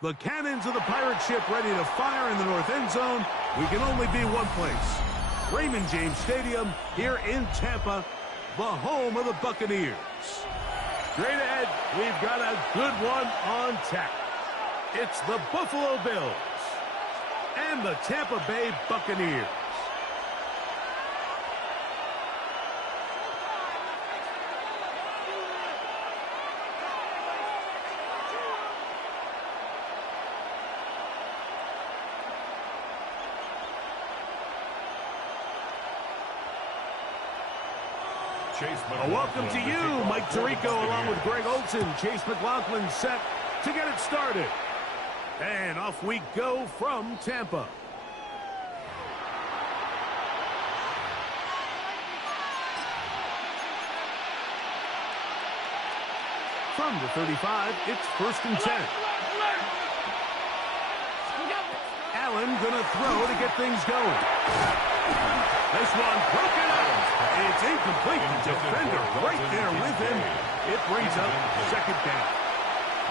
The cannons of the pirate ship ready to fire in the north end zone. We can only be one place. Raymond James Stadium here in Tampa, the home of the Buccaneers. Straight ahead, we've got a good one on tap. It's the Buffalo Bills and the Tampa Bay Buccaneers. A welcome to you, Mike Tirico, along with Greg Olson. Chase McLaughlin set to get it started. And off we go from Tampa. From the 35, it's 1st and 10. Allen gonna throw to get things going. This one broken out. It's incomplete. Defender right there with him. It brings up 2nd down.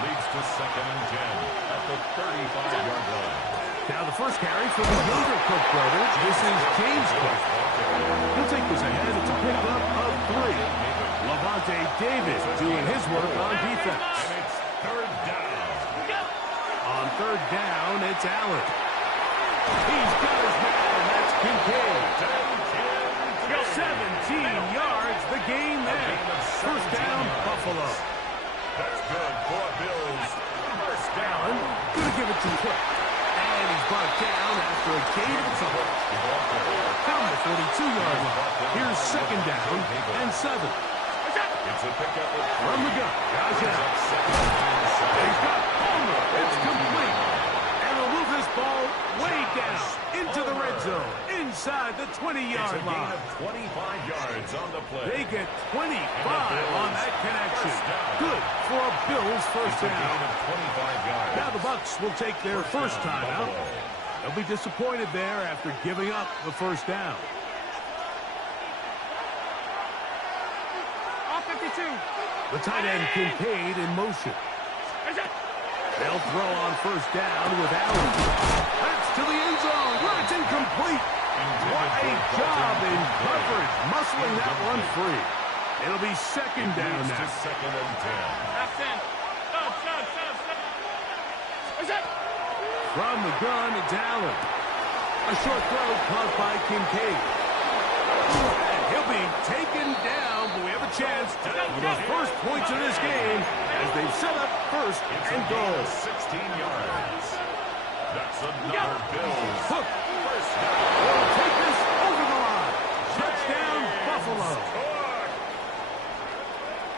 Leads to 2nd and 10 at the 35-yard line. Now the first carry for the younger Cook brothers. This is James Cook. He'll take this ahead. It's a pickup of 3. Levante David doing his work on defense. And it's 3rd down. On 3rd down, it's Allen. He's got his man. That's Kincaid. 17 yards, the gain there. 1st down, Buffalo. That's good for Bills. 1st down. Gonna give it to Cook. And he's brought down after a gain of a couple. From the 42-yard line. Here's 2nd down and 7. It's a pickup from the gun. Guys out. He's got Palmer. It's complete. And they'll move this ball way down into the red zone. Inside the 20-yard line. Of 25 yards on the play. They get 25 on that connection. Good for a Bills 1st down. Of 25 yards. Now the Bucs will take their first timeout. They'll be disappointed there after giving up the 1st down. The tight end Kincaid in motion. They'll throw on 1st down with Allen. That's to the end zone. Where it's incomplete. What a job in coverage, muscling that one free. It'll be 2nd down now. 2nd and 10. From the gun, it's Allen. A short throw caught by Kincaid. And he'll be taken down, but we have a chance for the first points of this game as they've set up 1st and goal. 16 yards. That's another Bills. Hook. 1st down. We'll take this over the line. Touchdown, Buffalo.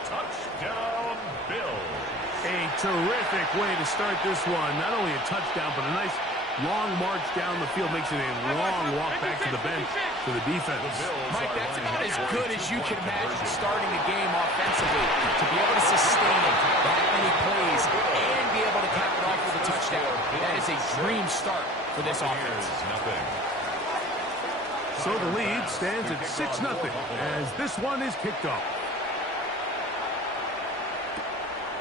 Touchdown, Bills. A terrific way to start this one. Not only a touchdown, but a nice long march down the field. Makes it a long walk back to the bench for the defense. Mike, that's about as good as you can imagine starting a game offensively. To be able to sustain that many plays and be able to cap it off with a touchdown. That is a dream start for this offense. So the lead stands at 6-0 as this one is kicked off.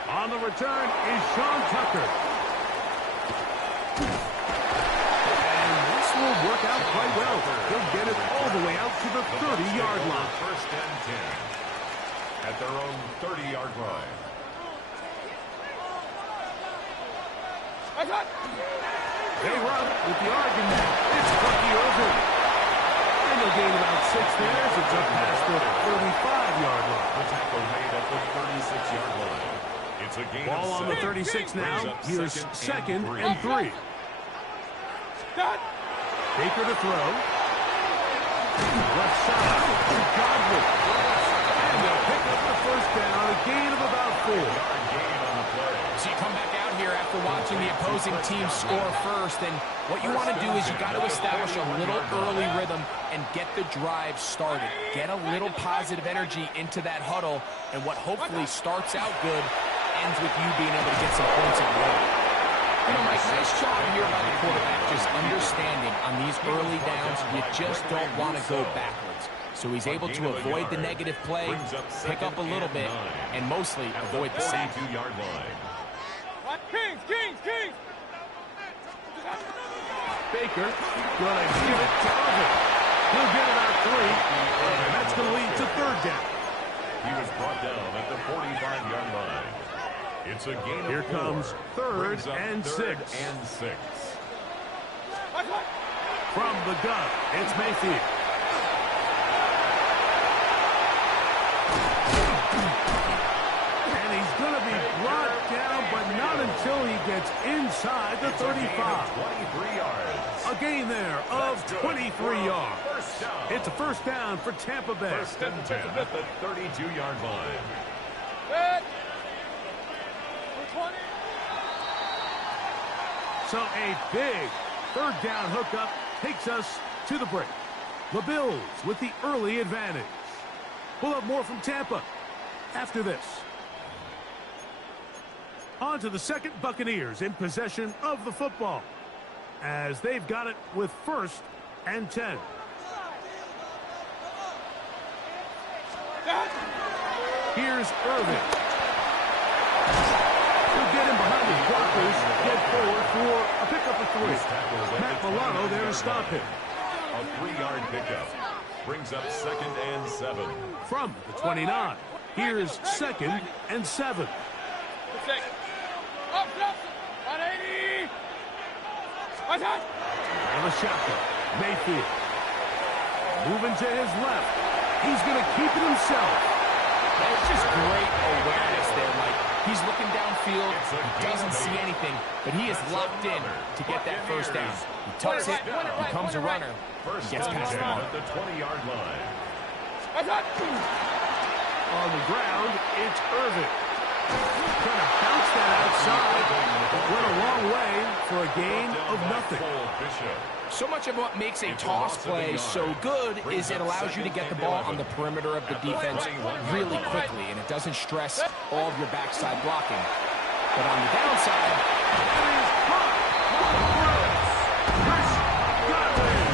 On the return is Sean Tucker. And this will work out quite well. He'll get it all the way out to the 30-yard line. 1st and 10 at their own 30-yard line. They run with the argument. It's Bucky over. And they'll gain about 6 there as it's up past the 35-yard line. The tackle made at the 36-yard line. It's a gain Ball of on the 36 now. Here's 2nd and 3. Baker to throw. Left side to Godwin. And they'll pick up the 1st down. A gain of about 4. So you come back out here after watching the opposing team score first, and what you want to do is you got to establish a little early rhythm and get the drive started. Get a little positive energy into that huddle, and what hopefully starts out good ends with you being able to get some points in the row. You know, Mike, nice job here by the quarterback, just understanding on these early downs, you just don't want to go backwards. So he's able to avoid the negative play, pick up a little bit, and mostly avoid the sack. 42-yard line. Kings! Baker gonna give it to Irvin. He'll get it out 3, and that's going to lead to third down. He was brought down at the 45-yard line. It's a gain of 4. Here comes third Brings up and third 6. and 6. From the gun, it's Mayfield. And he's going to be brought down, but not until he gets inside the 35. 23 yards. A gain there of 23 yards. It's a first down for Tampa Bay. First and 10 at the 32-yard line. So a big third down hookup takes us to the break. The Bills with the early advantage. We'll have more from Tampa after this. On to the second. Buccaneers in possession of the football as they've got it with first and 10. Here's Irvin. He'll get him behind his blockers, get forward for a pickup of 3. Matt Milano there to stop him. A 3-yard pickup. Brings up second and 7. From the 29. Here's second and 7. And the shotgun. Mayfield. Moving to his left. He's going to keep it himself. It's just great awareness there, Mike. He's looking downfield. He doesn't see anything, but he is locked in to get that first down. He tucks it, becomes a runner. He gets past the mark. At the 20-yard line. On the ground, it's Irvin. Trying to bounce that outside. Went a long way for a gain of nothing. So much of what makes a toss play so good is it allows you to get the ball on the perimeter of the defense really quickly, and it doesn't stress all of your backside blocking. But on the downside, it is caught. Chris Godwin.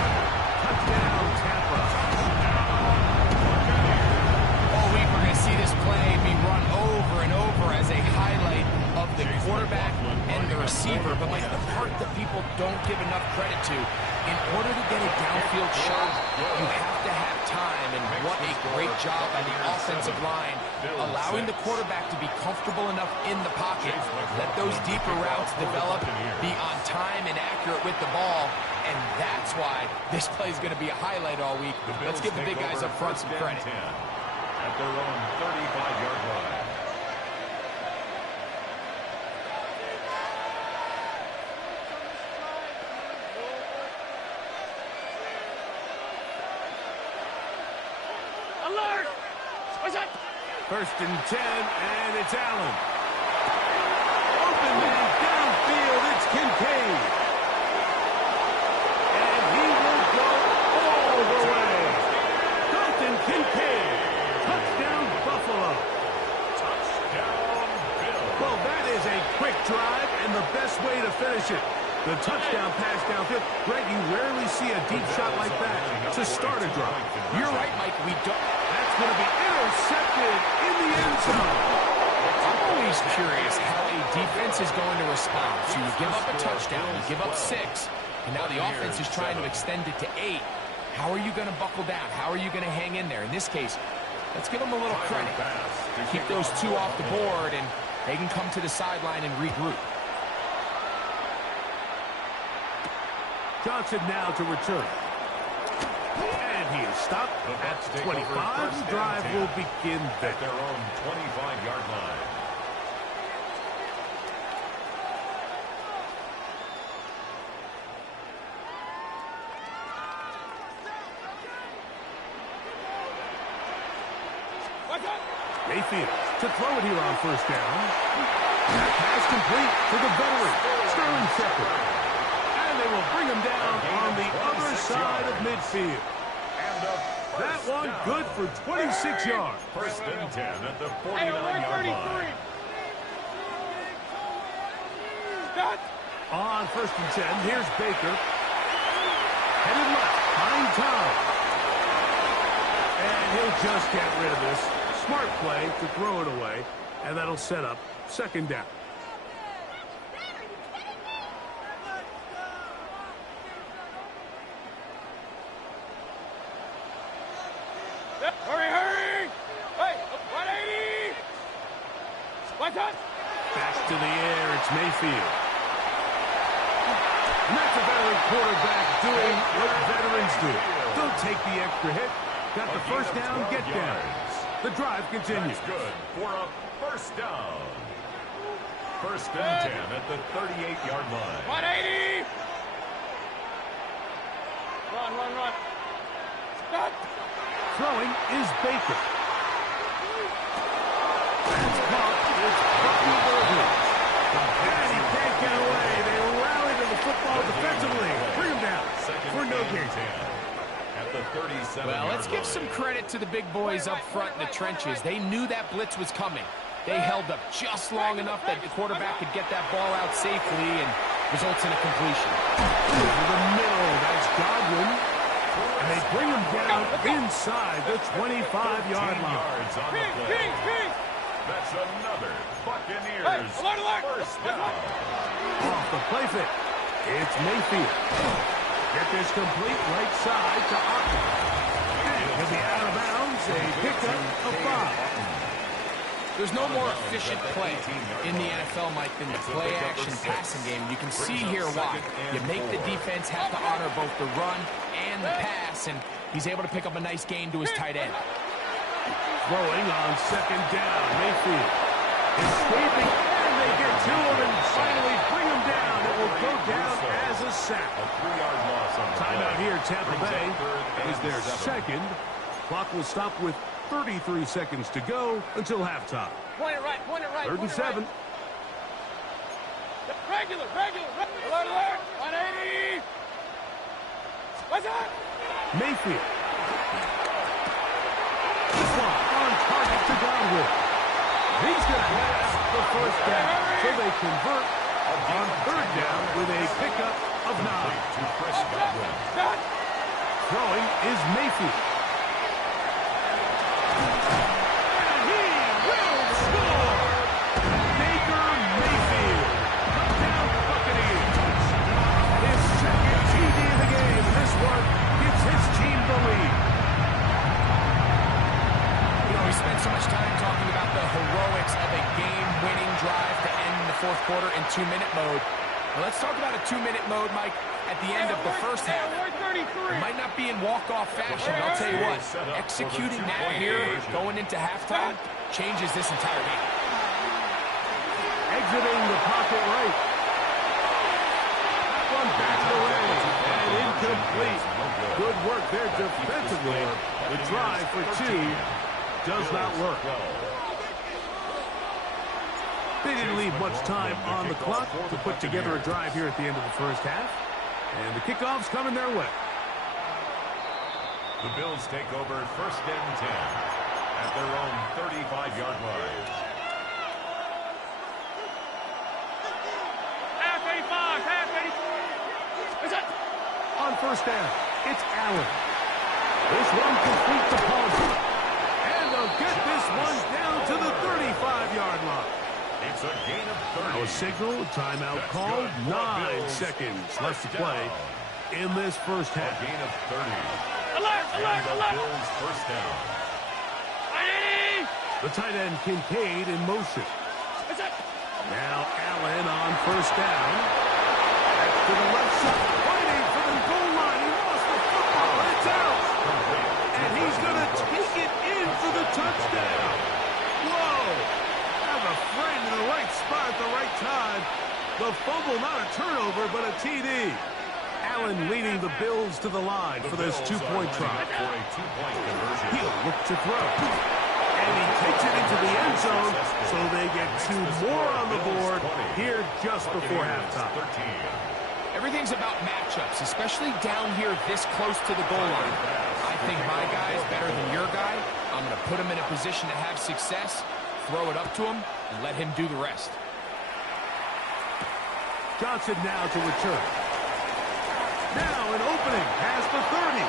Touchdown, Tampa. all week we're going to see this play be run over and over as a highlight of the quarterback and the receiver. But like the part that people don't give enough credit to, in order to get a downfield shot, you have to have time, and what a great job by the offensive line, allowing the quarterback to be comfortable enough in the pocket, let those deeper routes develop, be on time and accurate with the ball, and that's why this play is going to be a highlight all week. Let's give the big guys up front some credit. At their own 35-yard line. First and 10, and it's Allen. Open man downfield, it's Kincaid. And he will go all the way. Dalton Kincaid. Touchdown, Buffalo. Touchdown, Bill. Well, that is a quick drive and the best way to finish it. The touchdown pass downfield. Greg, you rarely see a deep shot like that to start a drive. You're right, Mike. We don't. That's going to be intercepted in the end zone. I'm always curious how a defense is going to respond. So you give up a touchdown, you give up 6, and now the offense is trying to extend it to 8. How are you going to buckle down? How are you going to hang in there? In this case, let's give them a little credit. Keep those 2 off the board, and they can come to the sideline and regroup. Johnson now to return. And he is stopped at 25. The drive will begin there. At their own 25-yard line. Mayfield to throw it here on first down. That pass complete to the veteran, Sterling Shepard. And they will bring him down on the other side of midfield. That one good for 26 yards. First and 10 at the 49-yard line. On first and 10, here's Baker. Headed left, find time. And he'll just get rid of this. Smart play to throw it away, and that'll set up second down. Back to the air, it's Mayfield. And that's a veteran quarterback doing what veterans do. Don't take the extra hit. Got the first down, get down. The drive continues. That's good for a first down. First and 10 at the 38-yard line. 180! Run. Stop! Throwing is Baker. That's caught. It's Bucky Burgess. And he can't get away. They rally to the football defensively. Bring him down for no gain. At the 37. Well, let's give some credit to the big boys up front in the trenches. They knew that blitz was coming. They held up just long enough that the quarterback could get that ball out safely and results in a completion. Over the middle, that's Godwin. And they bring him down inside the 25-yard line. That's another Buccaneers first down. Off the play fake. It's Mayfield. Get this complete right side to Ogden. And he'll be out of bounds. A pickup of 5. There's no more efficient play in the NFL, Mike, than the play-action passing game. You can see here why. You make the defense have to honor both the run and the pass, and he's able to pick up a nice gain to his tight end. Throwing on second down. Mayfield escaping, and they get to him and finally bring him down. It will go down as a sack. A 3-yard loss on the Timeout play. here, Tampa Bay is their second. Clock will stop with 33 seconds to go until halftime. Point it right. 3rd and 7. Regular. Alert. 180! What's up? Mayfield. This one on target to Godwin. He's going to head out the first down, so they convert on 3rd down with a pickup of 9. To Chris Godwin. Throwing is Mayfield. And he will score! Baker Mayfield. Touchdown Buccaneers. His second TD of the game. This one gives his team the lead. You know, we spent so much time talking about the heroics of a game-winning drive to end the 4th quarter in 2-minute mode. Well, let's talk about a 2-minute mode, Mike, at the end of the first half. It might not be in walk-off fashion, but I'll tell you what, executing that here, going into halftime, changes this entire game. Exiting the pocket right. One back away and incomplete. Good work there defensively. The drive for 2 does not work. They didn't leave much time on the clock to put together a drive here at the end of the first half. And the kickoff's coming their way. The Bills take over 1st and 10 at their own 35-yard line. Half 85. What's up? On 1st down, it's Allen. This one completes the Palmer. And they'll get this one down to the 35-yard line. It's a gain of 30. Now a signal, timeout called, 9 seconds left to play in this first A half. gain of 30. Alert. And the Bills first down. 180! The tight end Kincaid in motion. What's up? Now Allen on 1st down. That's to the left side, fighting for the goal line. He lost the football, and it's out. And he's going to take it in for the touchdown. Whoa! Have a friend in the right spot at the right time. The fumble, not a turnover, but a TD. Allen leading the Bills to the line for this 2-point try. For a 2-point conversion. He'll look to throw. And he takes it into the end zone, so they get 2 more on the board here just before halftime. 13. Everything's about matchups, especially down here this close to the goal line. I think my guy's better than your guy. I'm going to put him in a position to have success, throw it up to him, and let him do the rest. Johnson now to return. Now an opening past the 30.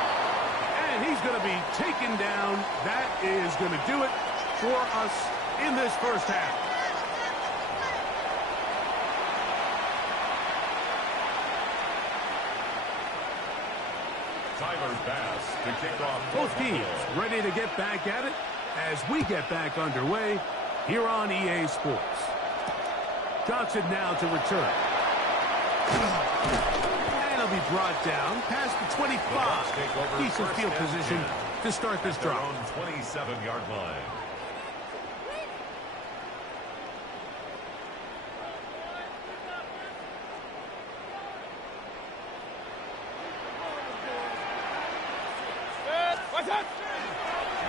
And he's going to be taken down. That is going to do it for us in this first half. Tyler's pass to kick off. Both teams ready to get back at it as we get back underway here on EA Sports. Johnson now to return. And he'll be brought down past the 25. Decent field position to start this drive. On 27-yard line.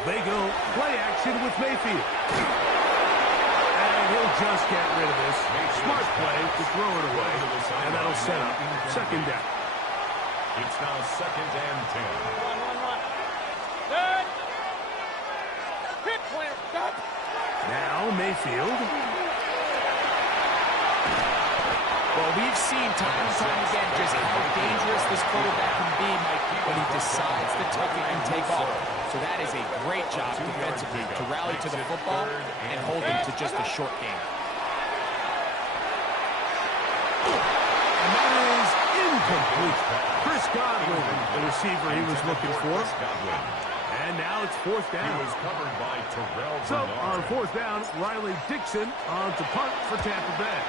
They go play action with Mayfield. And he'll just get rid of this. Smart play to throw it away. And that'll set up second down. It's now 2nd and 10. Now Mayfield. Well, we've seen time and time again just how dangerous this quarterback can be, Mike, when he decides to tuck it and take off. So that is a great job defensively to rally to the football and hold him to just a short game. And that is incomplete. Chris Godwin, the receiver he was looking for. And now it's 4th down. He was covered by Terrell So Bernard. on 4th down, Riley Dixon on to punt for Tampa Bay.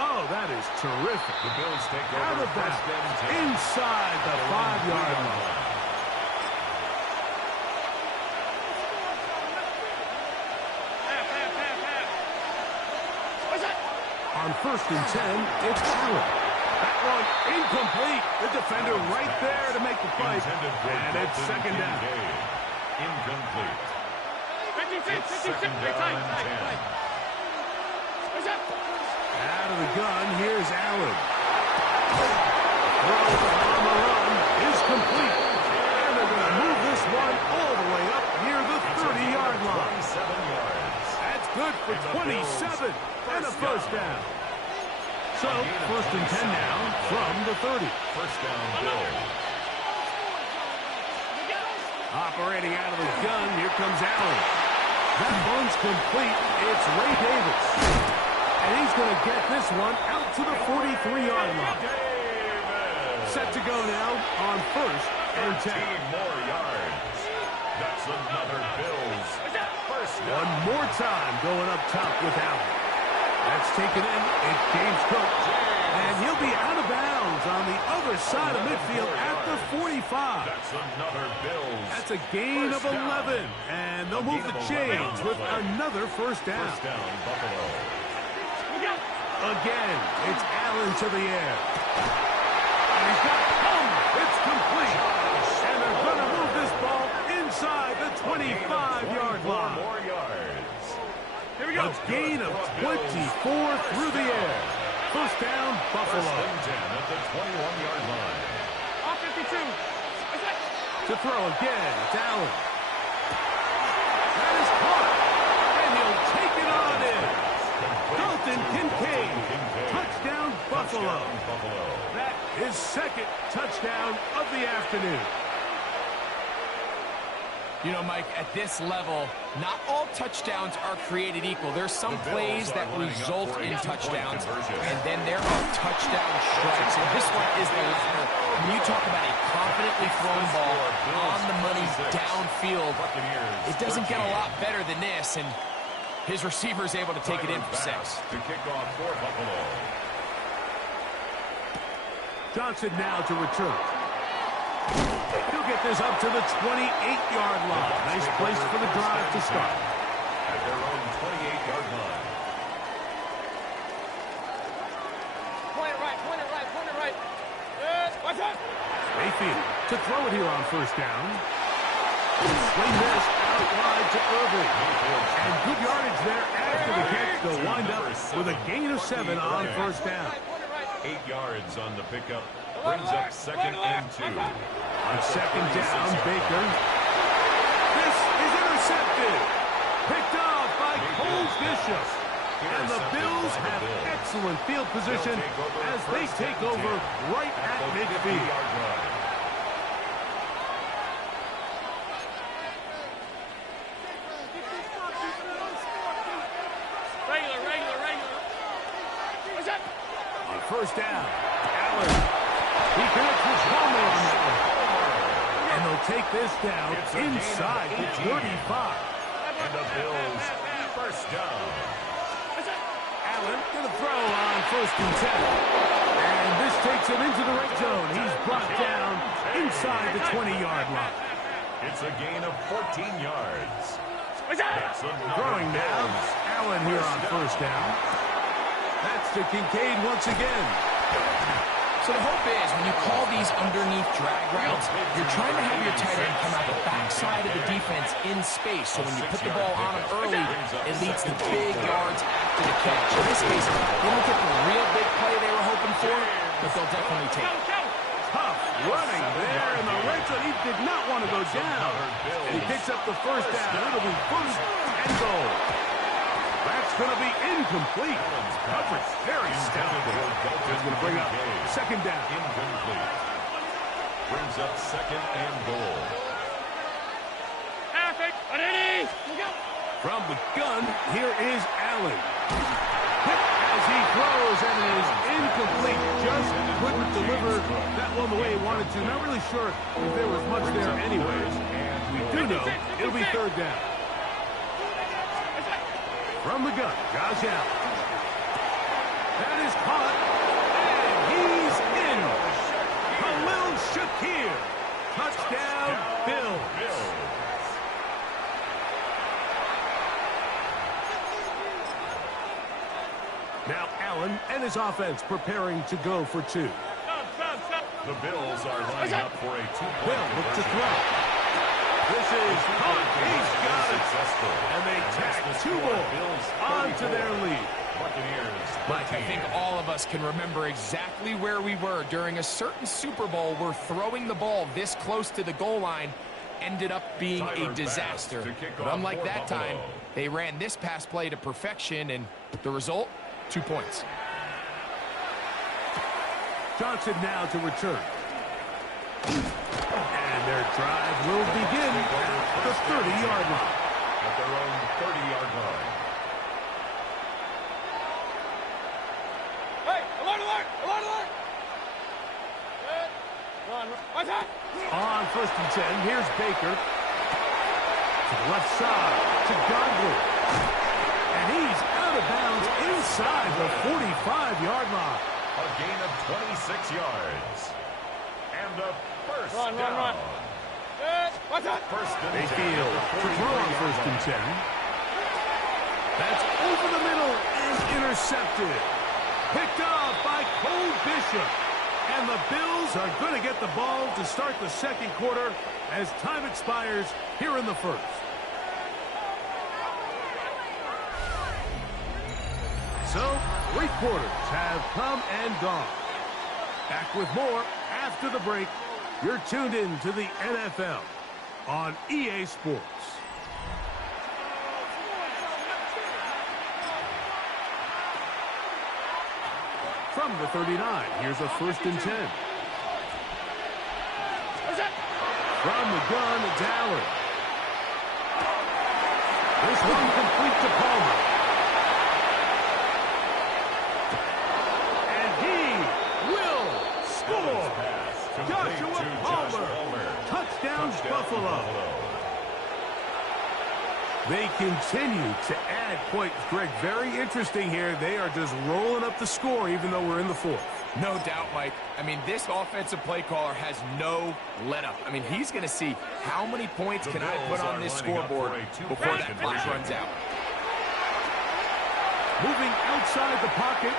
Oh, that is terrific. The Bills take Out over of bounds, 1st and 10. inside the 5-yard line. On 1st and 10, it's Allen. That one incomplete. The defender right there to make the play. And it's 2nd down. Incomplete. It's 2nd down and 10. Out of the gun, here's Allen. Throw on the run is complete. And they're going to move this one all the way up near the 30-yard line. 27 yards. That's good for 27 and a first down. So, 1st and 10 now from the 30. First down, Bills. Operating out of the gun, here comes Allen. That one's complete. It's Ray Davis. And he's going to get this one out to the 43-yard line. Set to go now on 1st and 10. 13 more yards. That's another Bills. First down. One more time going up top with Allen. That's taken in. It's James Cook. And he'll be out of bounds on the other side of midfield at the 45. That's another Bills. That's a gain of 11. And they'll move the chains with another first down. First down, Buffalo. Again, it's Allen to the air. And he's got it's complete. And they're going to move this ball inside the 25-yard line. 4 more yards. Here we go. A gain of 24 through the air. First down, Buffalo. First and 10 at the 21-yard line. Off 52. To throw again, it's Allen. That is caught. And he'll take it on in. Dalton Kincaid. Touchdown, Buffalo. That is 2nd touchdown of the afternoon. You know, Mike, at this level, not all touchdowns are created equal. There's some plays that result in touchdowns, and then there are touchdown strikes. And this one is the latter. When you talk about a confidently thrown ball on the money downfield, it doesn't get a lot better than this, and his receiver is able to take it in for 6. To kick off for Buffalo. Johnson now to return. He'll get this up to the 28-yard line. Nice place for the drive to start. At their own 28-yard line. Point it right. Watch out. Mayfield to throw it here on first down. Swing this out wide to Irving. And good yardage there after the catch. They'll wind up with a gain of 7 on first down. 8 yards on the pickup. Brings up 2nd and 2. On 2nd down, Baker. This is intercepted. Picked off by Cole Bishop. And the Bills have excellent field position as they take over right at midfield. Regular. What's that? On first down, Allen. He connects with Palmer on that one. And they'll take this down inside the 35. And the Bills first down. Allen gonna throw on 1st and 10. And this takes him into the red zone. He's brought down inside the 20-yard line. It's a gain of 14 yards. Throwing now. Allen here on 1st down. That's to Kincaid once again. So the hope is when you call these underneath drag routes, you're trying to have your tight end come out the backside of the defense in space. So when you put the ball on him early, it leads to big yards after the catch. In this case, they don't get the real big play they were hoping for, but they'll definitely take it. Tough running there in the red zone. He did not want to go down. And he picks up the 1st down. It'll be 1st and goal. That's going to be incomplete. Coverage very stout there. He's going to bring up 2nd down. Incomplete. Brings up 2nd and goal. From the gun, here is Allen. As he throws, and it is incomplete. Just couldn't deliver that one the way he wanted to. Not really sure if there was much there anyways. And we do know it'll be 3rd down. From the gun, Josh Allen. That is caught, and he's in. Khalil Shakir. Touchdown, Bills. Now Allen and his offense preparing to go for 2. The Bills are lining up for a 2-point Will look to throw. This is caught. He's got it. And they tack 2 more onto their lead. Mike, I think all of us can remember exactly where we were during a certain Super Bowl where throwing the ball this close to the goal line ended up being a disaster. But unlike that time, they ran this pass play to perfection, and the result, 2 points. Johnson now to return. And their drive will begin at the 30-yard line. At their own 30-yard line. Hey, alert, alert, alert, alert! On 1st and 10, here's Baker. To the left side, to Godwin. And he's out of bounds inside the 45-yard line. A gain of 26 yards. And a first down. Run. What's that? First and 10. Mayfield to throw on 1st and 10. That's over the middle and intercepted. Picked off by Cole Bishop. And the Bills are going to get the ball to start the 2nd quarter as time expires here in the 1st. So, 3 quarters have come and gone. Back with more after the break. You're tuned in to the NFL on EA Sports. From the 39, here's a 1st and 10. From the gun, it's Allen. This one complete to Palmer. And he will score. Joshua Palmer. Touchdown, Buffalo. They continue to add points. Greg, very interesting here. They are just rolling up the score even though we're in the 4th. No doubt, Mike. I mean, this offensive play caller has no let-up. I mean, he's going to see how many points can I put on this scoreboard before that clock runs out. Moving outside the pocket.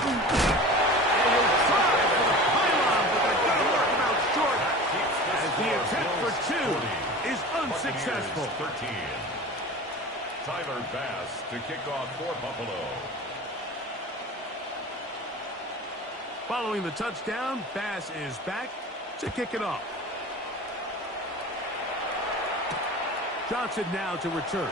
And he'll try for the pylon, but they're going to work him out short. As the attempt for 2 is unsuccessful. 13. Tyler Bass to kick off for Buffalo. Following the touchdown, Bass is back to kick it off. Johnson now to return.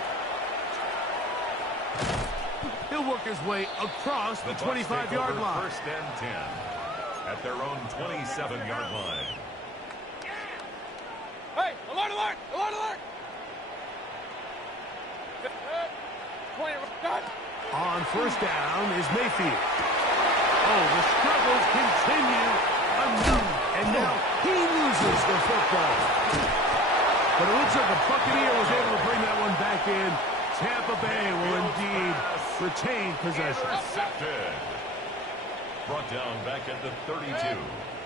He'll work his way across the 25-yard line. First and 10 at their own 27-yard line. Hey, alert, alert, alert, alert! On 1st down is Mayfield. Oh, the struggles continue. A new And now he loses the football. But it looks like the Buccaneer was able to bring that one back in. Tampa Bay will indeed retain possession. Intercepted. Brought down back at the 32.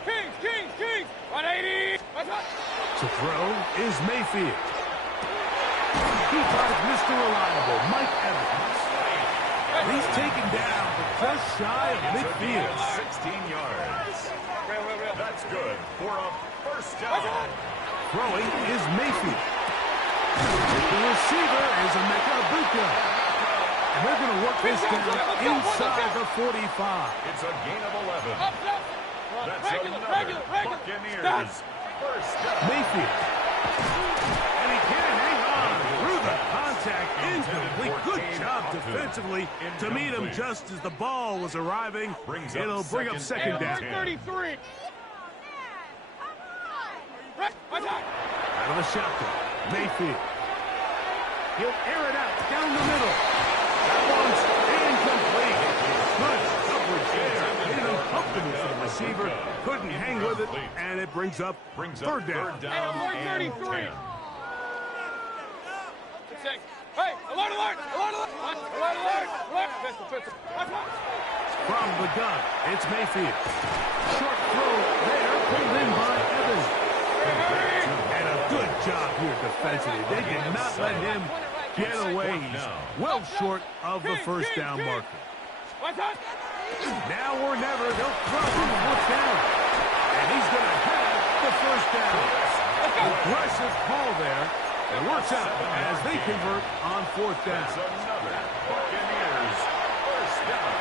Kings! 180! To throw is Mayfield. He finds Mr. Reliable, Mike Evans. He's taken down, but just shy of midfield. 16 yards. That's good for a first down. Throwing is Mayfield. The receiver is Emeka Buka. And they're going to work this down inside the 45. It's a gain of 11. That's another Buccaneers first down. Mayfield. And he can't hang on through the contact. Incomplete. Good job defensively to meet him just as the ball was arriving. It'll bring up second down. 33. Out of the shotgun. Mayfield. He'll air it out down the middle. That one's incomplete. Good coverage there. Made it uncomfortable for the receiver. Couldn't hang with it, and it brings up third down. And 10. Hey, alert! Pistol. From the gun, it's Mayfield. Short throw there, pulled in by Evans. And a good job here defensively. They did not let him get away. He's well short of the first down marker. Now or never, they'll throw him fourth down. And he's going to have the first down. Aggressive call there. It works out as they convert on fourth down. That's another Buccaneers first down.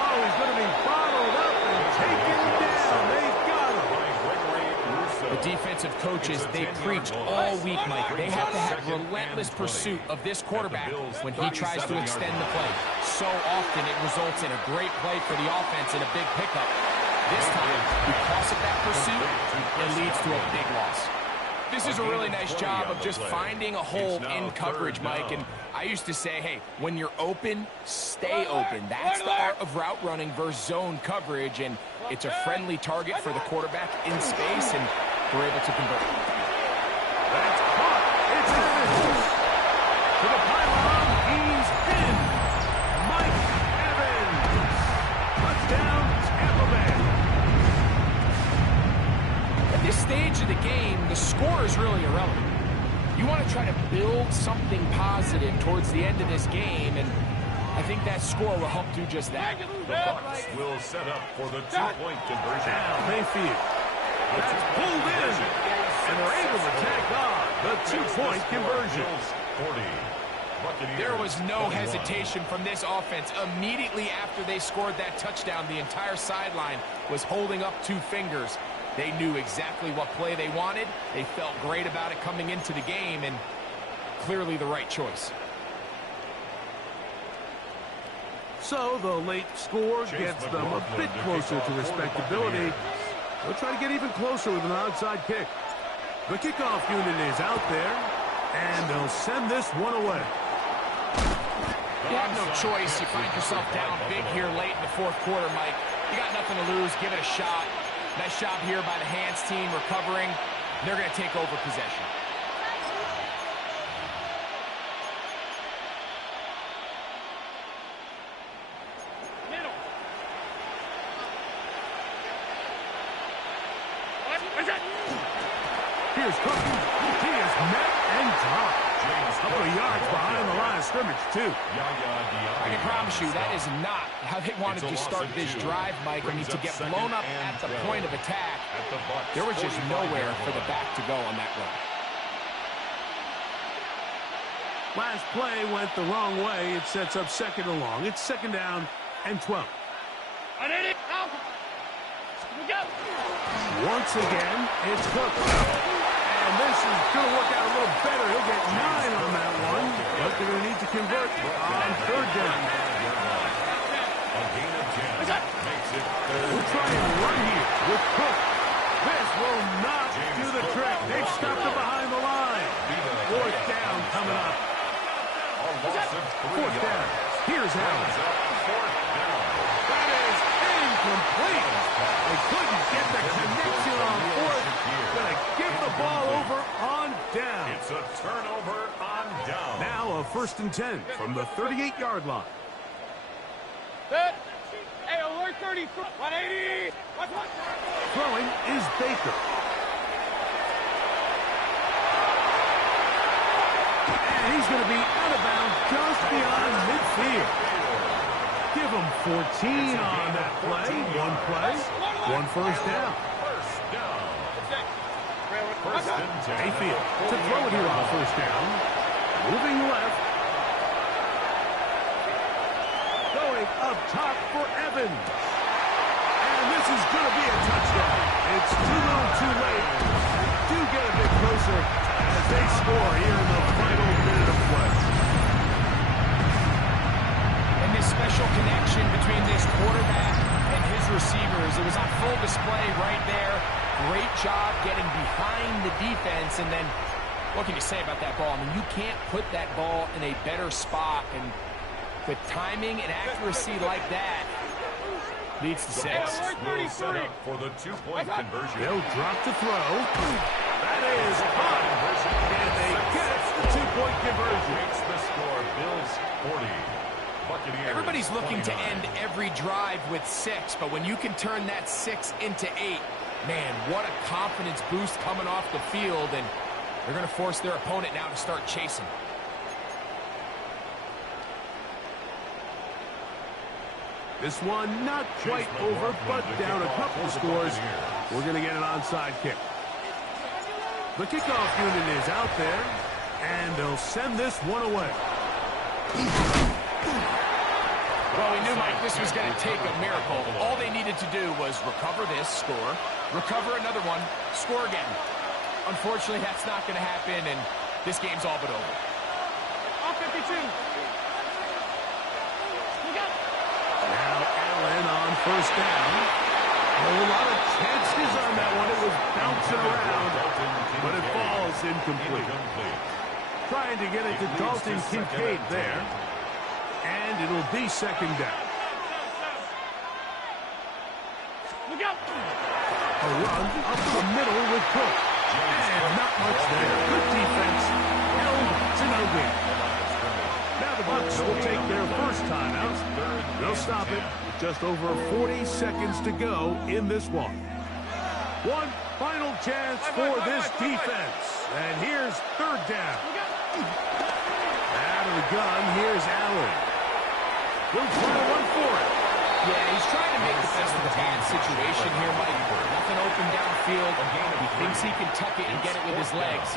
Oh, he's going to be bottled up and taken down. They've got him. The defensive coaches, they preach all week, Mike. They have to have relentless pursuit of this quarterback when he tries to extend the play. So often it results in a great play for the offense and a big pickup. This time, because of that pursuit, it leads to a big loss. This is a really nice job of just finding a hole in coverage, Mike. And I used to say, hey, when you're open, stay open. That's the art of route running versus zone coverage. And it's a friendly target for the quarterback in space, and we're able to convert. That's caught. It's Evans. To the pylon. He's in. Mike Evans. Touchdown, Tampa Bay. At this stage of the game, the score is really irrelevant. You want to try to build something positive towards the end of this game, and I think that score will help do just that. The Bucs will set up for the two-point conversion. Now Mayfield. That's pulled in. And they're able to tack on the two-point conversion. 40. There was no hesitation from this offense. Immediately after they scored that touchdown, the entire sideline was holding up two fingers. They knew exactly what play they wanted. They felt great about it coming into the game, and clearly the right choice. So the late score gets them a bit closer to respectability. They'll try to get even closer with an onside kick. The kickoff unit is out there, and they'll send this one away. You have no choice. You find yourself down big here late in the fourth quarter, Mike. You got nothing to lose. Give it a shot. Nice job here by the hands team recovering. They're going to take over possession. Here's Cookie. He is met and dropped. A couple of yards behind the line of scrimmage, too. I can promise you that is not how they wanted to start this drive, Mike. I mean, to get blown up at the point of attack, there was just nowhere for the back to go on that run. Last play went the wrong way. It sets up second and long. It's second down and 12. Once again, it's Cook. And this is going to work out a little better. He'll get 9 on that one. But they're going to need to convert on third down. A gain of 10 makes it third. We'll try and run here with Cook. This will not do the trick. They've stopped it behind the line. Fourth down coming up. Fourth down. Here's Allen. Fourth down. That is incomplete. They get the connection on fourth. Going to give the ball over on down. It's a turnover on down. Now a 1st and 10 from the 38-yard line. Set. Hey, alert 30. 180. Throwing is Baker. And he's going to be out of bounds just beyond midfield. Give him 14 on that play. One play, one first down. First and 10. Mayfield to throw it here on first down. Moving left. Going up top for Evans. And this is going to be a touchdown. It's too little too late. Do get a bit closer as they score here in the final minute of play. And this special connection between this quarterback and his receivers, it was on full display right there. Great job getting behind the defense, and then what can you say about that ball? I mean, you can't put that ball in a better spot, and with timing and accuracy like that, leads to 6. Will set up for the 2-point conversion. They'll drop to throw. That is hot. And they get the 2-point conversion. Makes the score. Bills 40. Buccaneers Everybody's looking 29. to end every drive with 6, but when you can turn that 6 into 8, man, what a confidence boost coming off the field, and they're going to force their opponent now to start chasing. This one not quite over, but down a couple of scores. We're going to get an onside kick. The kickoff unit is out there, and they'll send this one away. Well, we knew, Mike, this was going to take a miracle. All they needed to do was recover this, score, recover another one, score again. Unfortunately, that's not going to happen, and this game's all but over. All 52. Now Allen on first down. A whole lot of chances on that one. It was bouncing around, but it falls incomplete. Trying to get it to Dalton Kincaid there. And it'll be 2nd down. Look out. A run up the middle with Cook. And not much there. Good defense. Held to no gain. Now the Bucs will take their first timeout. They'll stop it with just over 40 seconds to go in this one. One final chance for this defense. And here's 3rd down. Out of the gun, here's Allen. He'll try to run for it. Yeah, he's trying to make the best of the bad situation here, Mike. Nothing open downfield. He thinks he can tuck it and get it with his legs.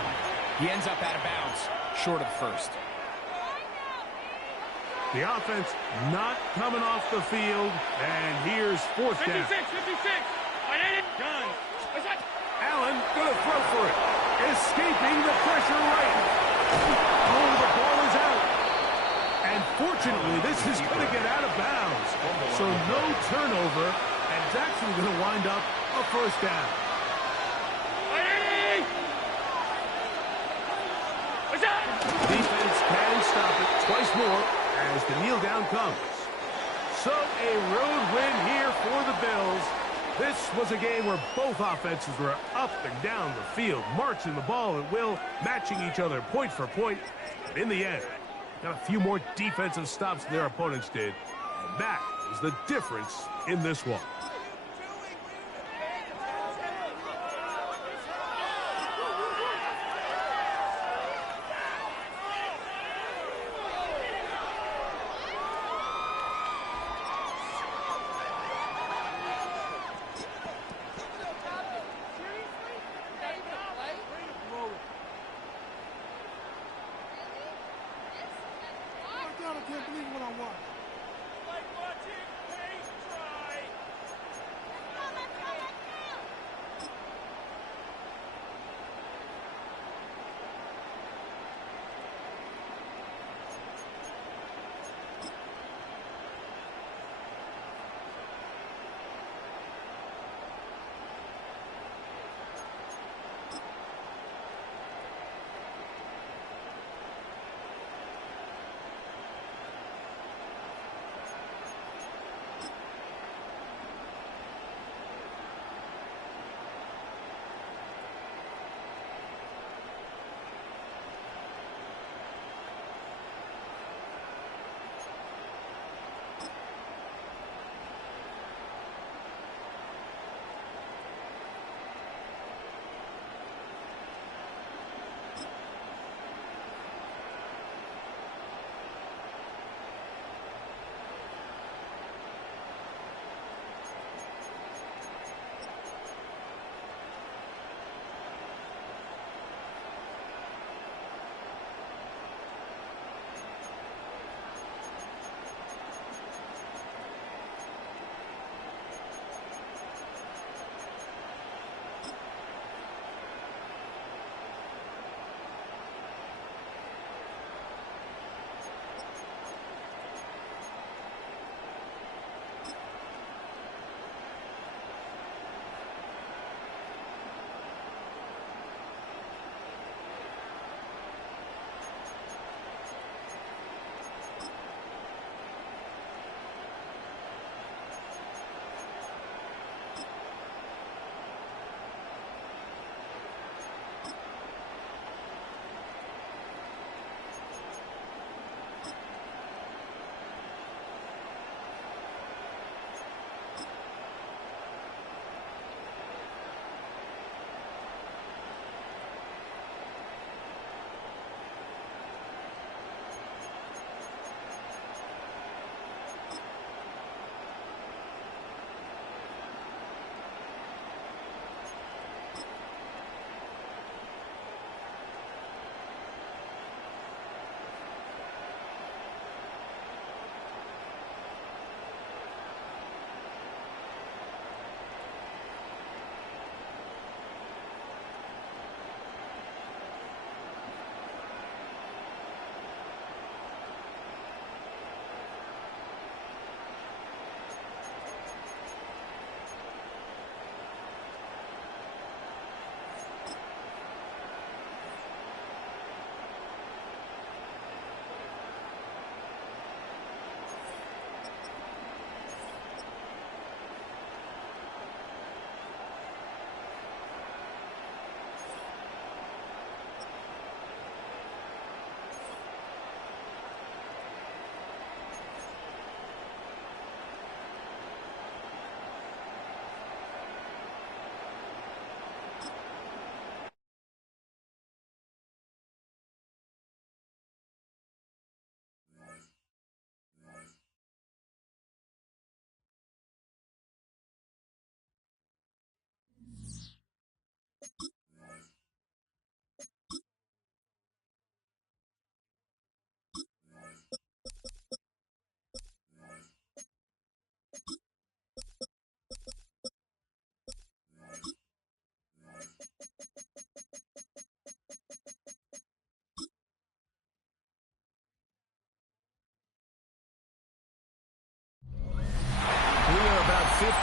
He ends up out of bounds, short of the first. The offense not coming off the field, and here's 4th down. 56, 56. I did it. Done. Allen gonna throw for it. Escaping the pressure right. Oh, the ball is out. And fortunately, this is going to get out of bounds. So no turnover, and it's actually going to wind up a first down. Defense can stop it twice more as the kneel down comes. So a road win here for the Bills. This was a game where both offenses were up and down the field, marching the ball at will, matching each other point for point. But in the end, got a few more defensive stops than their opponents did. And that is the difference in this one. I can't believe what I watched. Like watching paint dry.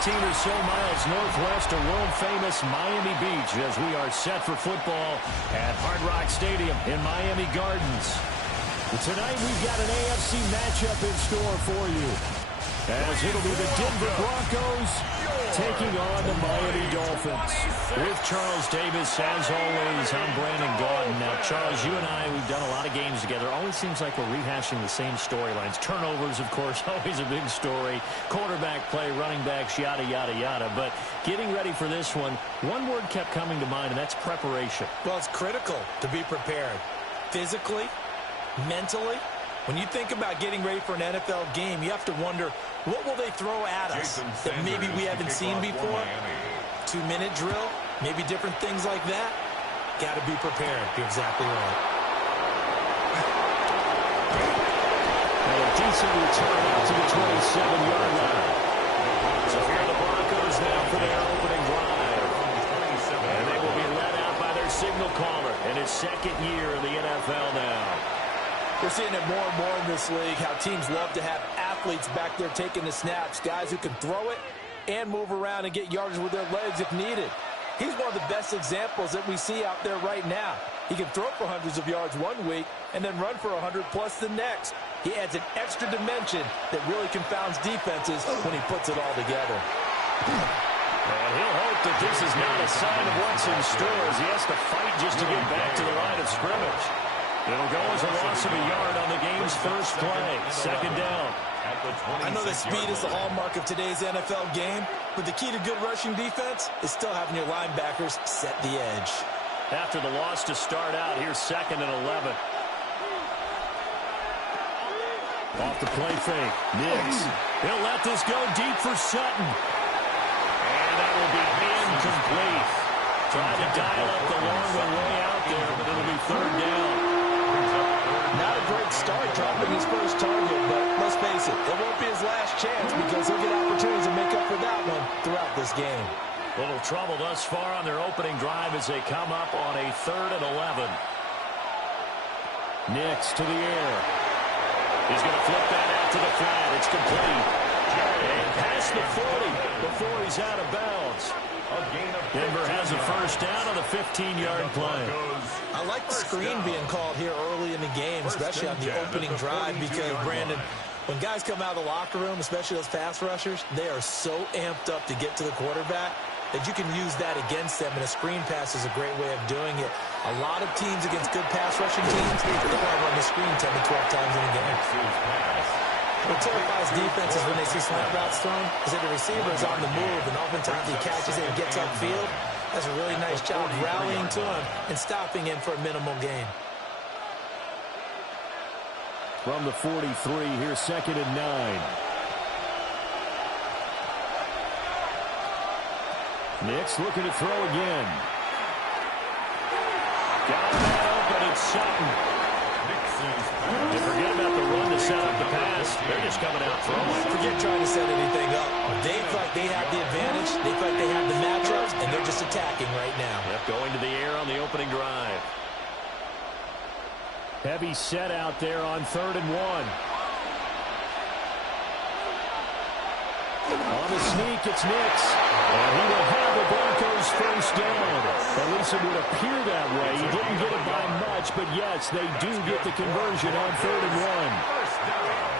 15 or so miles northwest of world-famous Miami Beach as we are set for football at Hard Rock Stadium in Miami Gardens. Tonight we've got an AFC matchup in store for you, as it'll be the Denver Broncos taking on the Miami Dolphins. With Charles Davis, as always, I'm Brandon Gaudin. Now, Charles, you and I, we've done a lot of games together. Always seems like we're rehashing the same storylines. Turnovers, of course, always a big story. Quarterback play, running backs, yada, yada, yada. But getting ready for this one word kept coming to mind, and that's preparation. Well, it's critical to be prepared. Physically, mentally. When you think about getting ready for an NFL game, you have to wonder, what will they throw at us that maybe we haven't seen before? 2-minute drill, maybe different things like that. Got to be prepared. You're exactly right. And a decent return out to the 27-yard line. So here are the Broncos now for their opening drive. And they will be led out by their signal caller in his second year in the NFL now. We're seeing it more and more in this league, how teams love to have athletes back there taking the snaps, guys who can throw it and move around and get yardage with their legs if needed. He's one of the best examples that we see out there right now. He can throw for hundreds of yards one week and then run for 100-plus the next. He adds an extra dimension that really confounds defenses when he puts it all together. And he'll hope that this is not a sign of what's in store as he has to fight just to get back to the line of scrimmage. It'll go as a loss of a yard on the game's first play. Second down. I know that speed is the hallmark of today's NFL game, but the key to good rushing defense is still having your linebackers set the edge. After the loss to start out, here's 2nd and 11. Off the play fake. Nix. He'll let this go deep for Sutton. And that will be incomplete. Trying to dial up the long one way out there, but it'll be 3rd down. Not a great start dropping his first target, but let's face it, it won't be his last chance because he'll get opportunities to make up for that one throughout this game. Little trouble thus far on their opening drive as they come up on a 3rd and 11. Nix to the air. He's going to flip that out to the flat. It's complete. And past the 40 before he's out of bounds. Denver has a first down on the 15-yard play. I like the screen being called here early in the game, especially on the opening drive, because, Brandon, when guys come out of the locker room, especially those pass rushers, they are so amped up to get to the quarterback that you can use that against them, and a screen pass is a great way of doing it. A lot of teams against good pass rushing teams, they want to run the screen 10 to 12 times in a game. What terrifies defenses when they see slant routes thrown is that the receiver is on the move, and oftentimes he catches it and gets upfield. That's a really nice job rallying to him and stopping him for a minimal gain. From the 43, here's 2nd and 9. Nix looking to throw again. Got that open, it's Sutton. You forget about the run to set up the pass. They're just coming out throwing. Forget trying to set anything up. They feel like they have the advantage. They feel like they have the matchups, and they're just attacking right now. Yep, going to the air on the opening drive. Heavy set out there on 3rd and 1. On the sneak, it's Nix. And he will have the Broncos first down. At least it would appear that way. He didn't get it by much, but yes, they do get the conversion on 3rd and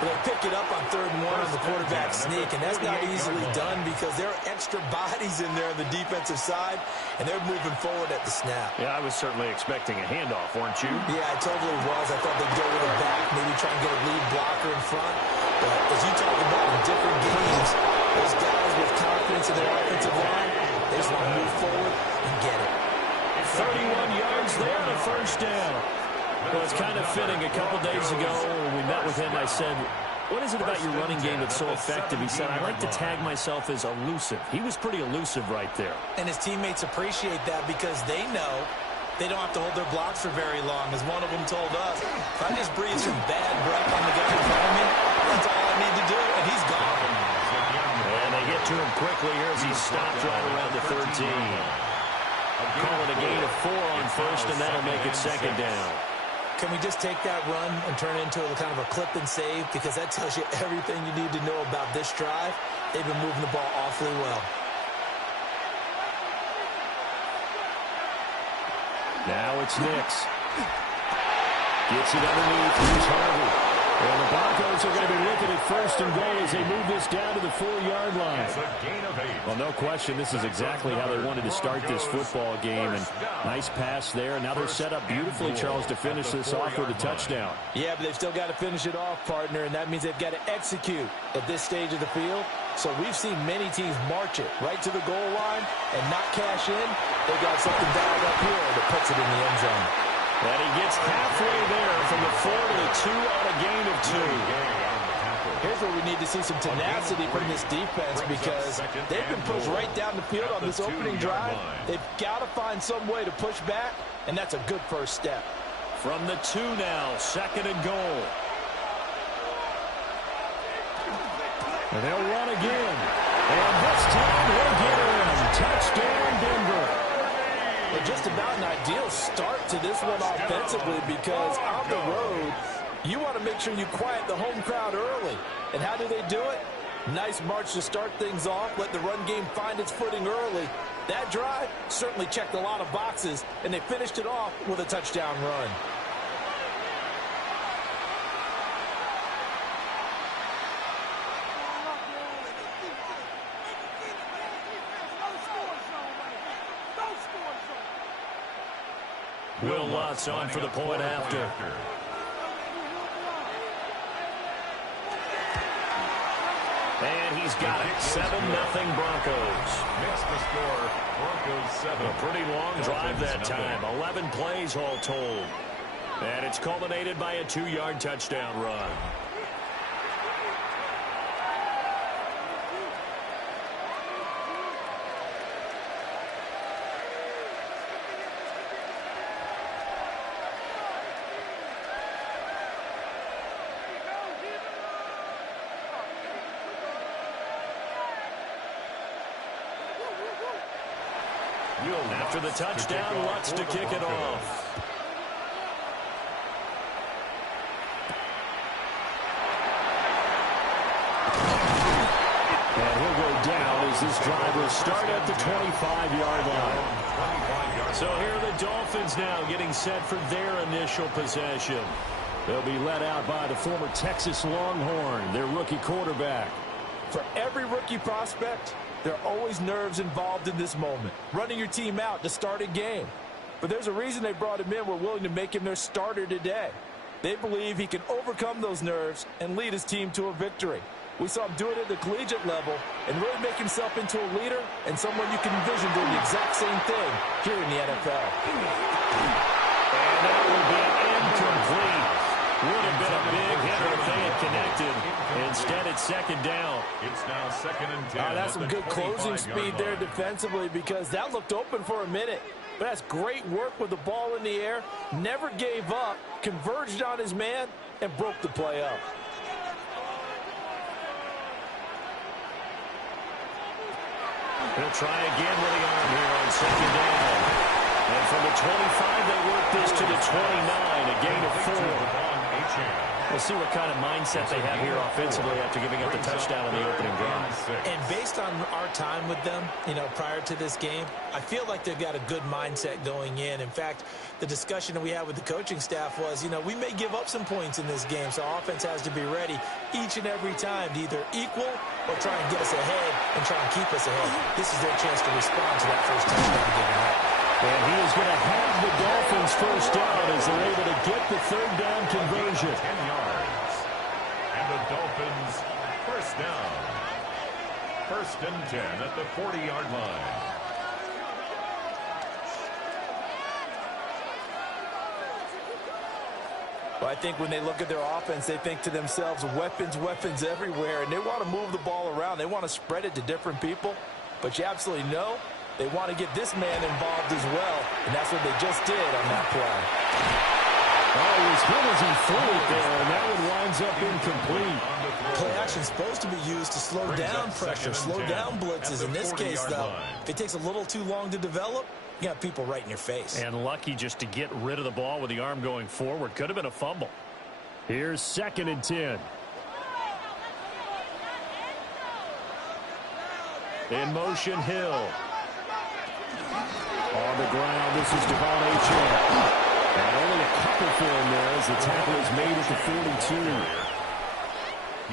1. They pick it up on 3rd and 1 on the quarterback sneak, and that's not easily done because there are extra bodies in there on the defensive side, and they're moving forward at the snap. Yeah, I was certainly expecting a handoff, weren't you? Yeah, I totally was. I thought they'd go with it back, maybe try and get a lead blocker in front. But as you talk about in different games, those guys with confidence in their offensive line, they just want to move forward and get it. 31 yards there on a first down. Well, it's kind of fitting. A couple days ago when we met with him, I said, what is it about your running game that's so effective? He said, I like to tag myself as elusive. He was pretty elusive right there. And his teammates appreciate that because they know they don't have to hold their blocks for very long. As one of them told us, if I just breathe some bad breath on the guy in front of me, that's all I need to do, and he's gone. And they get to him quickly here as he stopped right around the 13. Call it a gain of 4 on first, and that'll make it 2nd down. Can we just take that run and turn it into a kind of a clip and save? Because that tells you everything you need to know about this drive. They've been moving the ball awfully well. Now it's Nix. Gets it underneath. Here's Harvey. And the Broncos are going to be looking at first and goal as they move this down to the 4-yard line. Well, no question, this is exactly how they wanted to start this football game. And nice pass there. And now they're set up beautifully, Charles, to finish this off with a touchdown. Yeah, but they've still got to finish it off, partner, and that means they've got to execute at this stage of the field. So we've seen many teams march it right to the goal line and not cash in. They got something dialed up here that puts it in the end zone. And he gets halfway there from the 4 to the 2 on a gain of 2. Here's where we need to see some tenacity from this defense because they've been pushed right down the field on this opening drive. They've got to find some way to push back, and that's a good first step. From the 2 now, 2nd and goal. And they'll run again. And this time he'll get in. Touchdown, Denver. Well, just about an ideal start to this one offensively because on the road, you want to make sure you quiet the home crowd early. And how do they do it? Nice march to start things off. Let the run game find its footing early. That drive certainly checked a lot of boxes, and they finished it off with a touchdown run. Will Lutz on for the point after. And he's got it. 7-0 Broncos. Makes the score. Broncos 7. A pretty long drive that time. 11 plays all told. And it's culminated by a 2-yard touchdown run. After the touchdown, Lutz to kick it off. And he'll go down as this drive will start at the 25-yard line. So here are the Dolphins now getting set for their initial possession. They'll be led out by the former Texas Longhorn, their rookie quarterback. For every rookie prospect, there are always nerves involved in this moment. Running your team out to start a game. But there's a reason they brought him in. We're willing to make him their starter today. They believe he can overcome those nerves and lead his team to a victory. We saw him do it at the collegiate level and really make himself into a leader and someone you can envision doing the exact same thing here in the NFL. And that will be incomplete. Would have been a big hitter if they had connected. Instead, it's 2nd down. It's now 2nd and 10. That's some good closing speed there defensively because that looked open for a minute. But that's great work with the ball in the air. Never gave up, converged on his man, and broke the play up. He'll try again with the arm here on 2nd down. And from the 25, they work this to the 29, a gain of 4. We'll see what kind of mindset they have here offensively after giving up the touchdown on the opening drive. And based on our time with them, prior to this game, I feel like they've got a good mindset going in. In fact, the discussion that we had with the coaching staff was, we may give up some points in this game, so offense has to be ready each and every time to either equal or try and get us ahead and try and keep us ahead. This is their chance to respond to that first touchdown given up. And he is going to have the Dolphins first down as they're able to get the 3rd down conversion. 10 yards. And the Dolphins first down. 1st and 10 at the 40-yard line. Well, I think when they look at their offense, they think to themselves, weapons, weapons everywhere, and they want to move the ball around. They want to spread it to different people, but you absolutely know they want to get this man involved as well, and that's what they just did on that play. Oh, as good as he threw it there, and that one winds up incomplete. Play action is supposed to be used to slow down pressure, slow down blitzes. In this case, though, if it takes a little too long to develop, you got people right in your face. And lucky just to get rid of the ball with the arm going forward. Could have been a fumble. Here's 2nd and 10. In motion, Hill. On the ground, this is Devon Achane. And only a couple for him there as the tackle is made at the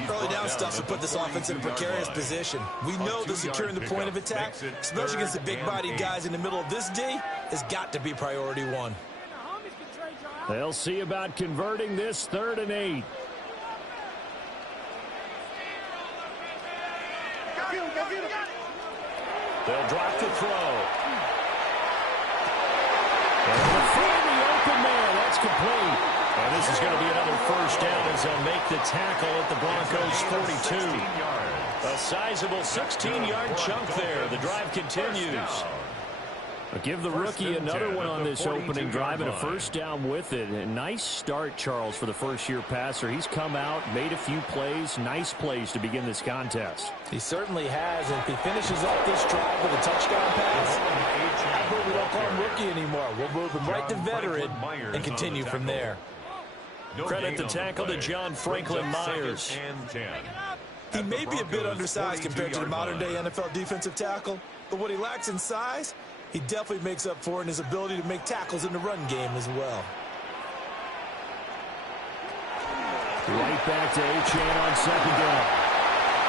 42. Early down stuff to put this offense in a precarious position. We know that securing the point of attack, especially against the big-bodied guys in the middle of this D, has got to be priority one. They'll see about converting this 3rd and 8. They'll drop the throw. And the the open man, that's complete. And this is going to be another first down as they'll make the tackle at the Broncos' 42. A sizable 16-yard chunk there. The drive continues. Give the rookie another one on this opening drive and a first down with it. A nice start, Charles, for the first-year passer. He's come out, made a few plays, nice plays to begin this contest. He certainly has, and if he finishes off this drive with a touchdown pass, I hope we don't call him rookie anymore. We'll move him right to veteran and continue from there. Credit the tackle to John Franklin Myers. He may be a bit undersized compared to the modern-day NFL defensive tackle, but what he lacks in size, he definitely makes up for in his ability to make tackles in the run game as well. Right back to Achane on second down.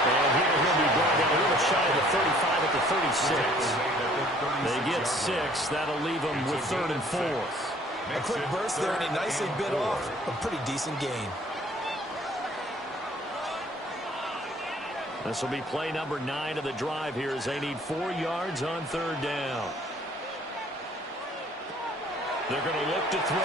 And here he'll be brought down a little shy of the 35 at the 36. They get 6. That'll leave them with 3rd and 4th. A quick burst there, and he nicely bit off a pretty decent gain. This will be play number 9 of the drive here as they need 4 yards on 3rd down. They're going to look to throw.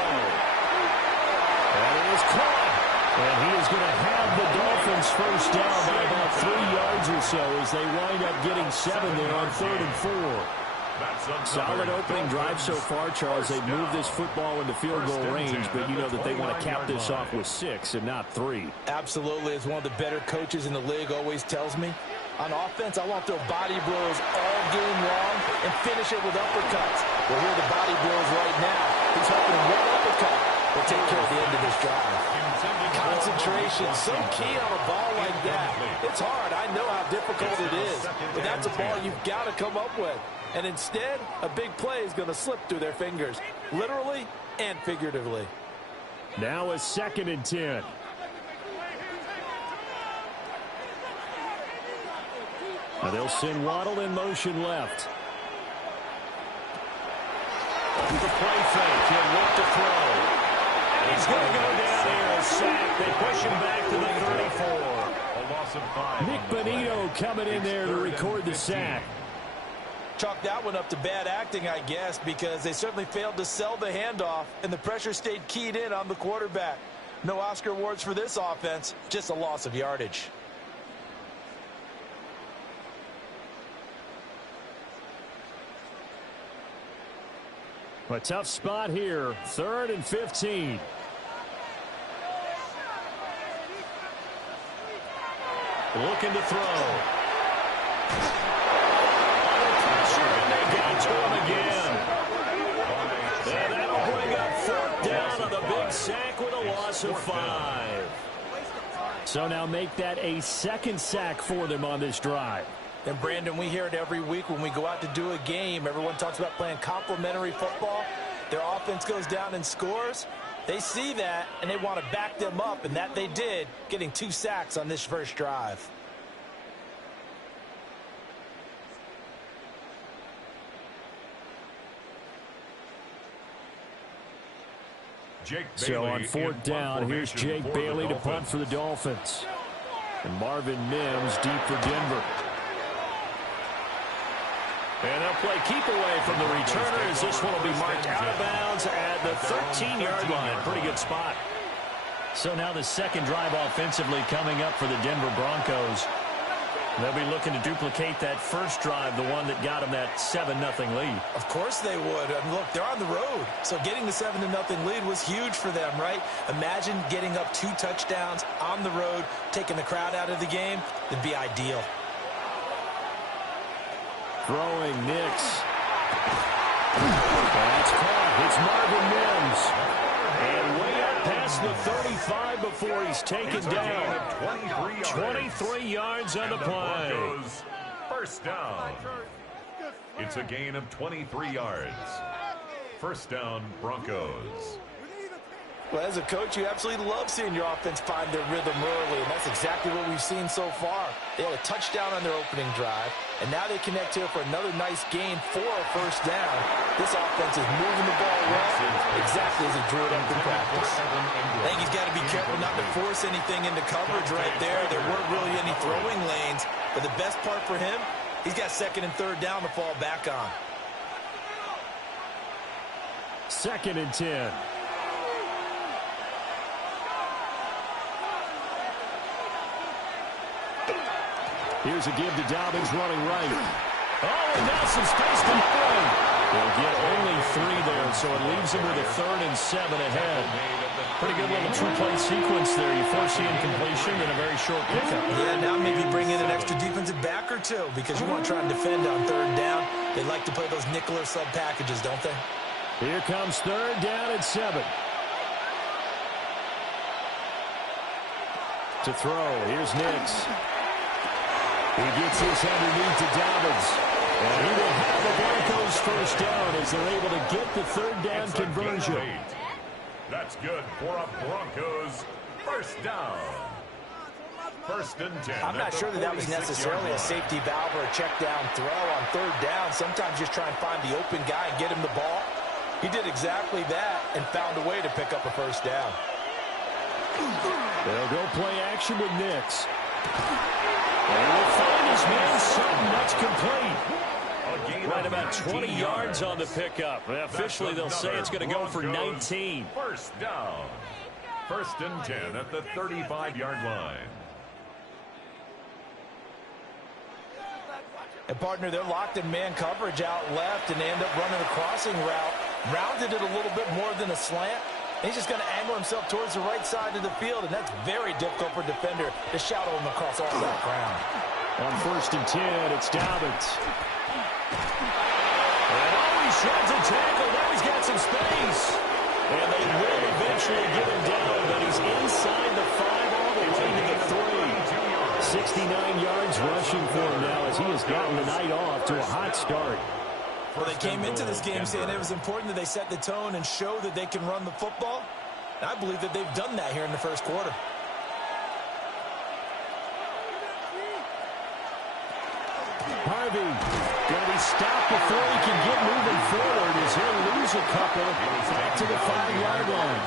And it is caught. And he is going to have the Dolphins first down by about 3 yards or so as they wind up getting 7 there on 3rd and 4. Solid opening drive so far, Charles. They've moved this football into field goal range, but you know that they want to cap this off with 6 and not 3. Absolutely. As one of the better coaches in the league always tells me, on offense, I want to throw body blows all game long and finish it with uppercuts. Well, here are the body blows right now. He's hoping one uppercut will take care of the end of this drive. Concentration, so key on a ball like that. It's hard. I know how difficult it is, but that's a ball you've got to come up with. And instead, a big play is going to slip through their fingers, literally and figuratively. Now a 2nd and 10. Now they'll send Waddle in motion left. With the play fake, he'll look to throw. And he's going to go down here, a sack. They push him back to the 34. A loss of 5. Nick Bonito coming in there to record the sack. Chalk that one up to bad acting, I guess, because they certainly failed to sell the handoff, and the pressure stayed keyed in on the quarterback. No Oscar awards for this offense, just a loss of yardage. A tough spot here, 3rd and 15. Looking to throw. To him again. And that'll bring up 4th down on the big sack with a loss of 5. So now make that a 2nd sack for them on this drive. And Brandon, we hear it every week when we go out to do a game. Everyone talks about playing complementary football. Their offense goes down and scores. They see that, and they want to back them up, and that they did, getting 2 sacks on this first drive. So on 4th down, here's Jake Bailey to punt for the Dolphins. And Marvin Mims deep for Denver. And they'll play keep away from the returner as this one will be marked out of bounds at the 13-yard line. Pretty good spot. So now the 2nd drive offensively coming up for the Denver Broncos. They'll be looking to duplicate that first drive, the one that got them that 7-0 lead. Of course they would. I mean, look, they're on the road. So getting the 7-0 lead was huge for them, right? Imagine getting up 2 touchdowns on the road, taking the crowd out of the game. It'd be ideal. Throwing Nix. That's caught. It's Marvin Mims. And way up past the 35 before he's taken down. 23 yards on the play. First down. It's a gain of 23 yards. First down, Broncos. Well, as a coach, you absolutely love seeing your offense find their rhythm early, and that's exactly what we've seen so far. They had a touchdown on their opening drive, and now they connect here for another nice gain for a first down. This offense is moving the ball well, exactly as he drew it up in practice. I think he's got to be careful not to force anything into coverage right there. There weren't really any throwing lanes, but the best part for him, he's got second and third down to fall back on. 2nd and 10. Here's a give to Dobbins running right. Oh, and now some space to throw. They'll get only 3 there, so it leaves them with a 3rd and 7 ahead. Pretty good little two-play sequence there. You force the incompletion and a very short pickup. Yeah, now maybe bring in an extra defensive back or two because you want to try and defend on 3rd down. They like to play those nickel or sub packages, don't they? Here comes 3rd down and 7. To throw, here's Nix. He gets this underneath to Dobbins. And he will have the Broncos first down as they're able to get the 3rd down conversion. That's good for a Broncos first down. 1st and 10. I'm not sure that was necessarily a safety valve or a check down throw on 3rd down. Sometimes just try and find the open guy and get him the ball. He did exactly that and found a way to pick up a first down. They'll go play action with Nix. And he'll find his man something that's complete. Right about 20 yards on the pickup. Officially, they'll say it's going to go for 19. First down. 1st and 10 at the 35-yard line. And, partner, they're locked in man coverage out left, and they end up running a crossing route. Rounded it a little bit more than a slant. He's just going to angle himself towards the right side of the field, and that's very difficult for a defender to shadow him across all that ground. On 1st and 10, it's Dobbins. And he shreds a tackle. Now he's got some space. And they will eventually get him down, but he's inside the 5 all the way to the 3. 69 yards rushing for him now as he has gotten the night off to a hot start. Well, they came into this game saying it was important that they set the tone and show that they can run the football. And I believe that they've done that here in the first quarter. Harvey going to be stopped before he can get moving forward as he'll lose a couple back to the 5-yard line.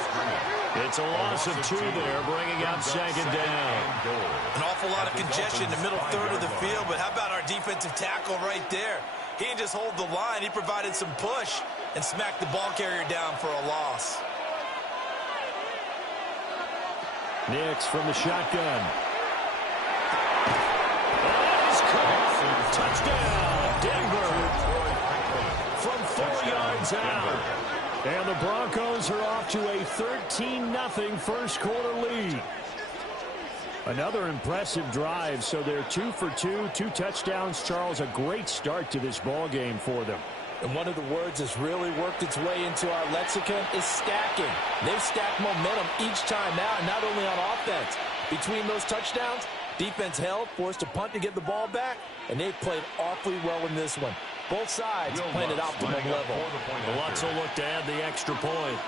It's a loss of 2 there, bringing out 2nd down. An awful lot of congestion in the middle third of the field, but how about our defensive tackle right there? He didn't just hold the line. He provided some push and smacked the ball carrier down for a loss. Nix from the shotgun. That is caught. Touchdown, Denver. From 4 yards out. And the Broncos are off to a 13-0 first quarter lead. Another impressive drive, so they're 2 for 2, 2 touchdowns. Charles, a great start to this ball game for them. And one of the words that's really worked its way into our lexicon is stacking. They've stacked momentum each time now, and not only on offense. Between those touchdowns, defense held, forced a punt to get the ball back, and they've played awfully well in this one. Both sides playing at optimum level. Lutz will look to add the extra point.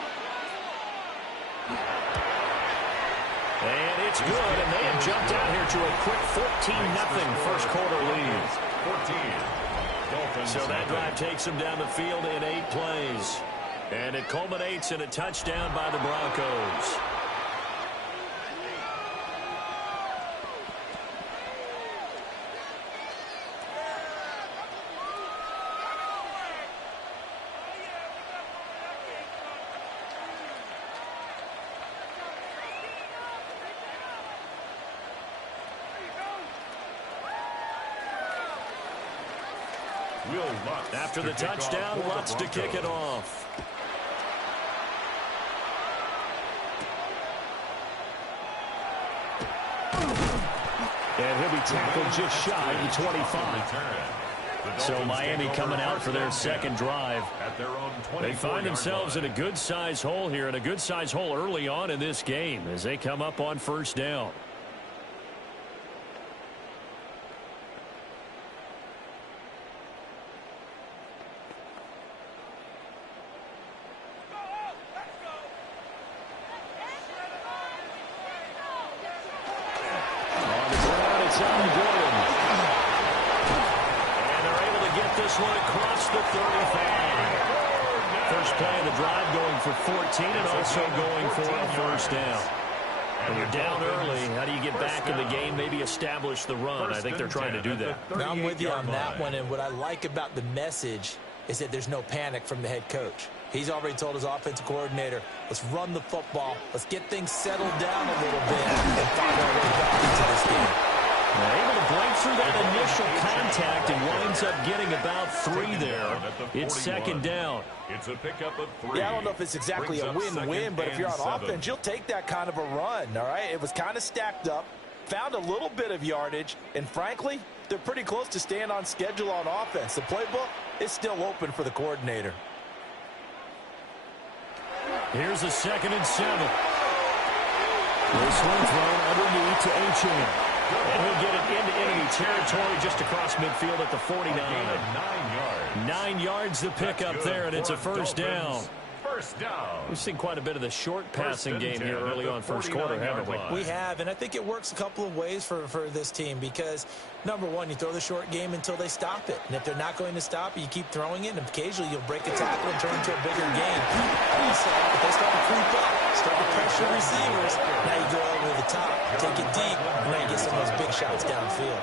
And it's good, and they have jumped out here to a quick 14-0 first quarter lead. 14. So that drive takes them down the field in 8 plays. And it culminates in a touchdown by the Broncos. After the touchdown, Lutz to kick it off. And he'll be tackled just shy of the 25. So Miami coming out for their second drive. They find themselves in a good-sized hole here, and a good-sized hole early on in this game as they come up on first down. Gordon. And they're able to get this one across the 35. First play of the drive going for 14 and also going for a first down. When you're down early, how do you get back in the game, maybe establish the run? I think they're trying to do that. Now I'm with you on that one, and what I like about the message is that there's no panic from the head coach. He's already told his offensive coordinator, let's run the football, let's get things settled down a little bit, and find our way back into this game. They're able to break through that initial contact and winds up getting about 3 there. It's second down. It's a pickup of 3. Yeah, I don't know if it's exactly a win-win, but if you're on offense, you'll take that kind of a run, all right? It was kind of stacked up, found a little bit of yardage, and frankly, they're pretty close to staying on schedule on offense. The playbook is still open for the coordinator. Here's a 2nd and 7. This one thrown underneath to Achane. And he'll get it into enemy territory just across midfield at the 49. 9 yards to pick up there, and it's a first down. First down. We've seen quite a bit of the short passing game here early on first quarter, haven't we? We have, and I think it works a couple of ways for this team because, number one, you throw the short game until they stop it. And if they're not going to stop it, you keep throwing it, and occasionally you'll break a tackle and turn into a bigger game. Also, if they start to creep up, start to pressure receivers, now you go over the top, take it deep, and now you get some of those big shots downfield.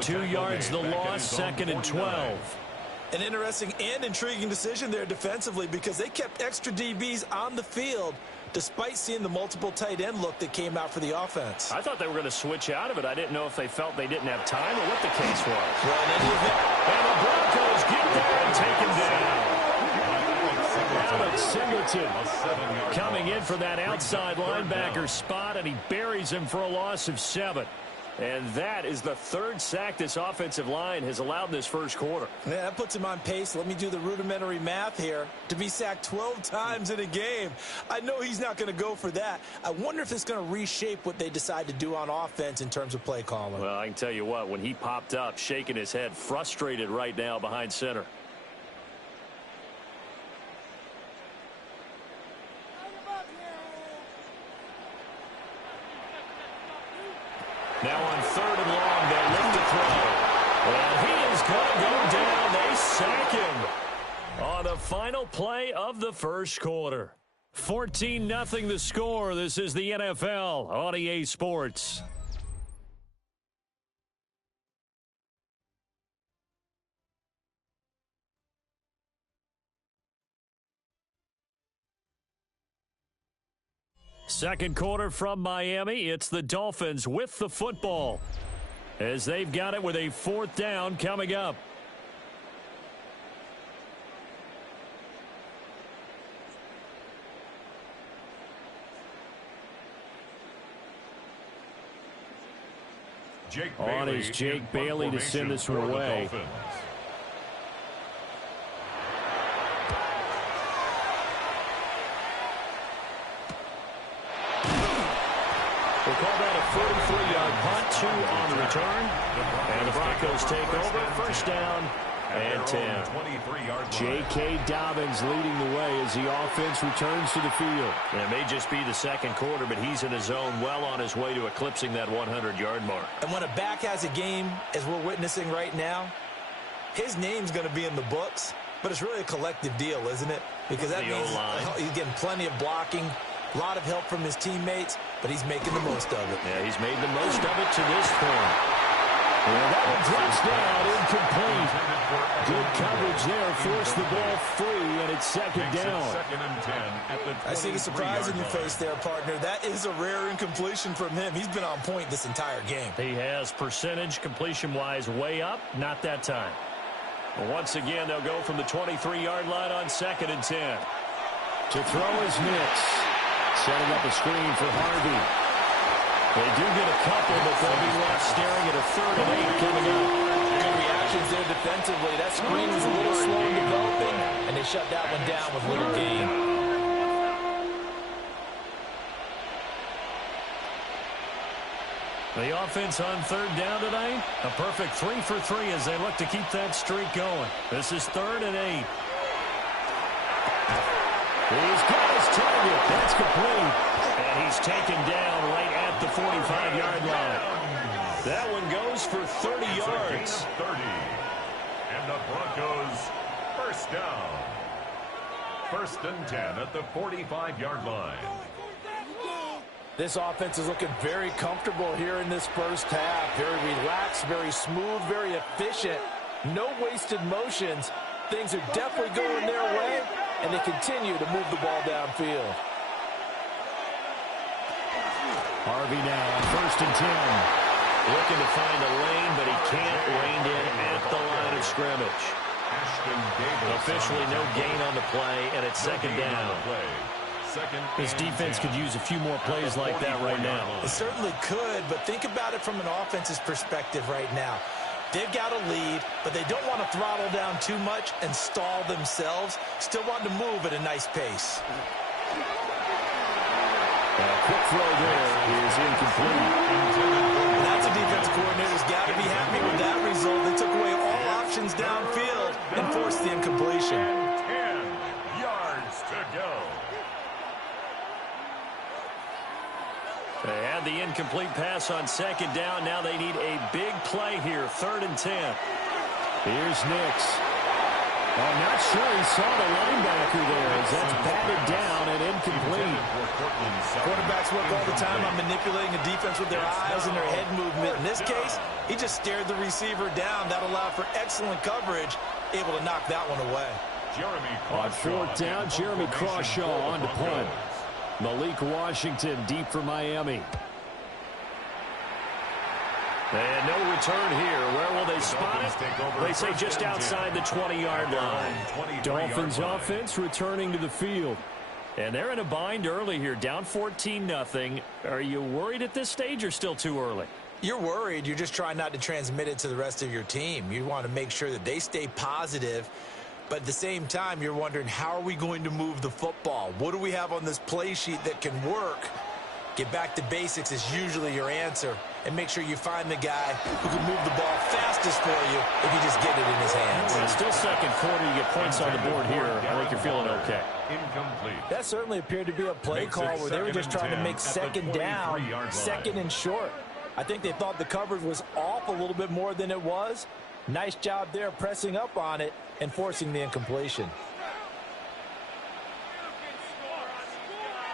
2 yards the loss, 2nd and 12. An interesting and intriguing decision there defensively because they kept extra DBs on the field despite seeing the multiple tight end look that came out for the offense. I thought they were going to switch out of it. I didn't know if they felt they didn't have time or what the case was. Well, in any event, and the Broncos get there and take him down. Alex Singleton coming in for that outside linebacker spot, and he buries him for a loss of 7. And that is the 3rd sack this offensive line has allowed this first quarter. Yeah, that puts him on pace. Let me do the rudimentary math here. To be sacked 12 times in a game, I know he's not going to go for that. I wonder if it's going to reshape what they decide to do on offense in terms of play calling. Well, I can tell you what, when he popped up, shaking his head, frustrated right now behind center. Now on 3rd and long, they'll look to throw. Well, he is going to go down. They sack him on the final play of the first quarter. 14-0 the score. This is the NFL on EA Sports. Second quarter from Miami. It's the Dolphins with the football as they've got it with a 4th down coming up. On is Jake Bailey to send this one away. We'll call that a 43-yard punt, 2 on the return. And the Broncos take over, first down and 10. J.K. Dobbins leading the way as the offense returns to the field. And it may just be the second quarter, but he's in his zone, well on his way to eclipsing that 100-yard mark. And when a back has a game, as we're witnessing right now, his name's going to be in the books, but it's really a collective deal, isn't it? Because that means he's getting plenty of blocking, a lot of help from his teammates, but he's making the most of it. Yeah, he's made the most of it to this point. And that one drops down, incomplete. Good coverage there, forced the ball free, and it's second down. I see the surprise in your face there, partner. That is a rare incompletion from him. He's been on point this entire game. He has percentage, completion-wise, way up. Not that time. Well, once again, they'll go from the 23-yard line on 2nd and 10. To throw is Nix. Setting up a screen for Harvey. They do get a couple, but they'll be left staring at a 3rd and 8 coming up. Good reactions there defensively. That screen was a little slow in developing, and they shut that one down with little gain. The offense on 3rd down tonight, a perfect 3 for 3 as they look to keep that streak going. This is 3rd and 8. He's got his target. That's complete. And he's taken down right at the 45-yard line. That one goes for 30 yards. 30. And the Broncos first down. 1st and 10 at the 45-yard line. This offense is looking very comfortable here in this first half. Very relaxed, very smooth, very efficient. No wasted motions. Things are definitely going their way, and they continue to move the ball downfield. Harvey now on 1st and 10. Looking to find a lane, but he can't rein in at the line of scrimmage. Officially no gain on the play, and it's 2nd down. This defense could use a few more plays like that right now. It certainly could, but think about it from an offense's perspective right now. They've got a lead, but they don't want to throttle down too much and stall themselves. Still want to move at a nice pace. A quick throw there is incomplete. That's a defense coordinator's got to be happy with that result. They took away all options downfield and forced the incompletion. 10 yards to go. They had the incomplete pass on 2nd down. Now they need a big play here. 3rd and 10. Here's Nix. I'm not sure he saw the linebacker there as that's batted down and incomplete. Quarterbacks work all the time on manipulating a defense with their eyes and their head movement. In this case, he just stared the receiver down. That allowed for excellent coverage, able to knock that one away. On 4th down, Jeremy Crawshaw on to punt. Malik Washington deep for Miami. And no return here. Where will they spot it? They say just outside the 20-yard line. Dolphins offense returning to the field. And they're in a bind early here, down 14-0. Are you worried at this stage or still too early? You're worried. You're just trying not to transmit it to the rest of your team. You want to make sure that they stay positive. But at the same time, you're wondering, how are we going to move the football? What do we have on this play sheet that can work? Get back to basics is usually your answer. And make sure you find the guy who can move the ball fastest for you if you just get it in his hands. Well, still 2nd quarter. You get points on the board here. I think you're feeling okay. Incomplete. That certainly appeared to be a play call where they were just trying to make 2nd down, 2nd and short. I think they thought the coverage was off a little bit more than it was. Nice job there pressing up on it and forcing the incompletion.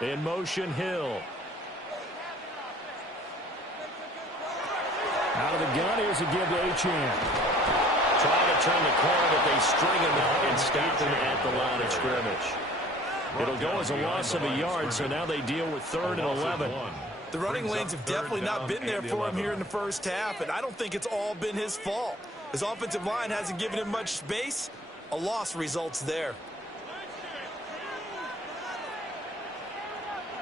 In motion, Hill. Out of the gun, here's a give to Achane. Trying to turn the corner, but they string him out and stop him at the line of scrimmage. It'll go as a loss of a yard, so now they deal with 3rd and 11. The running lanes have definitely not been there for him here in the first half, and I don't think it's all been his fault. His offensive line hasn't given him much space. A loss results there.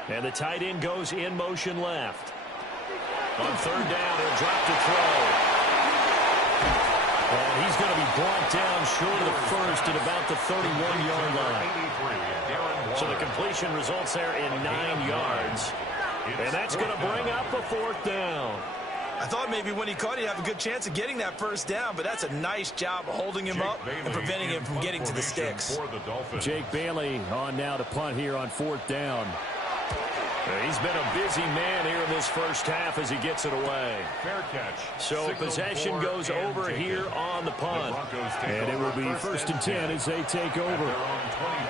And the tight end goes in motion left. On 3rd down, he'll drop to throw. And he's going to be brought down short of the first at about the 31-yard line. So the completion results there in 9 yards. And that's going to bring up a 4th down. I thought maybe when he caught it, he'd have a good chance of getting that 1st down, but that's a nice job of holding him up and preventing him from getting to the sticks. Jake Bailey on now to punt here on 4th down. He's been a busy man here in this first half as he gets it away. Fair catch. So possession goes over here on the punt. And it will be 1st and 10 as they take over.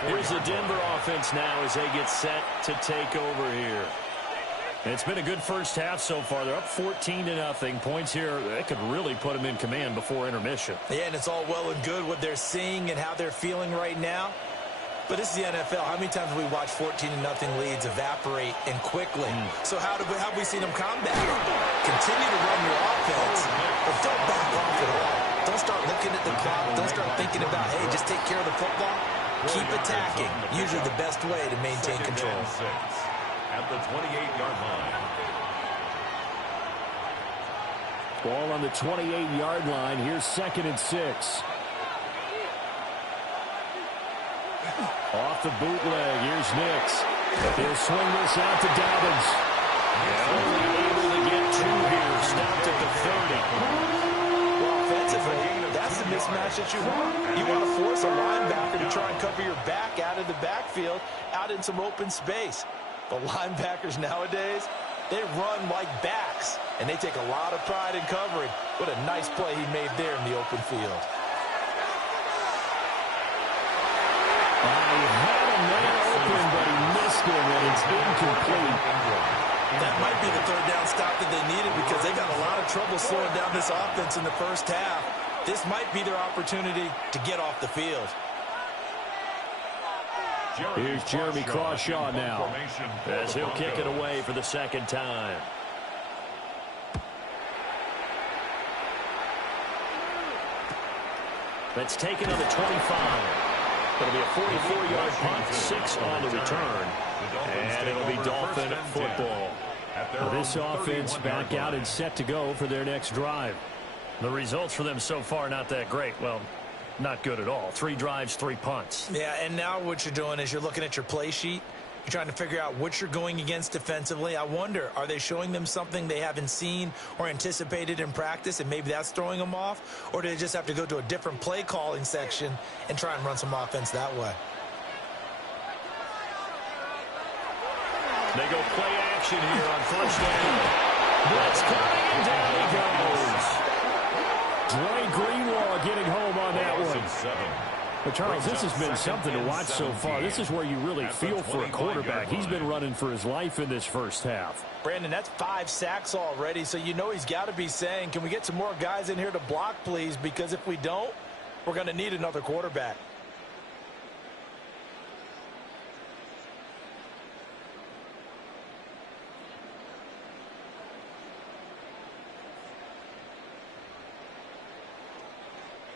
Here's the Denver offense now as they get set to take over here. And it's been a good first half so far. They're up 14-0. Points here, that could really put them in command before intermission. Yeah, and it's all well and good what they're seeing and how they're feeling right now. But this is the NFL. How many times have we watched 14-0 leads evaporate and quickly? So how have we seen them combat? Continue to run your offense, but don't back off at all. Don't start looking at the clock. Don't start thinking about, hey, just take care of the football. Keep attacking. Usually the best way to maintain control. At the 28-yard line. Ball on the 28-yard line. Here's 2nd and 6. Off the bootleg, here's Nix. He'll swing this out to Dobbins. Only able to get 2 here. Stopped at the 30. Well, offensively, that's the mismatch that you want. You want to force a linebacker to try and cover your back out of the backfield, out in some open space. But linebackers nowadays, They run like backs, and they take a lot of pride in covering. What a nice play he made there in the open field. He had a man open, but he missed him, and it's incomplete. That might be the third down stop that they needed because they got a lot of trouble slowing down this offense in the first half. This might be their opportunity to get off the field. Here's Jeremy Crawshaw now, as he'll kick it away for the second time. That's taken on the 25. It'll be a 44-yard punt, 6 on the return, and it'll be Dolphin football. Now this offense back out and set to go for their next drive. The results for them so far not that great. Well, not good at all. 3 drives, 3 punts. Yeah, and now what you're doing is you're looking at your play sheet. You're trying to figure out what you're going against defensively. I wonder, are they showing them something they haven't seen or anticipated in practice, and maybe that's throwing them off? Or do they just have to go to a different play calling section and try and run some offense that way? They go play action here on first down. Blitz coming, and down he goes. Dre Greenlaw getting home on that one. But, Charles, this has been something to watch so far. This is where you really feel for a quarterback. He's been running for his life in this first half. Brandon, that's 5 sacks already, so you know he's got to be saying, can we get some more guys in here to block, please? Because if we don't, we're going to need another quarterback.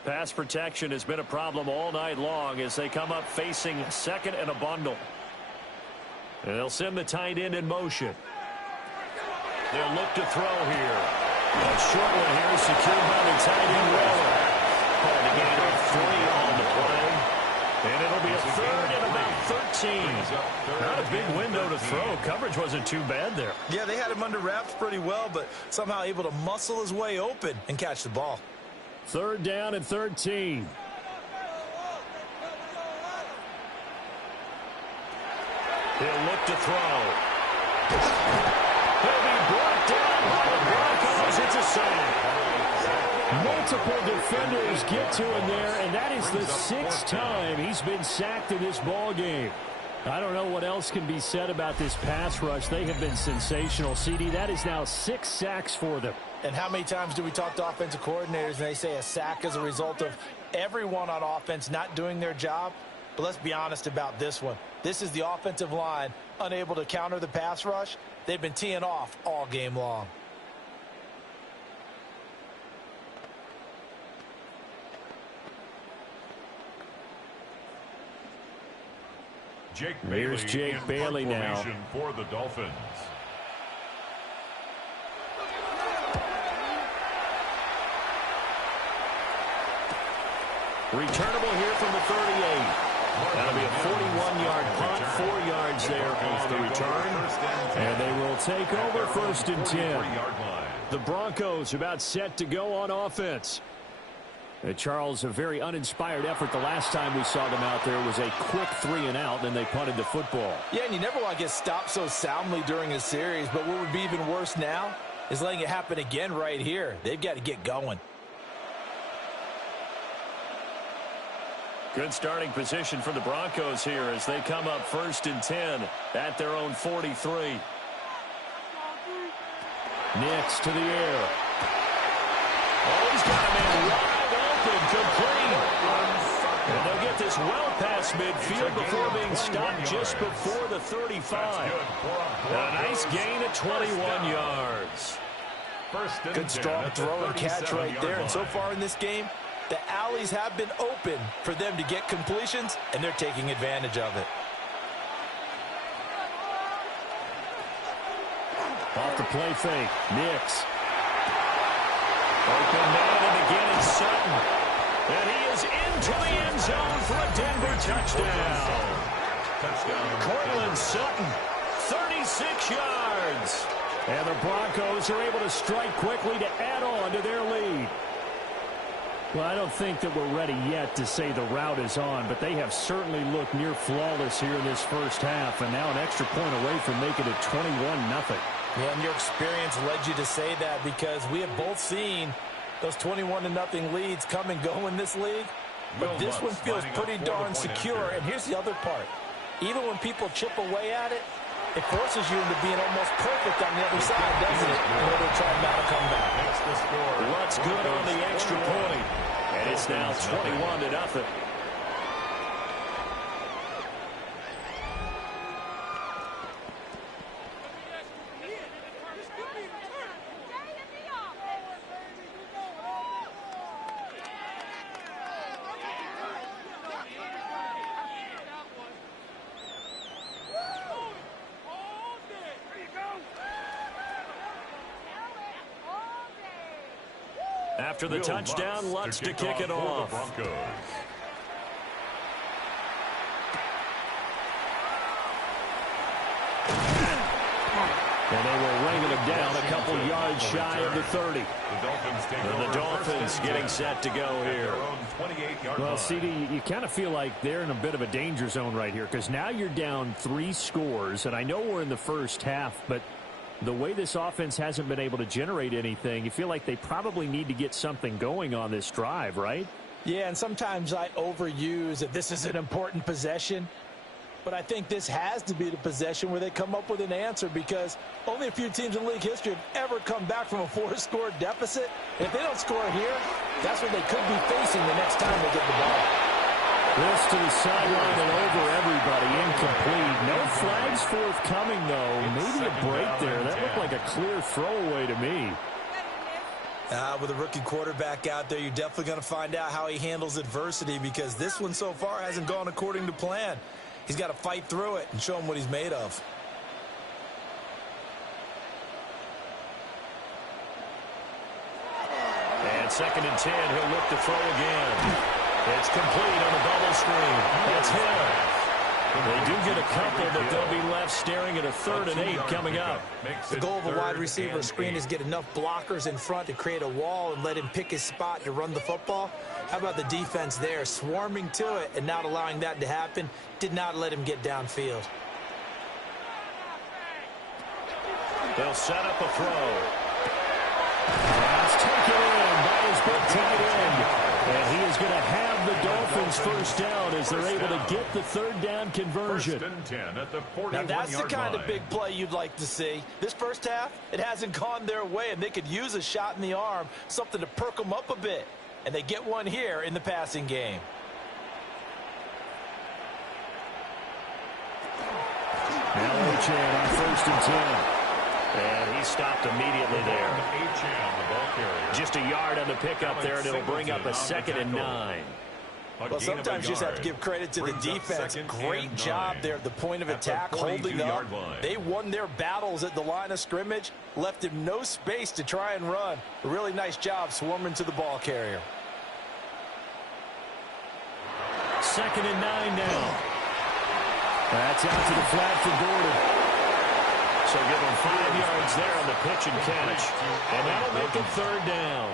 Pass protection has been a problem all night long as they come up facing second and a bundle. And they'll send the tight end in motion. They'll look to throw here. A short one here secured by the tight end Weller. And a gain of 3 on the play. And it'll be a third and about 13. Not a big window to throw. Coverage wasn't too bad there. Yeah, they had him under wraps pretty well, but somehow able to muscle his way open and catch the ball. Third down and 13. He'll look to throw. He'll be brought down by the Broncos. It's a sack. Multiple defenders get to him there, and that is the 6th time he's been sacked in this ball game. I don't know what else can be said about this pass rush. They have been sensational. CD, that is now 6 sacks for them. And how many times do we talk to offensive coordinators and they say a sack is a result of everyone on offense not doing their job? But let's be honest about this one. This is the offensive line unable to counter the pass rush. They've been teeing off all game long. Here's Jake Bailey now. For the Dolphins. Returnable here from the 38. That'll be a 41-yard punt, 4 yards there off the return. And they will take over 1st and 10. The Broncos about set to go on offense. Charles, a very uninspired effort. The last time we saw them out there was a quick 3 and out, and they punted the football. Yeah, and you never want to get stopped so soundly during a series, but what would be even worse now is letting it happen again right here. They've got to get going. Good starting position for the Broncos here as they come up 1st and 10 at their own 43. Nix to the air. Oh, he's got a man wide open, complete. And they'll get this well past midfield before being stopped just before the 35. A nice gain at 21 yards. Good strong throw and catch right there. And so far in this game, the alleys have been open for them to get completions, and they're taking advantage of it. Off the play fake, Nix. Open man, and again it's Sutton. And he is into the end zone for a Denver touchdown. Cortland Sutton, 36 yards. And the Broncos are able to strike quickly to add on to their lead. Well, I don't think that we're ready yet to say the route is on, but they have certainly looked near flawless here in this first half, and now an extra point away from making it 21-0. Yeah, and your experience led you to say that because we have both seen those 21-0 leads come and go in this league. But this one feels pretty darn secure. And here's the other part. Even when people chip away at it, it forces you into being almost perfect on the other side, doesn't it, in order to try and mount a comeback. What's good on the extra point? And it's now 21-0. After the touchdown, Lutz to kick it off. And they will wrangle him down a couple yards shy of the 30. And the Dolphins getting set to go here. Well, CD, you kind of feel like they're in a bit of a danger zone right here because now you're down 3 scores. And I know we're in the first half, but the way this offense hasn't been able to generate anything, you feel like they probably need to get something going on this drive, right? Yeah, and sometimes I overuse that this is an important possession. But I think this has to be the possession where they come up with an answer because only a few teams in league history have ever come back from a 4-score deficit. And if they don't score here, that's what they could be facing the next time they get the ball. This to the sideline and over everybody. Incomplete. No flags forthcoming, though. Maybe a break there. That looked like a clear throwaway to me. With a rookie quarterback out there, you're definitely going to find out how he handles adversity because this one so far hasn't gone according to plan. He's got to fight through it and show him what he's made of. And 2nd and 10, he'll look to throw again. It's complete on the bubble screen. That's Hill. They do get a couple, but they'll be left staring at a 3rd and 8 coming up. The goal of a wide receiver screen is get enough blockers in front to create a wall and let him pick his spot to run the football. How about the defense there, swarming to it and not allowing that to happen? Did not let him get downfield. They'll set up a throw. That's taken in by his big tight end. And he is going to have the Dolphins first down as they're able to get the 3rd down conversion. 1st and 10 at the 41-yard line. Now that's the kind of big play you'd like to see. This first half, it hasn't gone their way, and they could use a shot in the arm, something to perk them up a bit. And they get one here in the passing game. Now Ochan on 1st and 10. And he stopped immediately there. Just a yard on the pickup there, and it'll bring up a 2nd and 9. Well, sometimes you just have to give credit to the defense. Great job there at the point of attack, holding up. They won their battles at the line of scrimmage, left him no space to try and run. A really nice job swarming to the ball carrier. 2nd and 9 now. That's out to the flat for Gordon. So give him 5 yards there on the pitch and catch. And that'll make it 3rd down.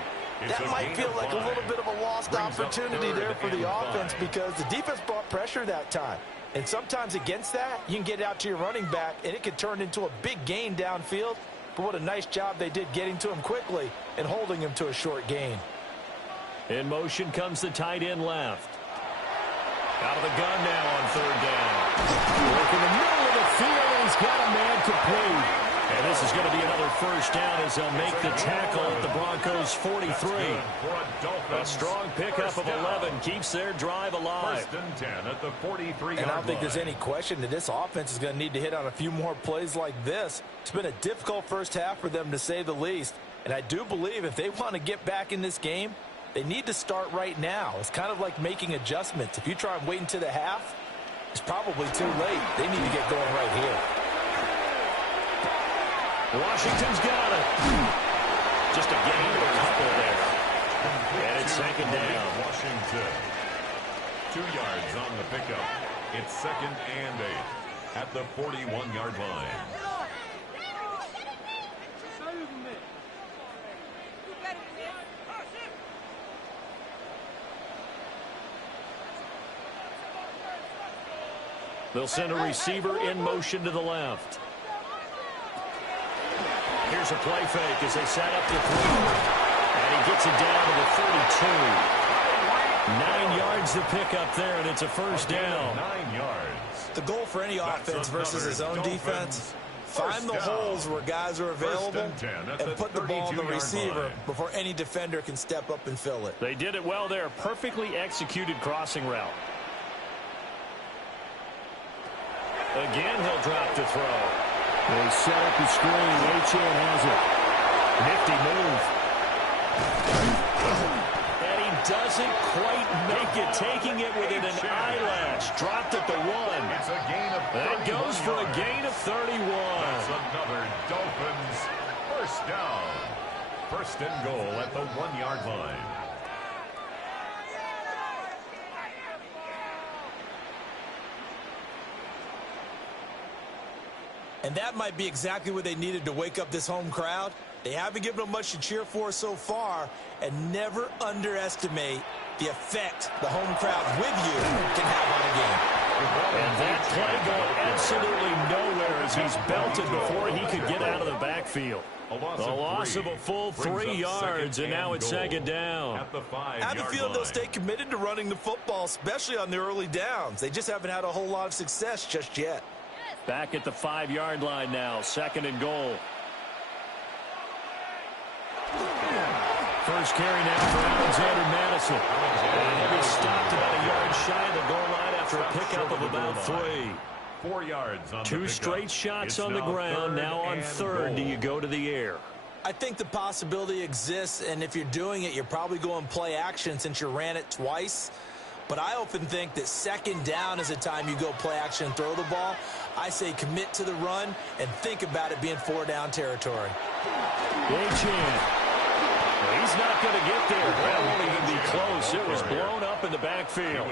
That might feel like a little bit of a lost opportunity there for the offense because the defense brought pressure that time. And sometimes against that, you can get it out to your running back, and it could turn into a big gain downfield. But what a nice job they did getting to him quickly and holding him to a short gain. In motion comes the tight end left. Out of the gun now on 3rd down. Work in the middle of the field, and he's got a man complete. And this is going to be another first down as they'll make the tackle at the Broncos 43. A strong pickup of 11 keeps their drive alive. 1st and 10 at the 43-yard line. And I don't think there's any question that this offense is going to need to hit on a few more plays like this. It's been a difficult first half for them, to say the least. And I do believe if they want to get back in this game, they need to start right now. It's kind of like making adjustments. If you try and wait until the half, it's probably too late. They need to get going right here. Washington's got it. Just a gain of a couple there. And it's 2nd down. Washington. 2 yards on the pickup. It's 2nd and 8 at the 41-yard line. They'll send a receiver in motion to the left. Here's a play fake as they set up the throw. And he gets it down to the 32. 9 yards to pick up there, and it's a first down. 9 yards. The goal for any offense versus his own defense, find the holes where guys are available and put the ball on the receiver before any defender can step up and fill it. They did it well there. Perfectly executed crossing route. Again, he'll drop to throw. They set up the screen. Achane has it. Nifty move. And he doesn't quite make it, taking it within an eyelash. Dropped at the 1. It's a gain of 31 That goes for a gain of 31. That's another Dolphins first down. First and goal at the 1-yard line. And that might be exactly what they needed to wake up this home crowd. They haven't given them much to cheer for so far, and never underestimate the effect the home crowd with you can have on a game. And that play going absolutely nowhere as he's belted before he could get out of the backfield. The loss of a full 3 yards, and now it's second down. I have a feeling they'll stay committed to running the football, especially on the early downs. They just haven't had a whole lot of success just yet. Back at the 5-yard line now, second and goal. First carry now for Alexander Madison. And he was stopped about a yard shy of the goal line after a pickup of about 3. 4 yards on 2 straight shots on the ground. Now on third, do you go to the air? I think the possibility exists, and if you're doing it, you're probably going play action since you ran it twice. But I often think that second down is the time you go play action and throw the ball. I say commit to the run and think about it being 4-down territory. Achane. He's not going to get there. That won't even be close. It was blown up in the backfield.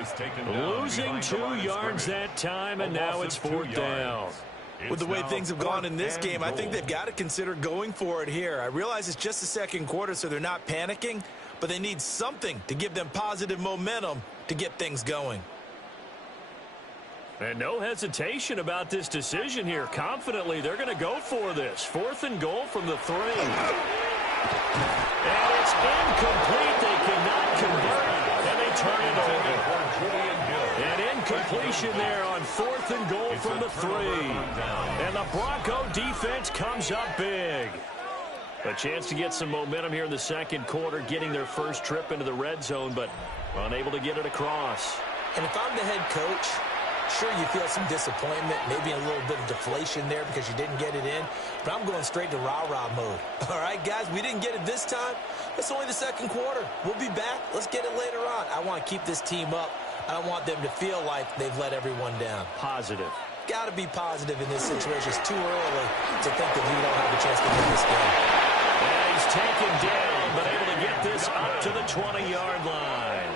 Losing 2 yards that time, and now it's 4th down. With the way things have gone in this game, I think they've got to consider going for it here. I realize it's just the second quarter, so they're not panicking, but they need something to give them positive momentum to get things going. And no hesitation about this decision here. Confidently, they're going to go for this. 4th and goal from the 3. And it's incomplete. They cannot convert, and they turn it over. An incompletion there on 4th and goal from the 3. And the Bronco defense comes up big. A chance to get some momentum here in the second quarter, getting their first trip into the red zone, but unable to get it across. And if I'm the head coach, sure, you feel some disappointment, maybe a little bit of deflation there because you didn't get it in, but I'm going straight to rah-rah mode. All right, guys, we didn't get it this time. It's only the second quarter. We'll be back. Let's get it later on. I want to keep this team up. I don't want them to feel like they've let everyone down. Positive. Got to be positive in this situation. It's too early to think that we don't have a chance to win this game. And he's taken down, but able to get this up to the 20-yard line.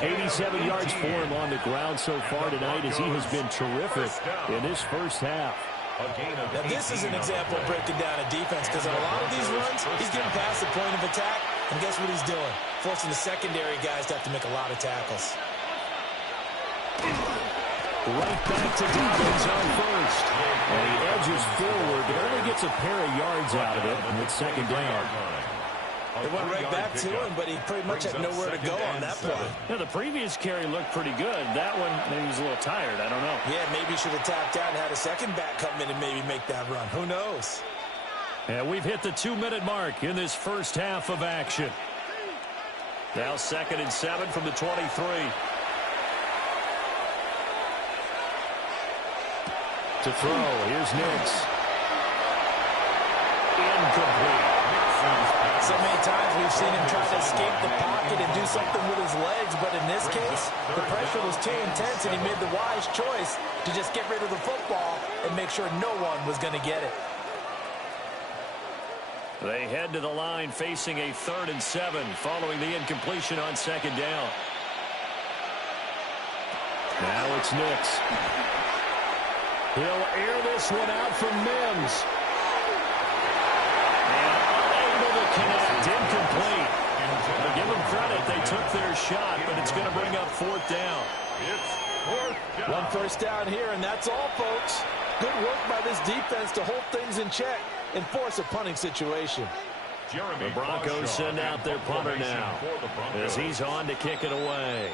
87 yards for him on the ground so far tonight as he has been terrific in this first half. Now, this is an example of breaking down a defense because on a lot of these runs, he's getting past the point of attack, and guess what he's doing? Forcing the secondary guys to have to make a lot of tackles. Right back to Dobbins on first. And he edges forward, but only gets a pair of yards out of it, and it's second down. They went right back to him, but he pretty much had nowhere to go on that play. Yeah, the previous carry looked pretty good. That one, maybe he was a little tired. I don't know. Yeah, maybe he should have tapped out and had a second back come in and maybe make that run. Who knows? And we've hit the 2-minute mark in this first half of action. Now 2nd and 7 from the 23. To throw, here's Nix. Incomplete. So many times we've seen him try to escape the pocket and do something with his legs, but in this case, the pressure was too intense and he made the wise choice to just get rid of the football and make sure no one was going to get it. They head to the line facing a 3rd and 7 following the incompletion on 2nd down. Now it's Nix. He'll air this one out from Mims. And unable to connect, incomplete. But give them credit, they took their shot, but it's going to bring up 4th down. It's 4th down. One first down here, and that's all, folks. Good work by this defense to hold things in check. and force a punting situation. The Broncos send out their punter now as he's on to kick it away.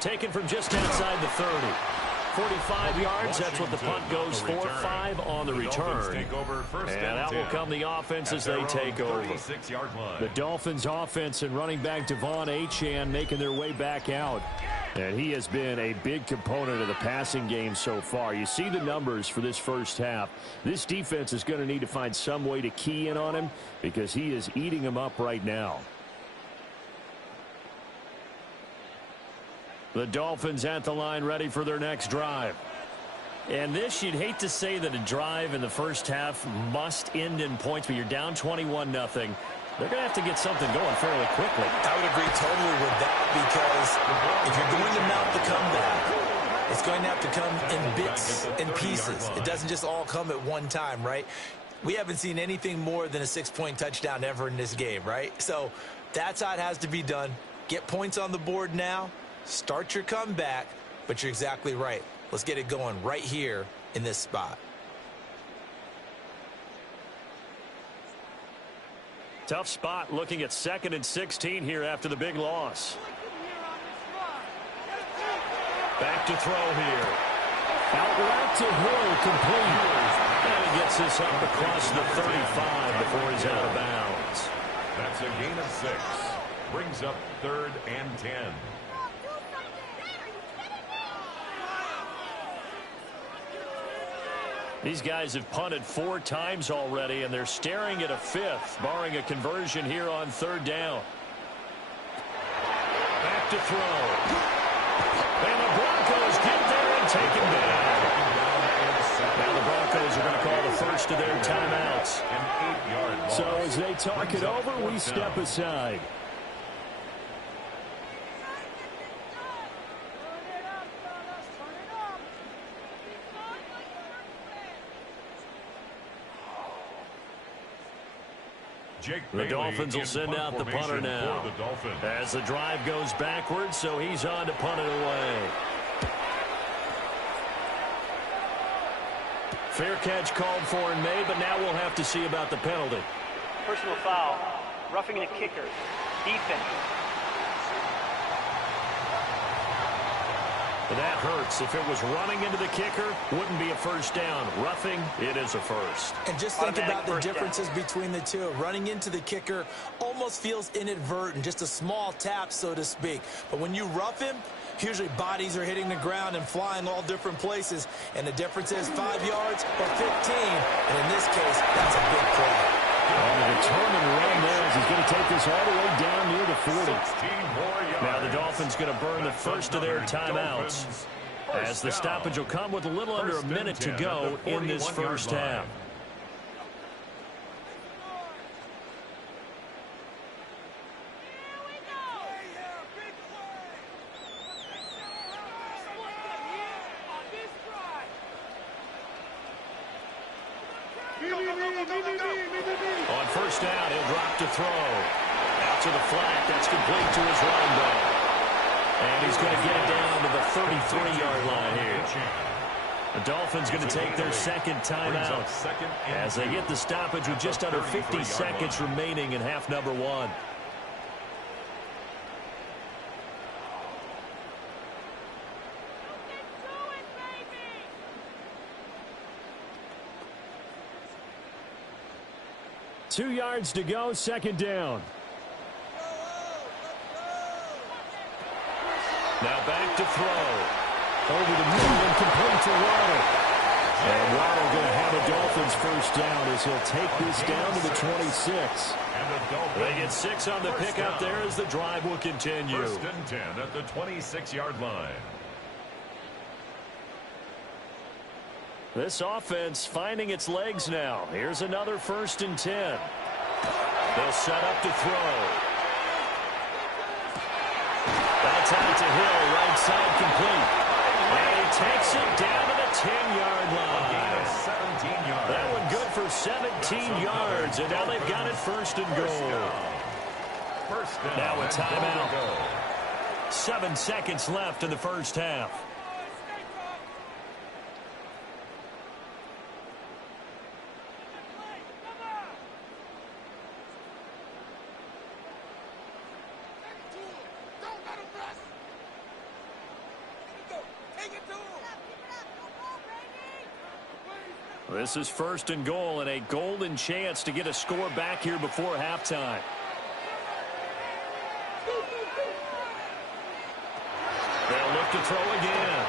Taken from just outside the 30. 45 yards, that's what the punt goes for. 5 on the return. And out will come the offense as they take over. The Dolphins offense and running back Devon Achane making their way back out. And he has been a big component of the passing game so far. You see the numbers for this first half. This defense is going to need to find some way to key in on him because he is eating them up right now. The Dolphins at the line ready for their next drive. And this, you'd hate to say that a drive in the first half must end in points, but you're down 21-0. They're going to have to get something going fairly quickly. I would agree totally with that because if you're going to mount the comeback, it's going to have to come in bits and pieces. It doesn't just all come at one time, right? We haven't seen anything more than a 6-point touchdown ever in this game, right? So that's how it has to be done. Get points on the board now. Start your comeback, but you're exactly right. Let's get it going right here in this spot. Tough spot looking at 2nd and 16 here after the big loss. Back to throw here. Out route to Hill, complete. And he gets this up across the 35 before he's out of bounds. That's a gain of 6. Brings up 3rd and 10. These guys have punted 4 times already, and they're staring at a 5th, barring a conversion here on 3rd down. Back to throw. And the Broncos get there and take him down. Now the Broncos are going to call the first of their timeouts. So as they talk it over, we step aside. The Dolphins will send out the punter now as the drive goes backwards, so he's on to punt it away. Fair catch called for and made, but now we'll have to see about the penalty. Personal foul, roughing the kicker, defense. That hurts. If it was running into the kicker, wouldn't be a first down. Roughing, it is a first. And just think about the differences between the two. Running into the kicker almost feels inadvertent, just a small tap, so to speak. But when you rough him, usually bodies are hitting the ground and flying all different places. And the difference is 5 yards or 15. And in this case, that's a big play. And a determined run there as he's going to take this all the way down near the 40. Now the Dolphins going to burn the first of their timeouts as the stoppage will come with a little under a minute to go in this first half. On first down, he'll drop to throw. Out to the flat. That's complete to his running back. And he's going to get it down to the 33-yard line here. The Dolphins going to take their second timeout as they get the stoppage with just under 50 seconds remaining in half number 1. Two yards to go, second down. Now back to throw. Over the middle and complete to Waddle. And Waddle going to have a Dolphins first down as he'll take this down to the 26. They get 6 on the pickup there as the drive will continue. First and 10 at the 26-yard line. This offense finding its legs now. Here's another first and 10. They'll set up to throw. That's out to Hill, right side complete. And he takes it down to the 10-yard line. 17 yards. That one good for 17 yards, and now they've got it first and goal. First Now a timeout. 7 seconds left in the first half. This is 1st and goal and a golden chance to get a score back here before halftime. They'll look to throw again.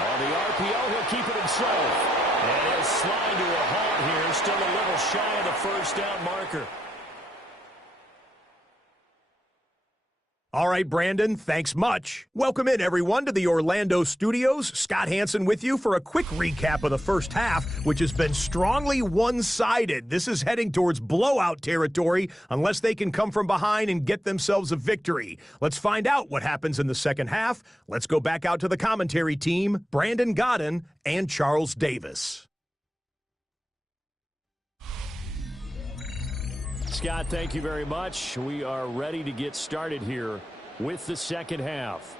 On the RPO, he'll keep it himself. And he'll slide to a halt here, still a little shy of the first down marker. All right, Brandon, thanks much. Welcome in, everyone, to the Orlando studios. Scott Hansen with you for a quick recap of the first half, which has been strongly one-sided. This is heading towards blowout territory unless they can come from behind and get themselves a victory. Let's find out what happens in the second half. Let's go back out to the commentary team, Brandon Godden and Charles Davis. Scott, thank you very much. We are ready to get started here with the second half.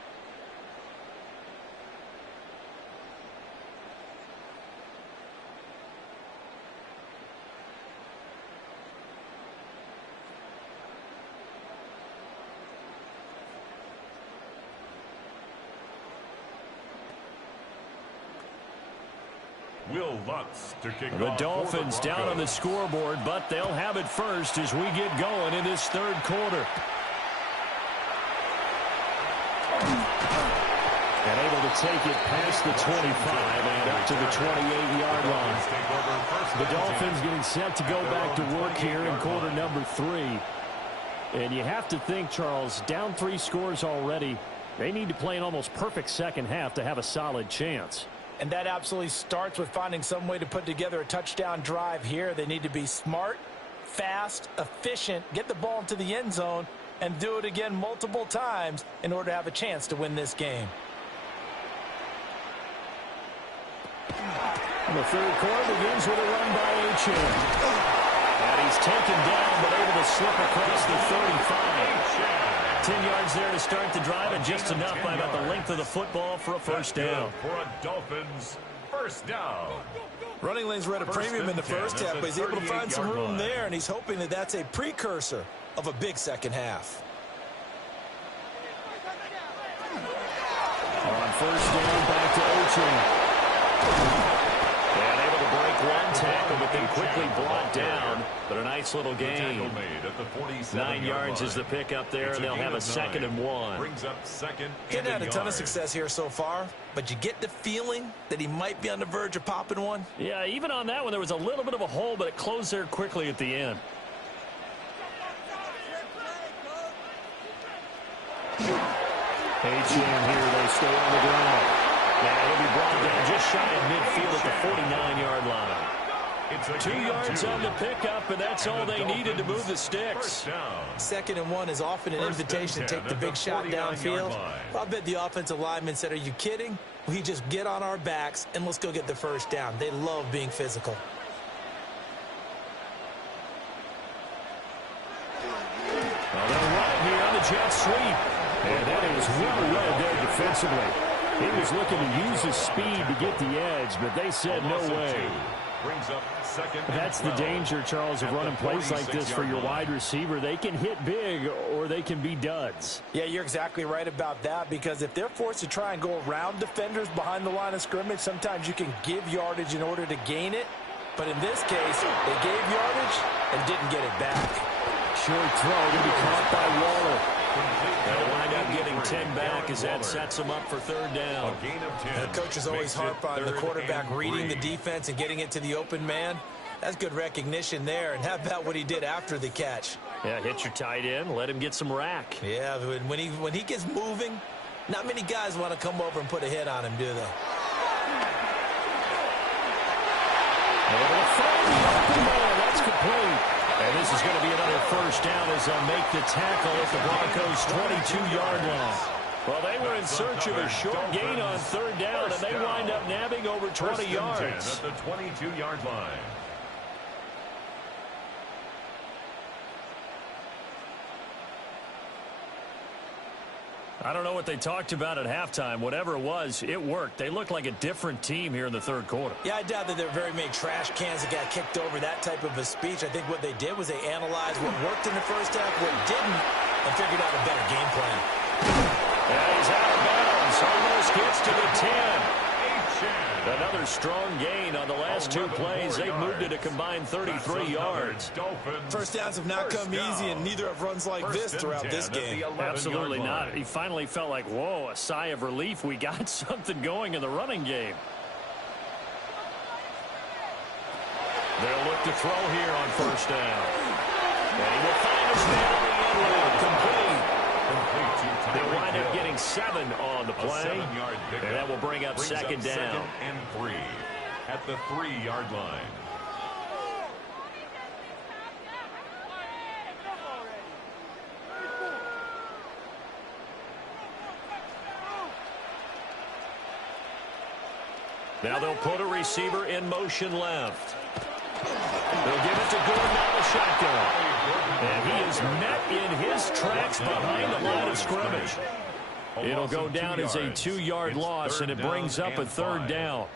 Will Lutz to kick The off Dolphins for the down on the scoreboard, but they'll have it first as we get going in this third quarter. And able to take it past the 25 and up to the 28-yard line. The Dolphins getting set to go back to work here in quarter number 3. And you have to think, Charles, down 3 scores already. They need to play an almost perfect second half to have a solid chance. And that absolutely starts with finding some way to put together a touchdown drive here. They need to be smart, fast, efficient, get the ball into the end zone, and do it again multiple times in order to have a chance to win this game. And the third quarter begins with a run by H.M. And he's taken down, but able to slip across the 35. 10 yards there to start the drive, and just enough by about the length of the football for a first down. For a Dolphins first down. Running lanes were at a premium in the first half, but he's able to find some room there, and he's hoping that that's a precursor of a big second half. On first down, back to Ocean. And able to break one tackle, but then quickly brought down. But a nice little gain. 9 yards is the pickup there, and they'll have a 2nd and 1. Brings up second. He hadn't had a ton of success here so far, but you get the feeling that he might be on the verge of popping one. Yeah, even on that one, there was a little bit of a hole, but it closed there quickly at the end. H.M. here, they stay on the ground. Now he'll be brought down just shy of midfield at the 49-yard line. 2 yards on the pickup, and that's all they needed to move the sticks. 2nd and 1 is often an invitation to take the big shot downfield. Well, I bet the offensive lineman said, are you kidding? We just get on our backs, and let's go get the first down. They love being physical. Well, they'll run here on the jet sweep. And that is well read there defensively. He was looking to use his speed to get the edge, but they said no way. Brings up second. That's the danger, Charles, of running plays like this for your wide receiver. They can hit big or they can be duds. Yeah, you're exactly right about that, because if they're forced to try and go around defenders behind the line of scrimmage, sometimes you can give yardage in order to gain it. But in this case, they gave yardage and didn't get it back. Short throw to be caught by Waller. They'll wind up getting 10 back as that sets them up for third down. The coaches always harp on the quarterback reading the defense and getting it to the open man. That's good recognition there. And how about what he did after the catch? Yeah, hit your tight end, let him get some rack. Yeah, when he gets moving, not many guys want to come over and put a hit on him, do they? That's complete. And this is going to be another first down as they'll make the tackle at the Broncos' 22-yard line. Well, they were in search of a short gain on third down, and they wind up nabbing over 20 yards. At the 22-yard line. I don't know what they talked about at halftime. Whatever it was, it worked. They looked like a different team here in the third quarter. Yeah, I doubt that there were very many trash cans that got kicked over, that type of a speech. I think what they did was they analyzed what worked in the first half, what didn't, and figured out a better game plan. Yeah, he's out of bounds. Almost gets to the 10. Another strong gain on the last 2 plays. They've moved it a combined 33 yards. First downs have not come easy, and neither have runs like this throughout this game. Absolutely not. He finally felt like, whoa, a sigh of relief. We got something going in the running game. They'll look to throw here on first down. And he will find his man in the end zone. Complete. They'll wind up getting 7 on the play. And that will bring up second down. 2nd and 3 at the 3-yard line. Now they'll put a receiver in motion left. They'll give it to Gordon out of shotgun. And he is met in his tracks behind the line of scrimmage. It'll go down as a 2-yard loss, and it brings up a 3rd down.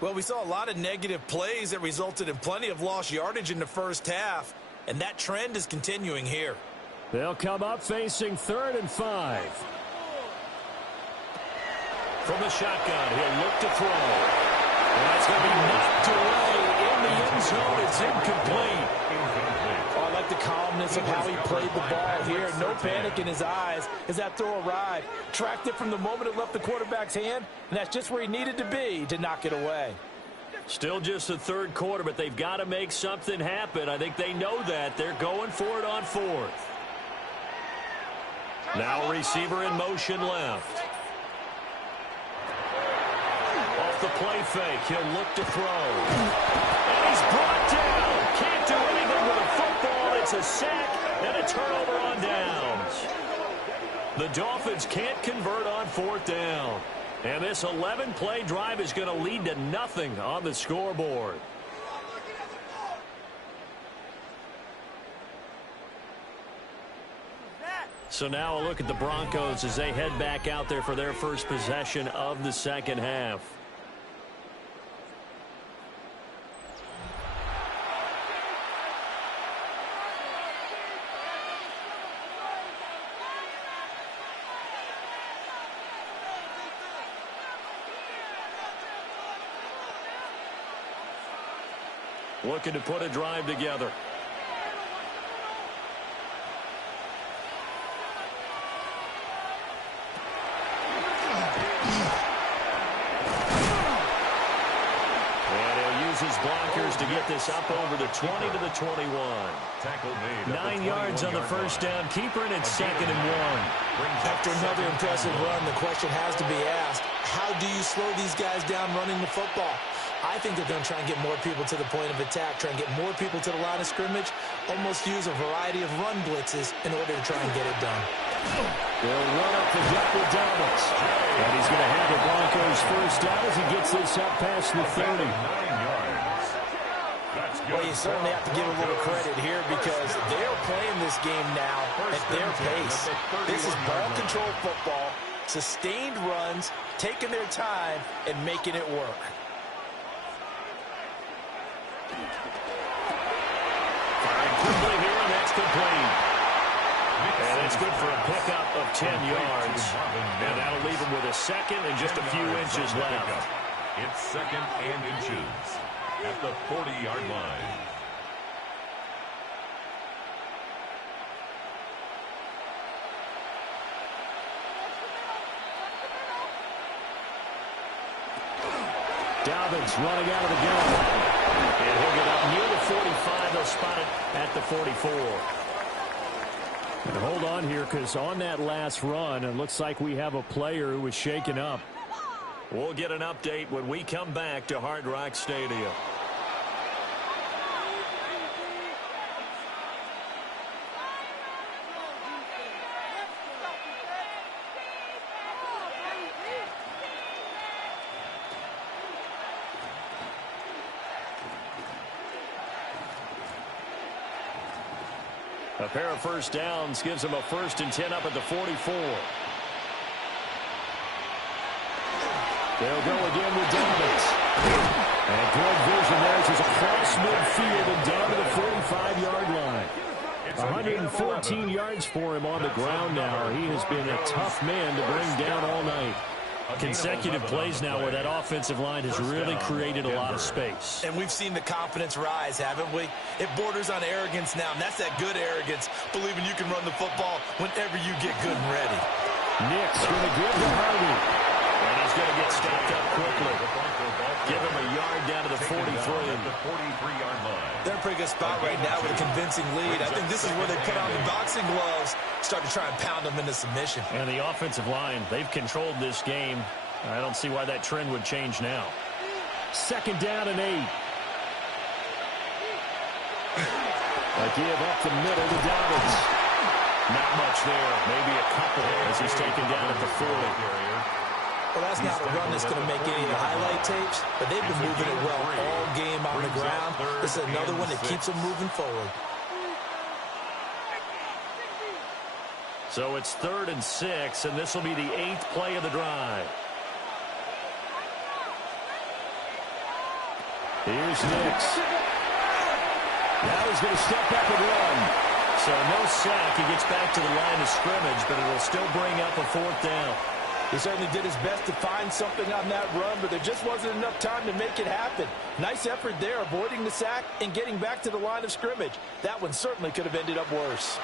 Well, we saw a lot of negative plays that resulted in plenty of lost yardage in the first half, and that trend is continuing here. They'll come up facing 3rd and 5. From the shotgun, he'll look to throw. And that's going to be knocked away in the end zone. It's incomplete. Oh, I like the calmness of how he played the ball here. No panic in his eyes as that throw arrived. Tracked it from the moment it left the quarterback's hand, and that's just where he needed to be to knock it away. Still just the 3rd quarter, but they've got to make something happen. I think they know that. They're going for it on 4th. Now receiver in motion left. Off the play fake, he'll look to throw. And he's brought down. Can't do anything with a football. It's a sack and a turnover on downs. The Dolphins can't convert on 4th down. And this 11-play drive is going to lead to nothing on the scoreboard. So now a look at the Broncos as they head back out there for their first possession of the second half. Looking to put a drive together. His blockers to get this up over the 20 to the 21. 9 yards on the first down. Keeper, and it's 2nd and 1. After another impressive run, the question has to be asked, how do you slow these guys down running the football? I think they're going to try and get more people to the point of attack, try and get more people to the line of scrimmage, almost use a variety of run blitzes in order to try and get it done. They'll run up the gut with Dallas. And he's going to have the Broncos first down as he gets this up past the 30. Well, you certainly have to give a little credit here because they're playing this game now at their pace. This is ball control football, sustained runs, taking their time, and making it work. Firing quickly here, and that's complete. And it's good for a pickup of 10 yards. And that'll leave him with a second and just a few inches left. It's 2nd and inches at the 40-yard line. Dobbins running out of the gun. And he'll get up near the 45. They'll spot it at the 44. And hold on here, because on that last run, it looks like we have a player who was shaken up. We'll get an update when we come back to Hard Rock Stadium. A pair of first downs gives them a 1st and 10 up at the 44. They'll go again with Dobbins. And good vision there as he's across midfield and down to the 45-yard line. 114 yards for him on the ground now. He has been a tough man to bring down all night. consecutive plays now where that offensive line has really created a lot of space. And we've seen the confidence rise, haven't we? It borders on arrogance now, and that's that good arrogance, believing you can run the football whenever you get good and ready. Nick's going to give to Hardy. And he's going to get stopped up quickly. Give him a yard down to the 43. They're in a pretty good spot right now with a convincing lead. I think this is where they put on the boxing gloves, start to try and pound them into submission. And the offensive line, they've controlled this game. I don't see why that trend would change now. 2nd down and 8. A give up the middle to Dobbins. Not much there. Maybe a couple as he's taken down at the 40. Well, that's not a run that's going to make any of the highlight tapes, but they've been moving it well all game on the ground. This is another one that keeps them moving forward. So it's 3rd and 6, and this will be the 8th play of the drive. Here's Nix. Now he's going to step up and run. So no sack. He gets back to the line of scrimmage, but it will still bring up a 4th down. He certainly did his best to find something on that run, but there just wasn't enough time to make it happen. Nice effort there, avoiding the sack and getting back to the line of scrimmage. That one certainly could have ended up worse.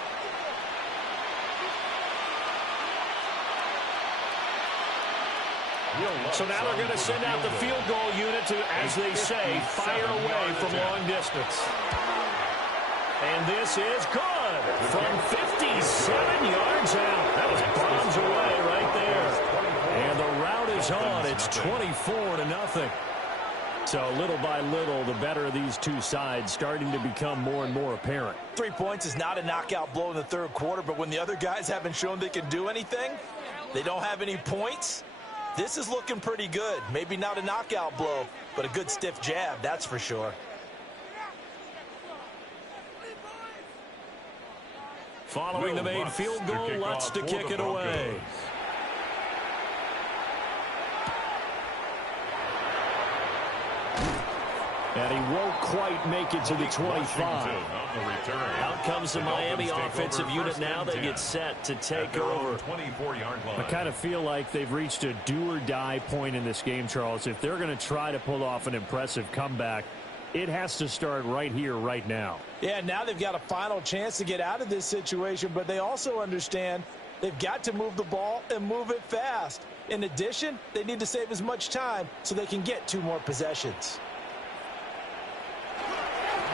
So now they're going to send out the field goal unit to, as they say, fire away from long distance. And this is good from 57 yards out. That was bombs away right there. And the route is on. It's 24-0. So little by little, the better of these two sides starting to become more and more apparent. 3 points is not a knockout blow in the 3rd quarter, but when the other guys haven't shown they can do anything, they don't have any points, this is looking pretty good. Maybe not a knockout blow, but a good stiff jab, that's for sure. Following the made field goal, Lutz to kick it away. And he won't quite make it to the 25. Out comes the Miami offensive unit now. They get set to take over. I kind of feel like they've reached a do-or-die point in this game, Charles. If they're going to try to pull off an impressive comeback, it has to start right here, right now. Yeah, now they've got a final chance to get out of this situation, but they also understand they've got to move the ball and move it fast. In addition, they need to save as much time so they can get 2 more possessions.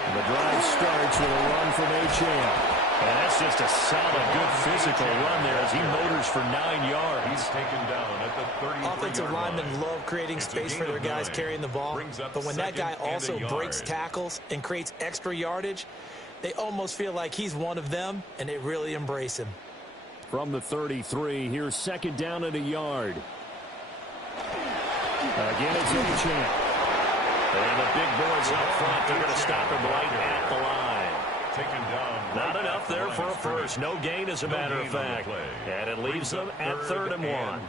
The drive starts with a run from Achane. And that's just a solid, good physical run there as he motors for 9 yards. He's taken down at the 33-yard Offensive linemen love creating space for their guys carrying the ball. But when that guy also breaks tackles and creates extra yardage, they almost feel like he's one of them, and they really embrace him. From the 33, here's 2nd down and a yard. Again, it's Achane. And the big boys up front, they're going to stop him right at the line. Taken down. Not enough there for a first. No gain, as a matter of fact. And it leaves them at 3rd and 1.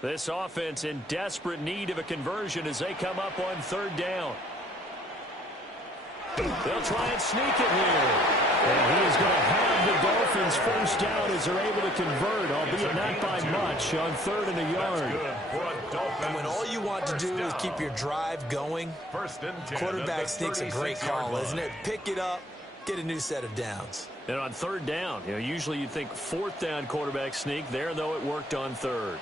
This offense in desperate need of a conversion as they come up on 3rd down. They'll try and sneak it here. And he is going to have the Dolphins first down as they're able to convert, albeit not by much, on 3rd and a yard. And when all you want to do is keep your drive going, quarterback sneak's a great call, isn't it? Pick it up, get a new set of downs. And on 3rd down, usually you'd think 4th down quarterback sneak there, though it worked on 3rd.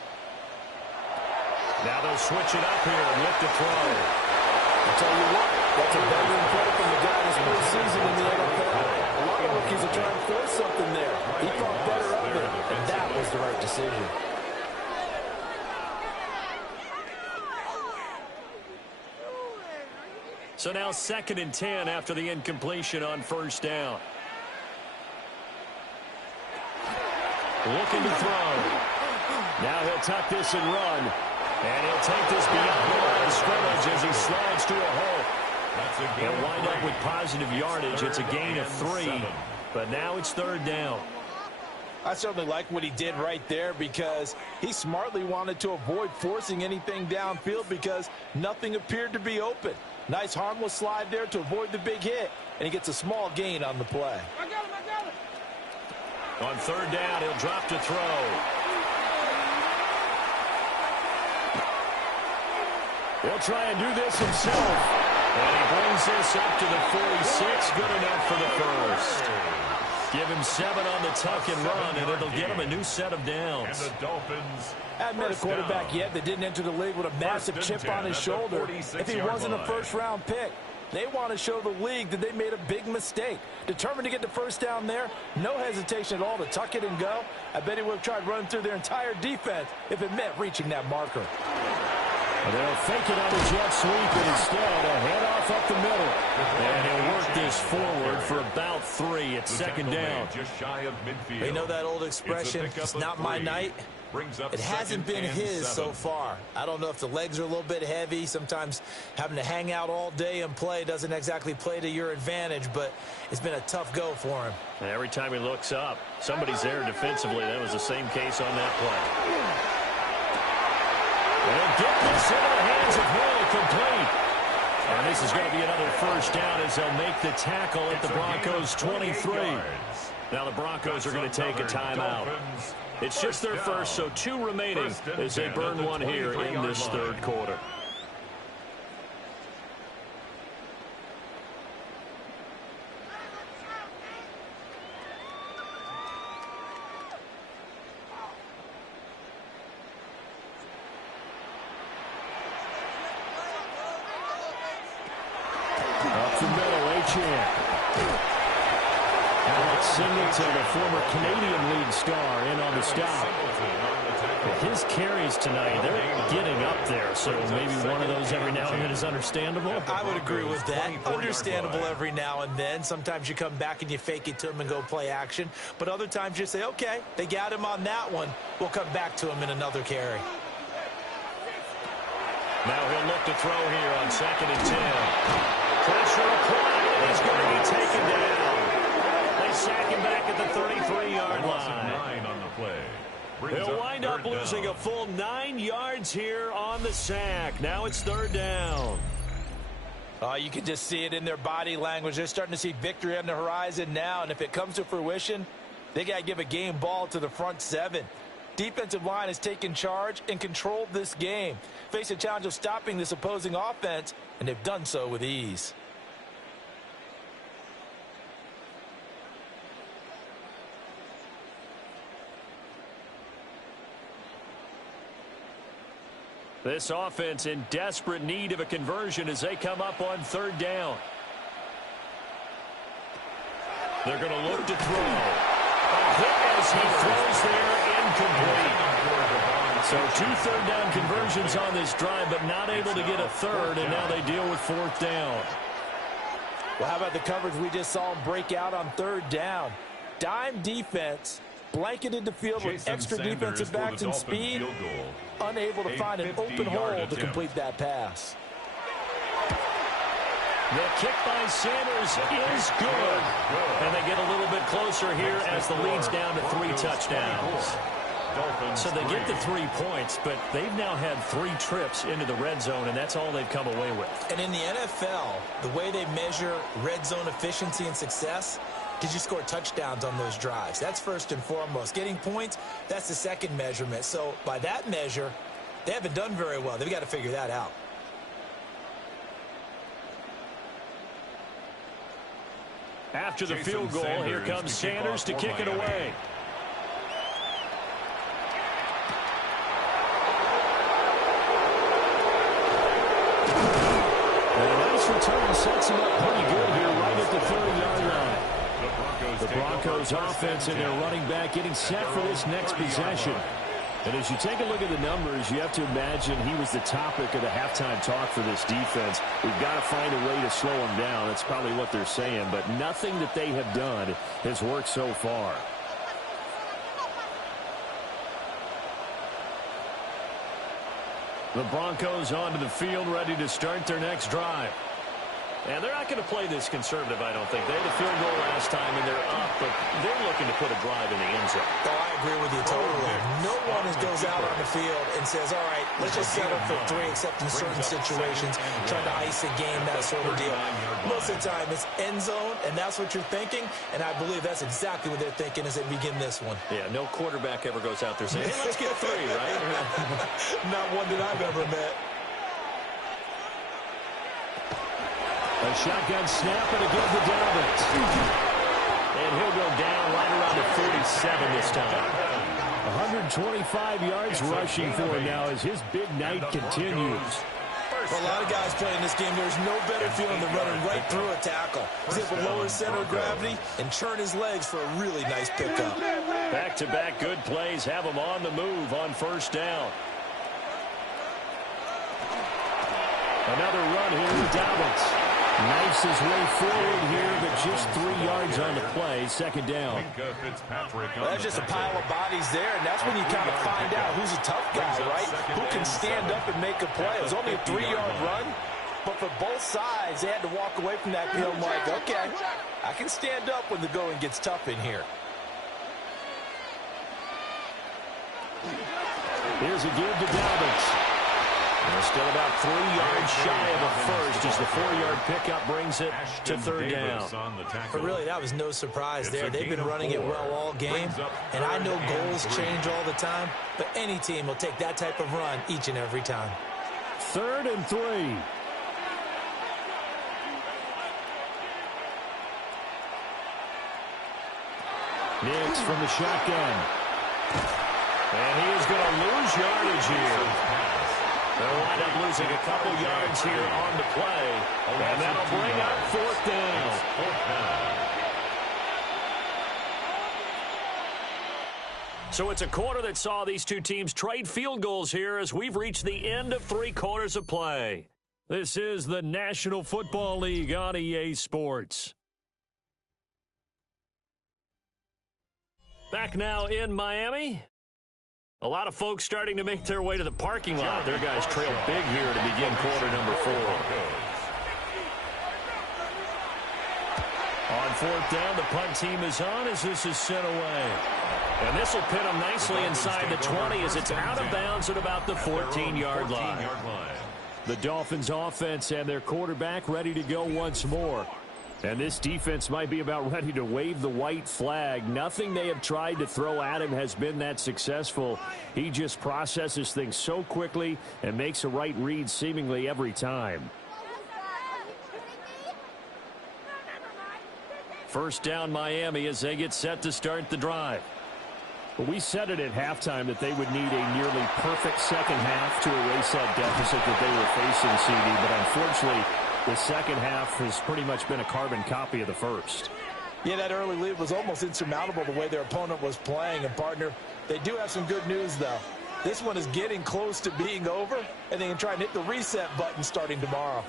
Now they'll switch it up here and look to throw. I'll tell you what, that's a veteran play from the guy who's first season in the NFL. A lot of rookies are trying to force something there. He thought better of it, and that was the right decision. So now 2nd and 10 after the incompletion on 1st down. Looking to throw. Now he'll tuck this and run. And he'll take this beyond the line of scrimmage as he slides to a hole. He'll wind up with positive yardage. It's a gain of 3. But now it's 3rd down. I certainly like what he did right there because he smartly wanted to avoid forcing anything downfield because nothing appeared to be open. Nice harmless slide there to avoid the big hit, and he gets a small gain on the play. I got him, I got him. On third down, he'll drop to throw. He'll try and do this himself. And he brings this up to the 46. Good enough for the first. Give him 7 on the tuck and run, and it'll get him a new set of downs. And the Dolphins. I haven't met a quarterback yet that didn't enter the league with a massive chip on his shoulder if he wasn't a first-round pick. They want to show the league that they made a big mistake. Determined to get the first down there, no hesitation at all to tuck it and go. I bet he would have tried running through their entire defense if it meant reaching that marker. They'll fake it on the jet sweep, and instead a handoff up the middle. And he'll work this forward for about 3. It's second down. Just shy of midfield. You know that old expression, it's not my night? It hasn't been his so far. I don't know if the legs are a little bit heavy. Sometimes having to hang out all day and play doesn't exactly play to your advantage, but it's been a tough go for him. And every time he looks up, somebody's there defensively. That was the same case on that play. And he'll get this into the hands of Hill, complete. And this is going to be another first down as they'll make the tackle at the Broncos' 23. Now the Broncos are going to take a timeout. It's just their first, so 2 remaining as they burn one here in this third quarter. Up the middle, Alex Singleton, a former Canadian lead star, in on the stop. His carries tonight, they're getting up there, so maybe one of those every now and then is understandable. I would agree with that. Understandable every now and then. Sometimes you come back and you fake it to him and go play action. But other times you say, okay, they got him on that one. We'll come back to him in another carry. Now he'll look to throw here on 2nd and 10. Pressure applied, and he's going to be taken down. They sack him back at the 33-yard line. On the play. He'll wind up losing a full 9 yards here on the sack. Now it's third down. You can just see it in their body language. They're starting to see victory on the horizon now, and if it comes to fruition, they got to give a game ball to the front 7. Defensive line has taken charge and controlled this game. Face a challenge of stopping this opposing offense, and they've done so with ease. This offense in desperate need of a conversion as they come up on third down. They're going to look to throw. A hit as he throws there, incomplete. So 2 third down conversions on this drive, but not able to get a third, and now they deal with 4th down. Well, how about the coverage we just saw him break out on third down? Dime defense, blanketed the field with extra defensive backs and speed, unable to find an open hole to complete that pass. The kick by Sanders is good. And they get a little bit closer here as the lead's down to 3 touchdowns. So they get the 3 points, but they've now had 3 trips into the red zone, and that's all they've come away with. And in the NFL, the way they measure red zone efficiency and success, did you score touchdowns on those drives? That's first and foremost. Getting points, that's the second measurement. So by that measure, they haven't done very well. They've got to figure that out. After the field goal, here comes Sanders to kick it away. Return sets him up pretty good here right at the 30-yard line. The Broncos offense and their running back getting set for this next possession. And as you take a look at the numbers, you have to imagine he was the topic of the halftime talk for this defense. We've got to find a way to slow him down. That's probably what they're saying, but nothing that they have done has worked so far. The Broncos onto the field, ready to start their next drive. And they're not going to play this conservative, I don't think. They had a field goal last time, and they're up, but they're looking to put a drive in the end zone. Oh, I agree with you totally. No one goes out on the field and says, all right, let's just settle for 3, except in certain situations, trying to ice a game, that sort of deal. Most of the time, it's end zone, and that's what you're thinking, and I believe that's exactly what they're thinking as they begin this one. Yeah, no quarterback ever goes out there saying, hey, let's get 3, right? Not one that I've ever met. A shotgun snap and again to Dobbins. And he'll go down right around the 47 this time. 125 yards rushing for him now as his big night continues. For a lot of guys playing this game, there's no better feeling than running right through a tackle. He's able to lower his center of gravity and turn his legs for a really nice pickup. Back-to-back good plays have him on the move on first down. Another run here with Dobbins. Knifes his way forward here, but just 3 yards on the play. Second down. Well, that's just a pile of bodies there, and that's when you kind of find out who's a tough guy, right? Who can stand up and make a play. It was only a 3-yard run, but for both sides, they had to walk away from that field like, okay, I can stand up when the going gets tough in here. Here's a give to Dobbins. They're still about 3 yards shy of a first as the 4-yard pickup brings it to third down. But really, that was no surprise there. They've been running it well all game, and I know goals change all the time, but any team will take that type of run each and every time. 3rd and 3. Nix from the shotgun. And he is going to lose yardage here. They'll wind up losing a couple yards here on the play. And that'll bring up 4th down. So it's a quarter that saw these two teams trade field goals here as we've reached the end of 3 quarters of play. This is the National Football League on EA Sports. Back now in Miami. A lot of folks starting to make their way to the parking lot. Their guys trail big here to begin quarter number 4. On 4th down, the punt team is on as this is sent away. And this will pin them nicely inside the 20 as it's out of bounds at about the 14-yard line. The Dolphins offense and their quarterback ready to go once more. And this defense might be about ready to wave the white flag. Nothing they have tried to throw at him has been that successful. He just processes things so quickly and makes a right read seemingly every time. First down Miami as they get set to start the drive. But we said it at halftime that they would need a nearly perfect second half to erase that deficit that they were facing, CD. But unfortunately, the second half has pretty much been a carbon copy of the first. Yeah, that early lead was almost insurmountable the way their opponent was playing. And, partner, they do have some good news, though. This one is getting close to being over, and they can try and hit the reset button starting tomorrow.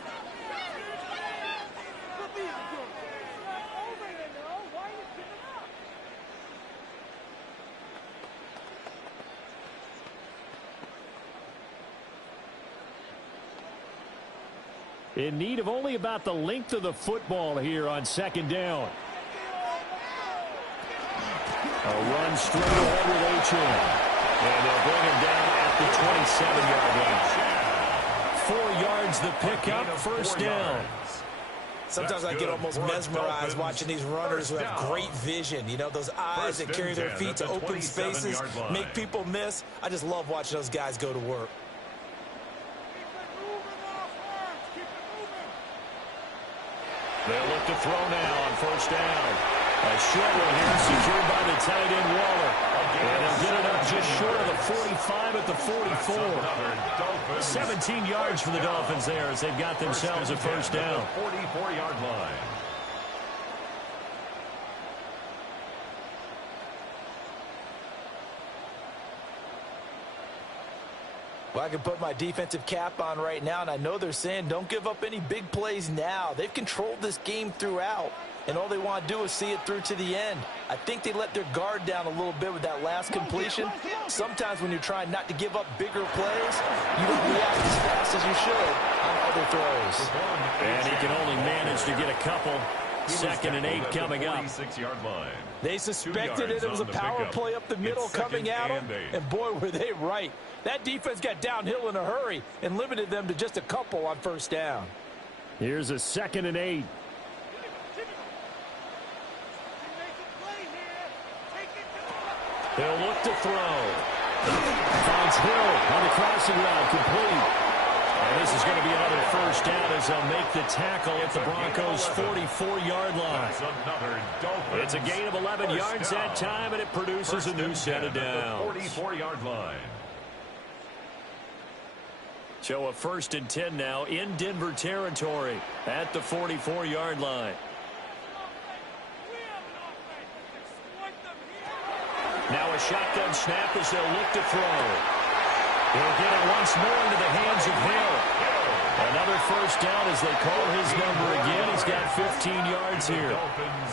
In need of only about the length of the football here on second down. A run straight ahead with H.M. And they'll bring him down at the 27-yard line. 4 yards the pickup, first down. Sometimes I get almost mesmerized watching these runners who have great vision. You know, those eyes that carry their feet to open spaces, make people miss. I just love watching those guys go to work. They'll look to throw now on first down. A short one here secured by the tight end Waller. And they'll get it up just short of the 45 at the 44. 17 yards for the Dolphins there as they've got themselves a first down. 44-yard line. Well, I can put my defensive cap on right now, and I know they're saying don't give up any big plays now. They've controlled this game throughout, and all they want to do is see it through to the end. I think they let their guard down a little bit with that last completion. Sometimes when you're trying not to give up bigger plays, you don't react as fast as you should on other throws. And he can only manage to get a couple. 2nd and 8 coming up. They suspected it was a power play up the middle coming at them, and boy, were they right. That defense got downhill in a hurry and limited them to just a couple on first down. Here's a 2nd and 8. They'll look to throw. Finds Hill on the crossing route, complete. And this is going to be another first down as they'll make the tackle at the Broncos' 44-yard line. It's a gain of 11 yards that time, and it produces a new set of downs. 44-yard line. So a 1st and 10 now in Denver territory at the 44-yard line. Now a shotgun snap as they'll look to throw. He'll get it once more into the hands of Hill. Another first down as they call his number again. He's got 15 yards here.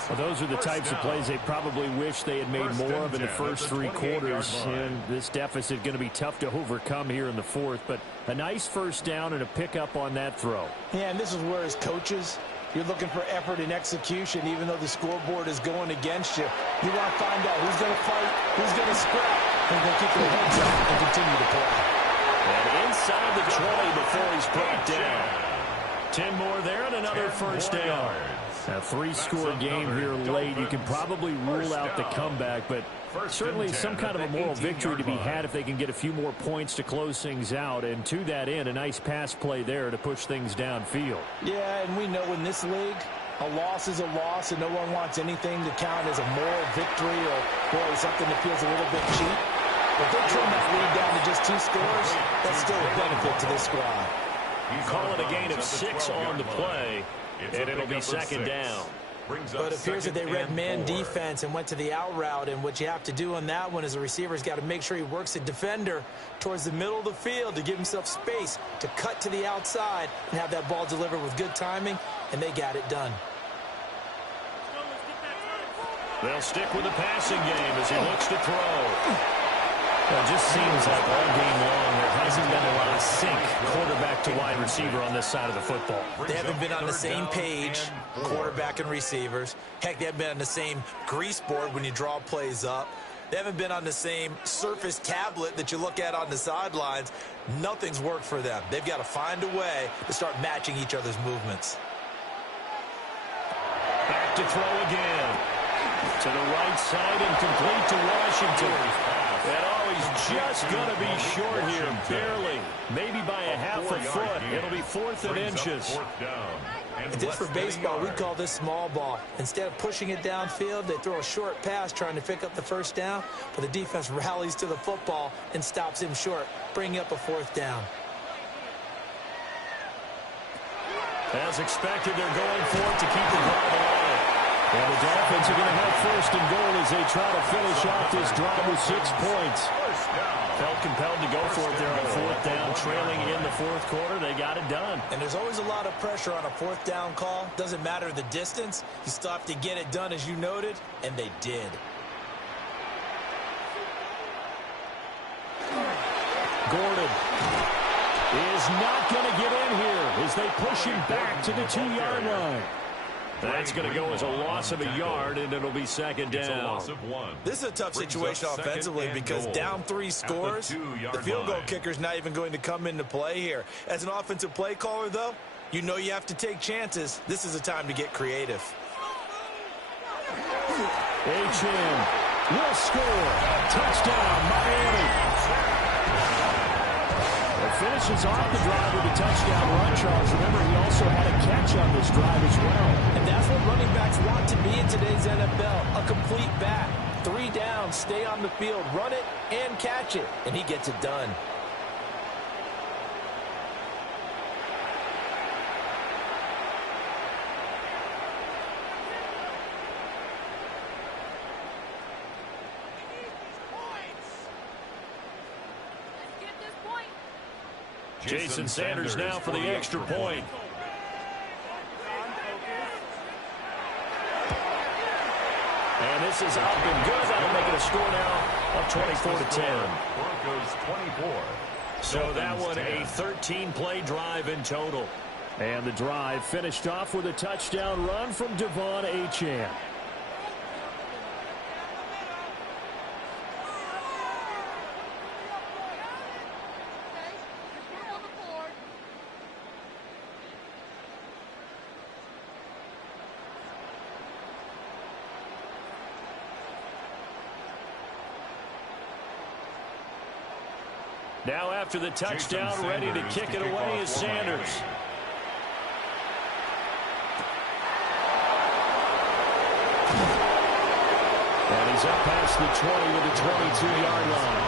Well, those are the types of plays they probably wish they had made more of in the first 3 quarters. And this deficit going to be tough to overcome here in the 4th. But a nice first down and a pickup on that throw. Yeah, and this is where as coaches, you're looking for effort and execution, even though the scoreboard is going against you. You want to find out who's going to fight, who's going to scrap, and going to keep their heads up and continue to play. And inside the 20 before he's brought down. 10 more there and another first down. A 3-score game here late. You can probably rule out the comeback, but certainly some kind of a moral victory to be had if they can get a few more points to close things out. And to that end, a nice pass play there to push things downfield. Yeah, and we know in this league, a loss is a loss, and no one wants anything to count as a moral victory or, boy, something that feels a little bit cheap. If they trim that lead down to just 2 scores, that's still a benefit to this squad. Call it a gain of 6 on the play, and it'll be 2nd down. But it appears that they read man defense and went to the out route, and what you have to do on that one is a receiver's got to make sure he works the defender towards the middle of the field to give himself space to cut to the outside and have that ball delivered with good timing, and they got it done. They'll stick with the passing game as he looks to throw. Well, it just seems like all game long there hasn't been a lot of sync quarterback to wide receiver on this side of the football. They haven't been on the same page, quarterback and receivers. Heck, they haven't been on the same grease board when you draw plays up. They haven't been on the same Surface tablet that you look at on the sidelines. Nothing's worked for them. They've got to find a way to start matching each other's movements. Back to throw again. To the right side and complete to Washington. And he's just going to be short here, barely. Maybe by a half a foot. It'll be 4th and inches. If this for baseball, we'd call this small ball. Instead of pushing it downfield, they throw a short pass trying to pick up the first down, but the defense rallies to the football and stops him short, bringing up a 4th down. As expected, they're going for it to keep the drive alive. Well, the Dolphins are going to have 1st and goal as they try to finish off this drive with 6 points. Felt compelled to go for it there on 4th down, trailing in the 4th quarter. They got it done. And there's always a lot of pressure on a 4th down call. Doesn't matter the distance. You still have to get it done, as you noted, and they did. Gordon is not going to get in here as they push him back to the 2-yard line. That's going to go as a loss of a yard, and it'll be 2nd down. This is a tough situation offensively because down 3 scores, the field goal kicker's not even going to come into play here. As an offensive play caller, though, you know you have to take chances. This is a time to get creative. H.M. will score. Touchdown, Miami. Finishes off the drive with a touchdown run, Charles. Remember, he also had a catch on this drive as well. And that's what running backs want to be in today's NFL, a complete back. 3 down, stay on the field, run it, and catch it. And he gets it done. Jason Sanders now for the extra point. And this is up and good. That'll make it a score now of 24-10. Broncos 24. So that one a 13-play drive in total. And the drive finished off with a touchdown run from Devon Achane. Now after the touchdown, ready to kick it away is Sanders. And he's up past the 20 to the 22-yard line.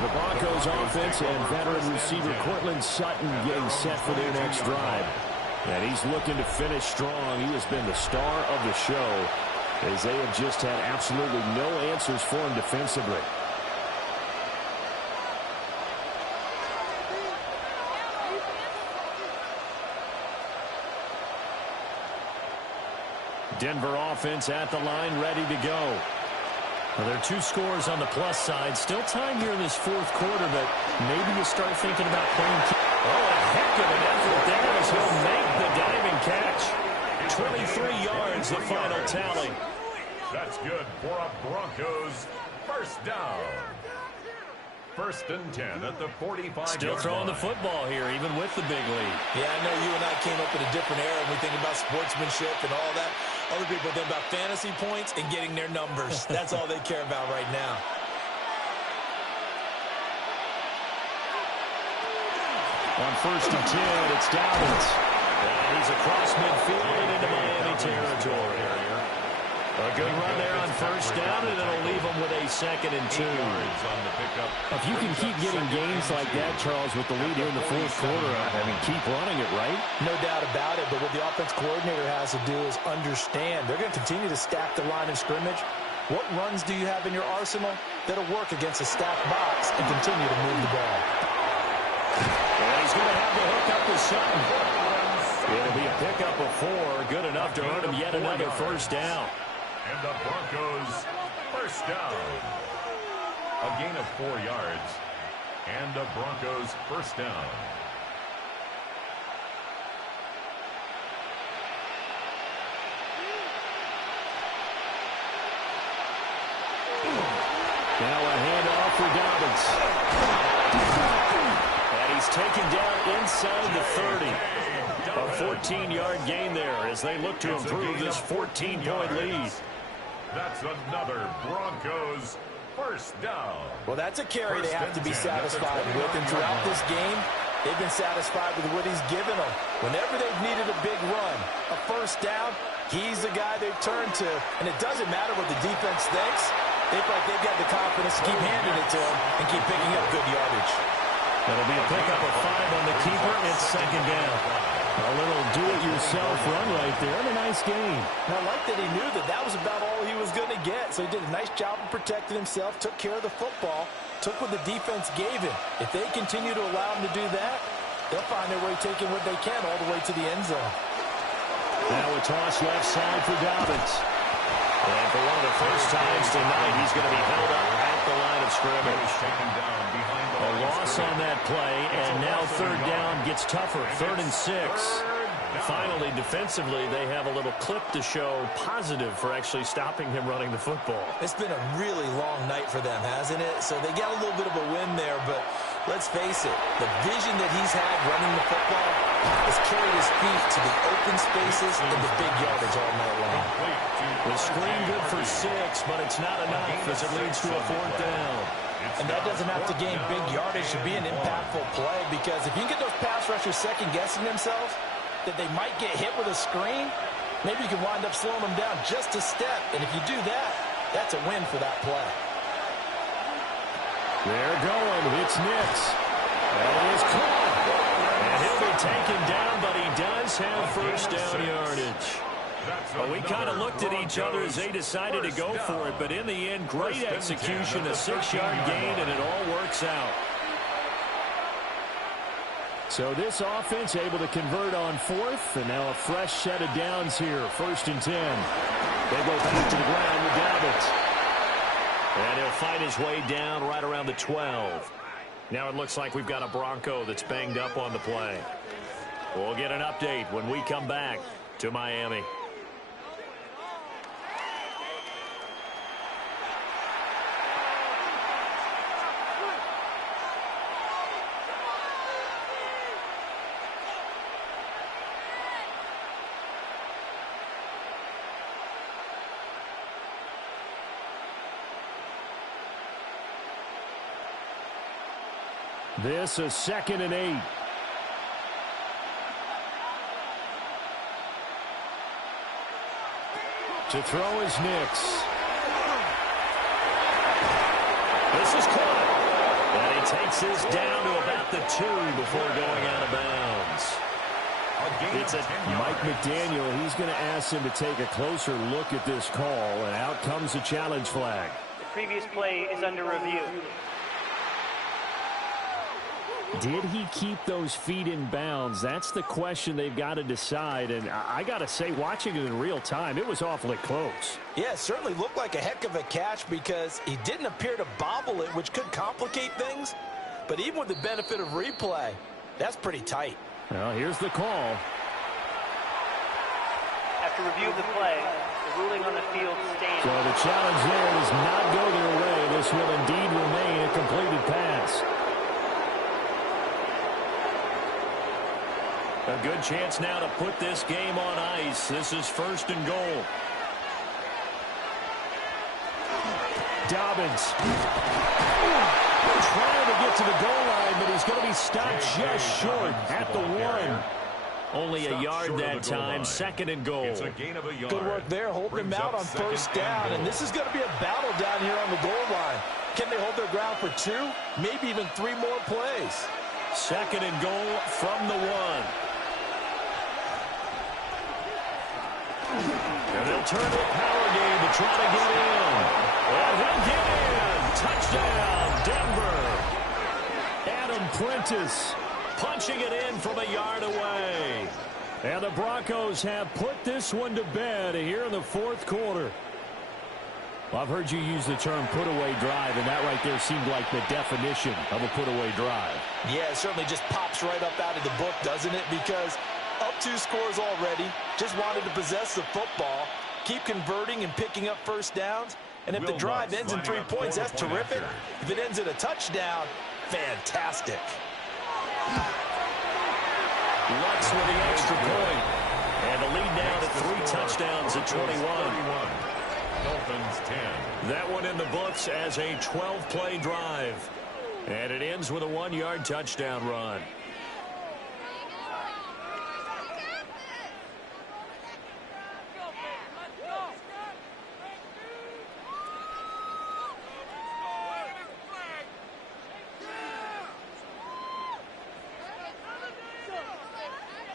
The Broncos offense and veteran receiver Cortland Sutton getting set for their next drive. And he's looking to finish strong. He has been the star of the show as they have just had absolutely no answers for him defensively. Denver offense at the line, ready to go. Well, there are 2 scores on the plus side. Still time here in this fourth quarter, but maybe you start thinking about playing. Oh, a heck of an effort there as he'll make the diving catch. 23 yards, the final tally. That's good for a Broncos first down. 1st and 10 at the 45-yard line. Still throwing the football here, even with the big lead. Yeah, I know you and I came up in a different era when we think about sportsmanship and all that. Other people think about fantasy points and getting their numbers. That's all they care about right now. On 1st and 10, it's Dobbins. And he's across midfield and into Miami territory. A good run there on 1st down, and it'll leave them with a 2nd and 2. If you can keep getting gains like that, Charles, with the lead here in the fourth quarter, I mean, keep running it, right? No doubt about it, but what the offense coordinator has to do is understand. They're going to continue to stack the line of scrimmage. What runs do you have in your arsenal that'll work against a stacked box and continue to move the ball? And he's going to have to hook up with Sutton. It'll be a pickup of 4, good enough to earn him yet another 1st down. And the Broncos first down. A gain of 4 yards. And the Broncos first down. Now a handoff for Dobbins. And he's taken down inside the 30. A 14-yard gain there as they look to improve this 14-point lead. That's another Broncos first down. Well, that's a carry they have to be satisfied with. And throughout this game, they've been satisfied with what he's given them. Whenever they've needed a big run, a 1st down, he's the guy they've turned to. And it doesn't matter what the defense thinks. They feel like they've got the confidence to keep handing it to him and keep picking up good yardage. That'll be a pickup of 5 on the keeper. It's 2nd down. A little do-it-yourself run right there, and a nice gain. And I like that he knew that that was about all he was going to get. So he did a nice job of protecting himself, took care of the football, took what the defense gave him. If they continue to allow him to do that, they'll find their way taking what they can all the way to the end zone. Now a toss left side for Dobbins. And for one of the first times tonight, he's going to be held up at the line of scrimmage. A loss on that play, and now 3rd down gets tougher. 3rd and 6. Finally, defensively, they have a little clip to show positive for actually stopping him running the football. It's been a really long night for them, hasn't it? So they got a little bit of a win there, but let's face it, the vision that he's had running the football has carried his feet to the open spaces and the big yardage all night long. The screen good for 6, but it's not enough as it leads to a 4th down. And that doesn't have to gain big yardage to be an impactful play, because if you can get those pass rushers second-guessing themselves, that they might get hit with a screen, maybe you can wind up slowing them down just a step. And if you do that, that's a win for that play. They're going. It's Nix. And he is caught. And he'll be taken down, but he does have 1st down yardage. Well, we kind of looked at each other as they decided to go for it, but in the end, great execution, a 6-yard gain, and it all works out. So this offense able to convert on 4th, and now a fresh set of downs here, 1st and 10. They go back to the ground with Dobbins. And he'll fight his way down right around the 12. Now it looks like we've got a Bronco that's banged up on the play. We'll get an update when we come back to Miami. This is 2nd and 8. To throw is Nix. This is caught. And he takes this down to about the 2 before going out of bounds. It's Mike McDaniel. He's going to ask him to take a closer look at this call, and out comes a challenge flag. The previous play is under review. Did he keep those feet in bounds? That's the question they've got to decide. And I got to say, watching it in real time, it was awfully close. Yeah, it certainly looked like a heck of a catch because he didn't appear to bobble it, which could complicate things. But even with the benefit of replay, that's pretty tight. Well, here's the call. After review of the play, the ruling on the field stands. So the challenge there does not go their way. This will indeed remain a completed pass. A good chance now to put this game on ice. This is 1st and goal. Dobbins trying to get to the goal line, but he's going to be stopped just short at the 1. Only a yard that time. 2nd and goal. It's a gain of a yard. Good work there, holding him out on 1st down. And this is going to be a battle down here on the goal line. Can they hold their ground for 2? Maybe even 3 more plays. 2nd and goal from the 1. And they'll turn to a power game to try to get in. And he'll get in. Touchdown, Denver. Adam Prentice Punching it in from a yard away. And the Broncos have put this one to bed here in the 4th quarter. Well, I've heard you use the term put-away drive, and that right there seemed like the definition of a put-away drive. Yeah, it certainly just pops right up out of the book, doesn't it? Because up 2 scores already, just wanted to possess the football, keep converting and picking up 1st downs. And if the drive ends in 3 points, that's terrific. If it ends in a touchdown, fantastic. Lutz with the extra point. And the lead now to 3 touchdowns at 21. Dolphins 10. That one in the books as a 12-play drive. And it ends with a 1-yard touchdown run.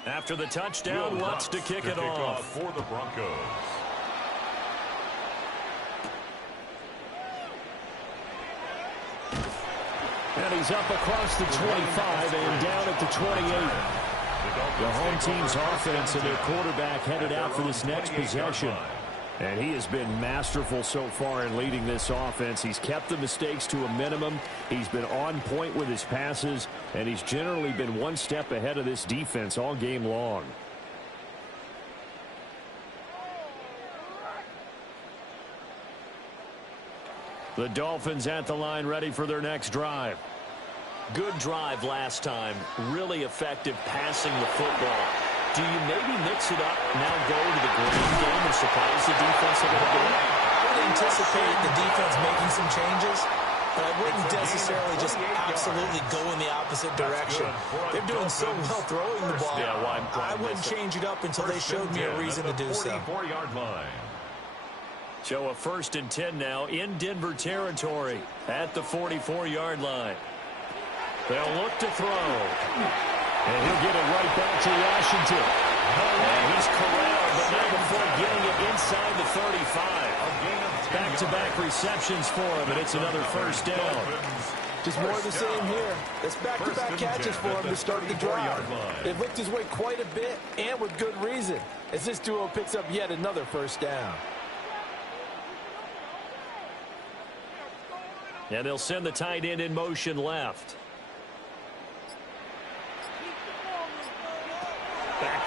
After the touchdown, Lutz to kick it off for the Broncos. And he's up across the 25 and down at the 28. The home team's offense and their quarterback headed out for this next possession. And he has been masterful so far in leading this offense. He's kept the mistakes to a minimum. He's been on point with his passes, and he's generally been one step ahead of this defense all game long. The Dolphins at the line, ready for their next drive. Good drive last time. Really effective passing the football. Do you maybe mix it up, now go to the ground game and surprise the defense a little bit? I would anticipate the defense making some changes, but I wouldn't necessarily just absolutely go in the opposite direction. They're doing so well throwing the ball. I wouldn't change it up until they showed me a reason to do so. 44-yard line. So a 1st and 10 now in Denver territory at the 44-yard line. They'll look to throw. And he'll get it right back to Washington. And he's corralled, but not before getting it inside the 35. Back-to-back receptions for him, and it's another 1st down. Just more of the same here. That's back-to-back catches for him to start the drive. They've licked his way quite a bit, and with good reason, as this duo picks up yet another 1st down. And they'll send the tight end in motion left.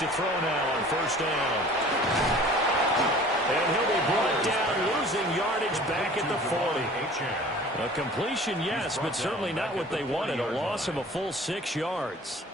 to throw now on first down. And he'll be brought down, losing yardage back at the 40. A completion, yes, but certainly not what they wanted. A loss of a full 6 yards.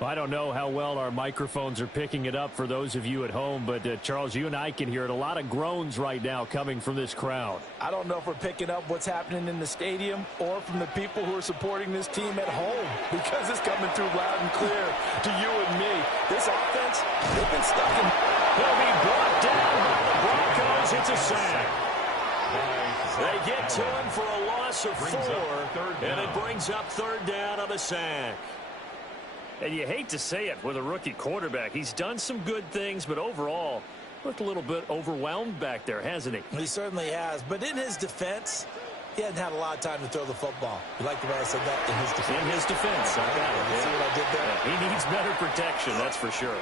I don't know how well our microphones are picking it up for those of you at home, but Charles, you and I can hear it. A lot of groans right now coming from this crowd. I don't know if we're picking up what's happening in the stadium or from the people who are supporting this team at home, because it's coming through loud and clear to you and me. This offense, they've been stuck in. He'll be brought down by the Broncos. It's a sack. They get to him for a loss of 4, and it brings up third down on the sack. And you hate to say it with a rookie quarterback. He's done some good things, but overall, looked a little bit overwhelmed back there, hasn't he? He certainly has. But in his defense, he hasn't had a lot of time to throw the football. You like the way I said that? In his defense. In his defense. I got it. You see what I did there? Yeah, he needs better protection, that's for sure.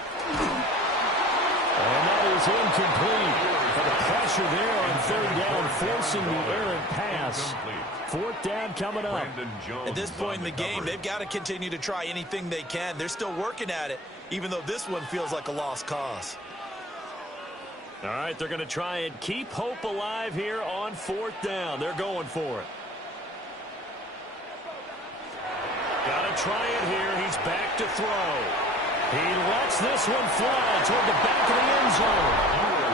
And that is incomplete. The pressure there on third down, forcing the errant pass. Fourth down coming up. At this point in the game, they've got to continue to try anything they can. They're still working at it, even though this one feels like a lost cause. All right, they're going to try and keep hope alive here on fourth down. They're going for it. Got to try it here. He's back to throw. He lets this one fly toward the back of the end zone.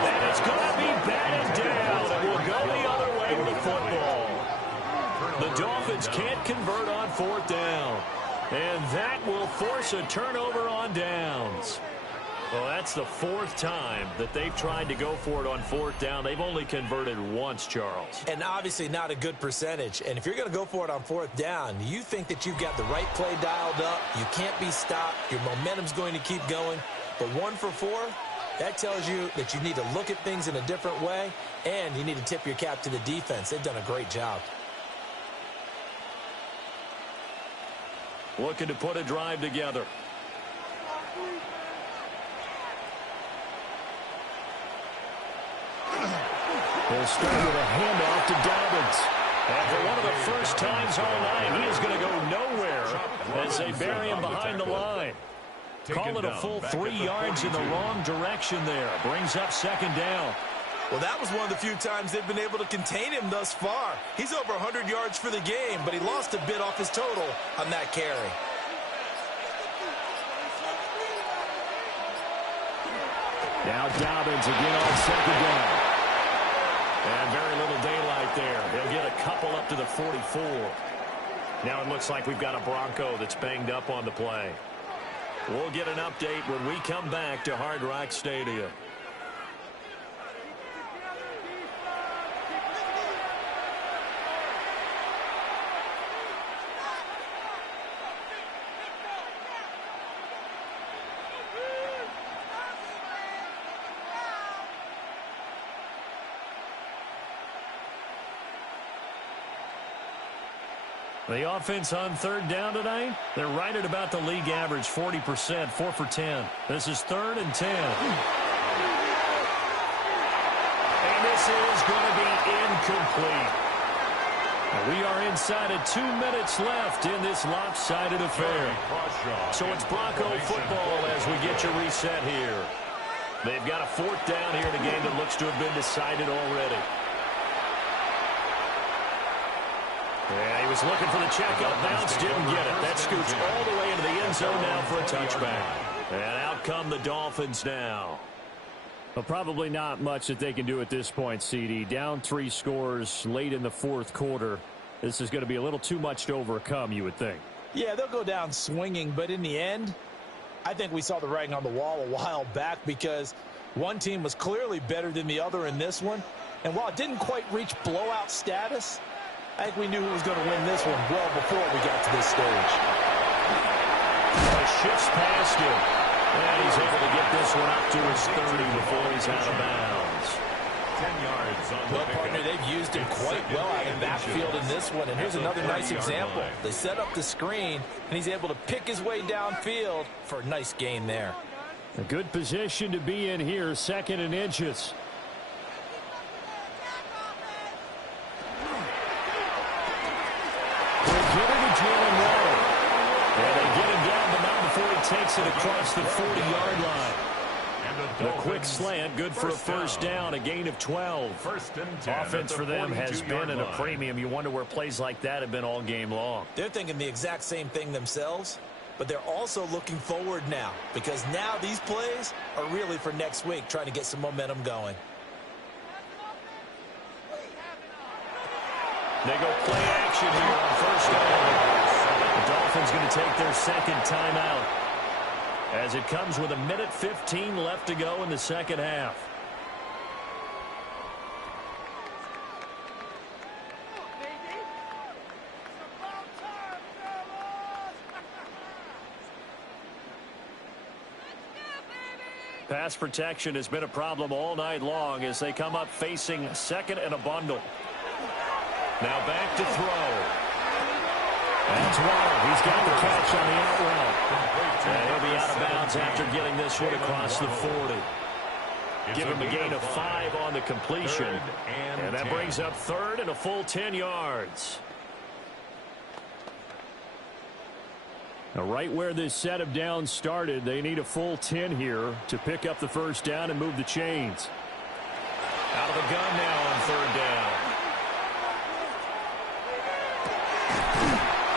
And it's going to be batted down. It will go the other way with the football. The Dolphins can't convert on fourth down. And that will force a turnover on downs. Well, that's the 4th time that they've tried to go for it on fourth down. They've only converted once, Charles. And obviously not a good percentage. And if you're going to go for it on fourth down, you think that you've got the right play dialed up. You can't be stopped. Your momentum's going to keep going. But 1 for 4, that tells you that you need to look at things in a different way, and you need to tip your cap to the defense. They've done a great job. Looking to put a drive together. They'll start with a handoff to Dobbins. And for one of the first times all night, he is going to go nowhere as they bury him behind the line. Call it a full 3 yards in the wrong direction there. Brings up second down. Well, that was one of the few times they've been able to contain him thus far. He's over 100 yards for the game, but he lost a bit off his total on that carry. Now Dobbins again on second down. And very little daylight there. He'll get a couple up to the 44. Now it looks like we've got a Bronco that's banged up on the play. We'll get an update when we come back to Hard Rock Stadium. The offense on third down tonight, they're right at about the league average, 40%, 4 for 10. This is 3rd and 10. And this is going to be incomplete. We are inside of 2 minutes left in this lopsided affair. So it's Bronco football as we get your reset here. They've got a 4th down here in a game that looks to have been decided already. Yeah, he was looking for the checkup bounce, didn't get it. That scoots all the way into the end zone now for a touchback. And out come the Dolphins now. Well, probably not much that they can do at this point, CD. Down 3 scores late in the 4th quarter. This is going to be a little too much to overcome, you would think. Yeah, they'll go down swinging, but in the end, I think we saw the writing on the wall a while back because one team was clearly better than the other in this one. And while it didn't quite reach blowout status, I think we knew who was going to win this one well before we got to this stage. Shifts past him. And he's able to get this one up to his 30 before he's out of bounds. 10 yards on Well, partner, they've used him quite well out of the backfield in this one. And here's another nice example. They set up the screen, and he's able to pick his way downfield for a nice gain there. A good position to be in here, 2nd and inches. And they get him down, but not before he takes it across the 40-yard line. And The quick slant, good for a first down, a gain of 12. First and 10. Offense for them has been at a premium. You wonder where plays like that have been all game long. They're thinking the exact same thing themselves, but they're also looking forward now because now these plays are really for next week, trying to get some momentum going. They go play action here on first down. The Dolphins going to take their second timeout as it comes with 1:15 left to go in the second half. Pass protection has been a problem all night long as they come up facing second and a bundle. Now back to throw. That's Waller. He's got the catch on the out route. And he'll be out of bounds after getting this one across the 40. Give him a gain of 5 on the completion. And that brings up third and a full 10 yards. Now right where this set of downs started, they need a full 10 here to pick up the first down and move the chains. Out of the gun now on third down.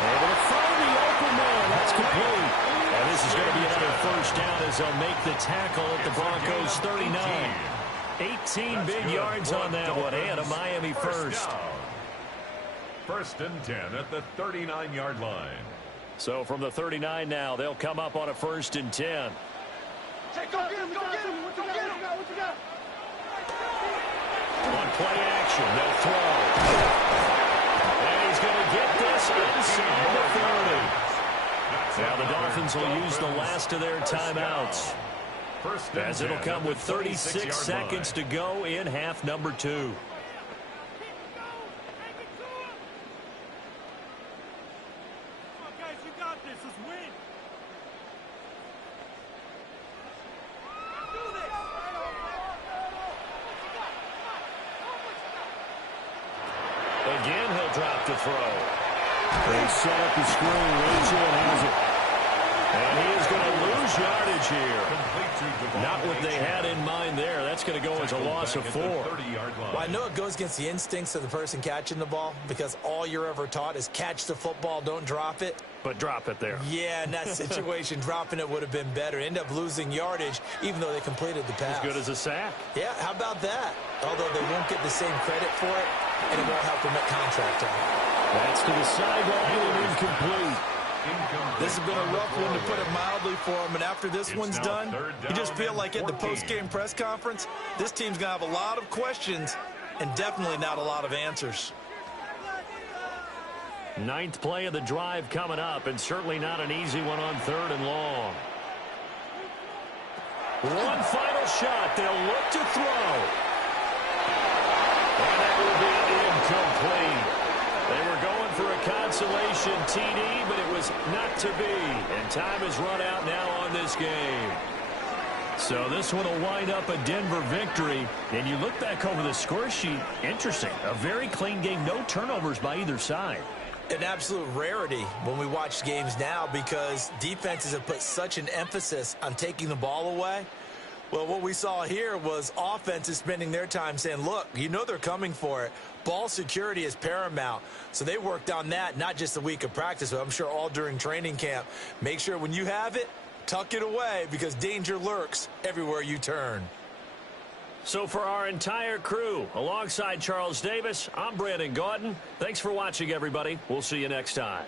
Able to find the open man. That's complete. And this is going to be another first down as they'll make the tackle at the Broncos 39. 18 big yards on that one, and a Miami first. First and 10 at the 39-yard line. So from the 39 now, they'll come up on a first and 10. Go get him, go get him. What you got? On play action, they'll throw. And he's going to get this inside the 30. Now the Dolphins will use the last of their timeouts, as it'll come with 36 seconds to go in half number 2. Again, he'll drop to throw. They set up the screen. Rachel has it. And he is going to lose yardage here. Not what they had in mind there. That's going to go as a loss of 4. Well, I know it goes against the instincts of the person catching the ball because all you're ever taught is catch the football, don't drop it. But drop it there. Yeah, in that situation, dropping it would have been better. End up losing yardage, even though they completed the pass. As good as a sack. Yeah, how about that? Although they won't get the same credit for it, and it won't help them at contract time. That's to the sideline and incomplete. This has been a rough one, to put it mildly, for them. And after this one's done, you just feel like at the post-game press conference, this team's going to have a lot of questions and definitely not a lot of answers. 9th play of the drive coming up, and certainly not an easy one on 3rd and long. One final shot. They'll look to throw. And that will be incomplete. They were going for a consolation TD, but it was not to be. And time has run out now on this game. So this one will wind up a Denver victory. And you look back over the score sheet, interesting. A very clean game, no turnovers by either side. An absolute rarity when we watch games now because defenses have put such an emphasis on taking the ball away. Well, what we saw here was offenses spending their time saying, look, you know they're coming for it. Ball security is paramount. So they worked on that, not just a week of practice, but I'm sure all during training camp. Make sure when you have it, tuck it away because danger lurks everywhere you turn. So for our entire crew, alongside Charles Davis, I'm Brandon Gaudin. Thanks for watching, everybody. We'll see you next time.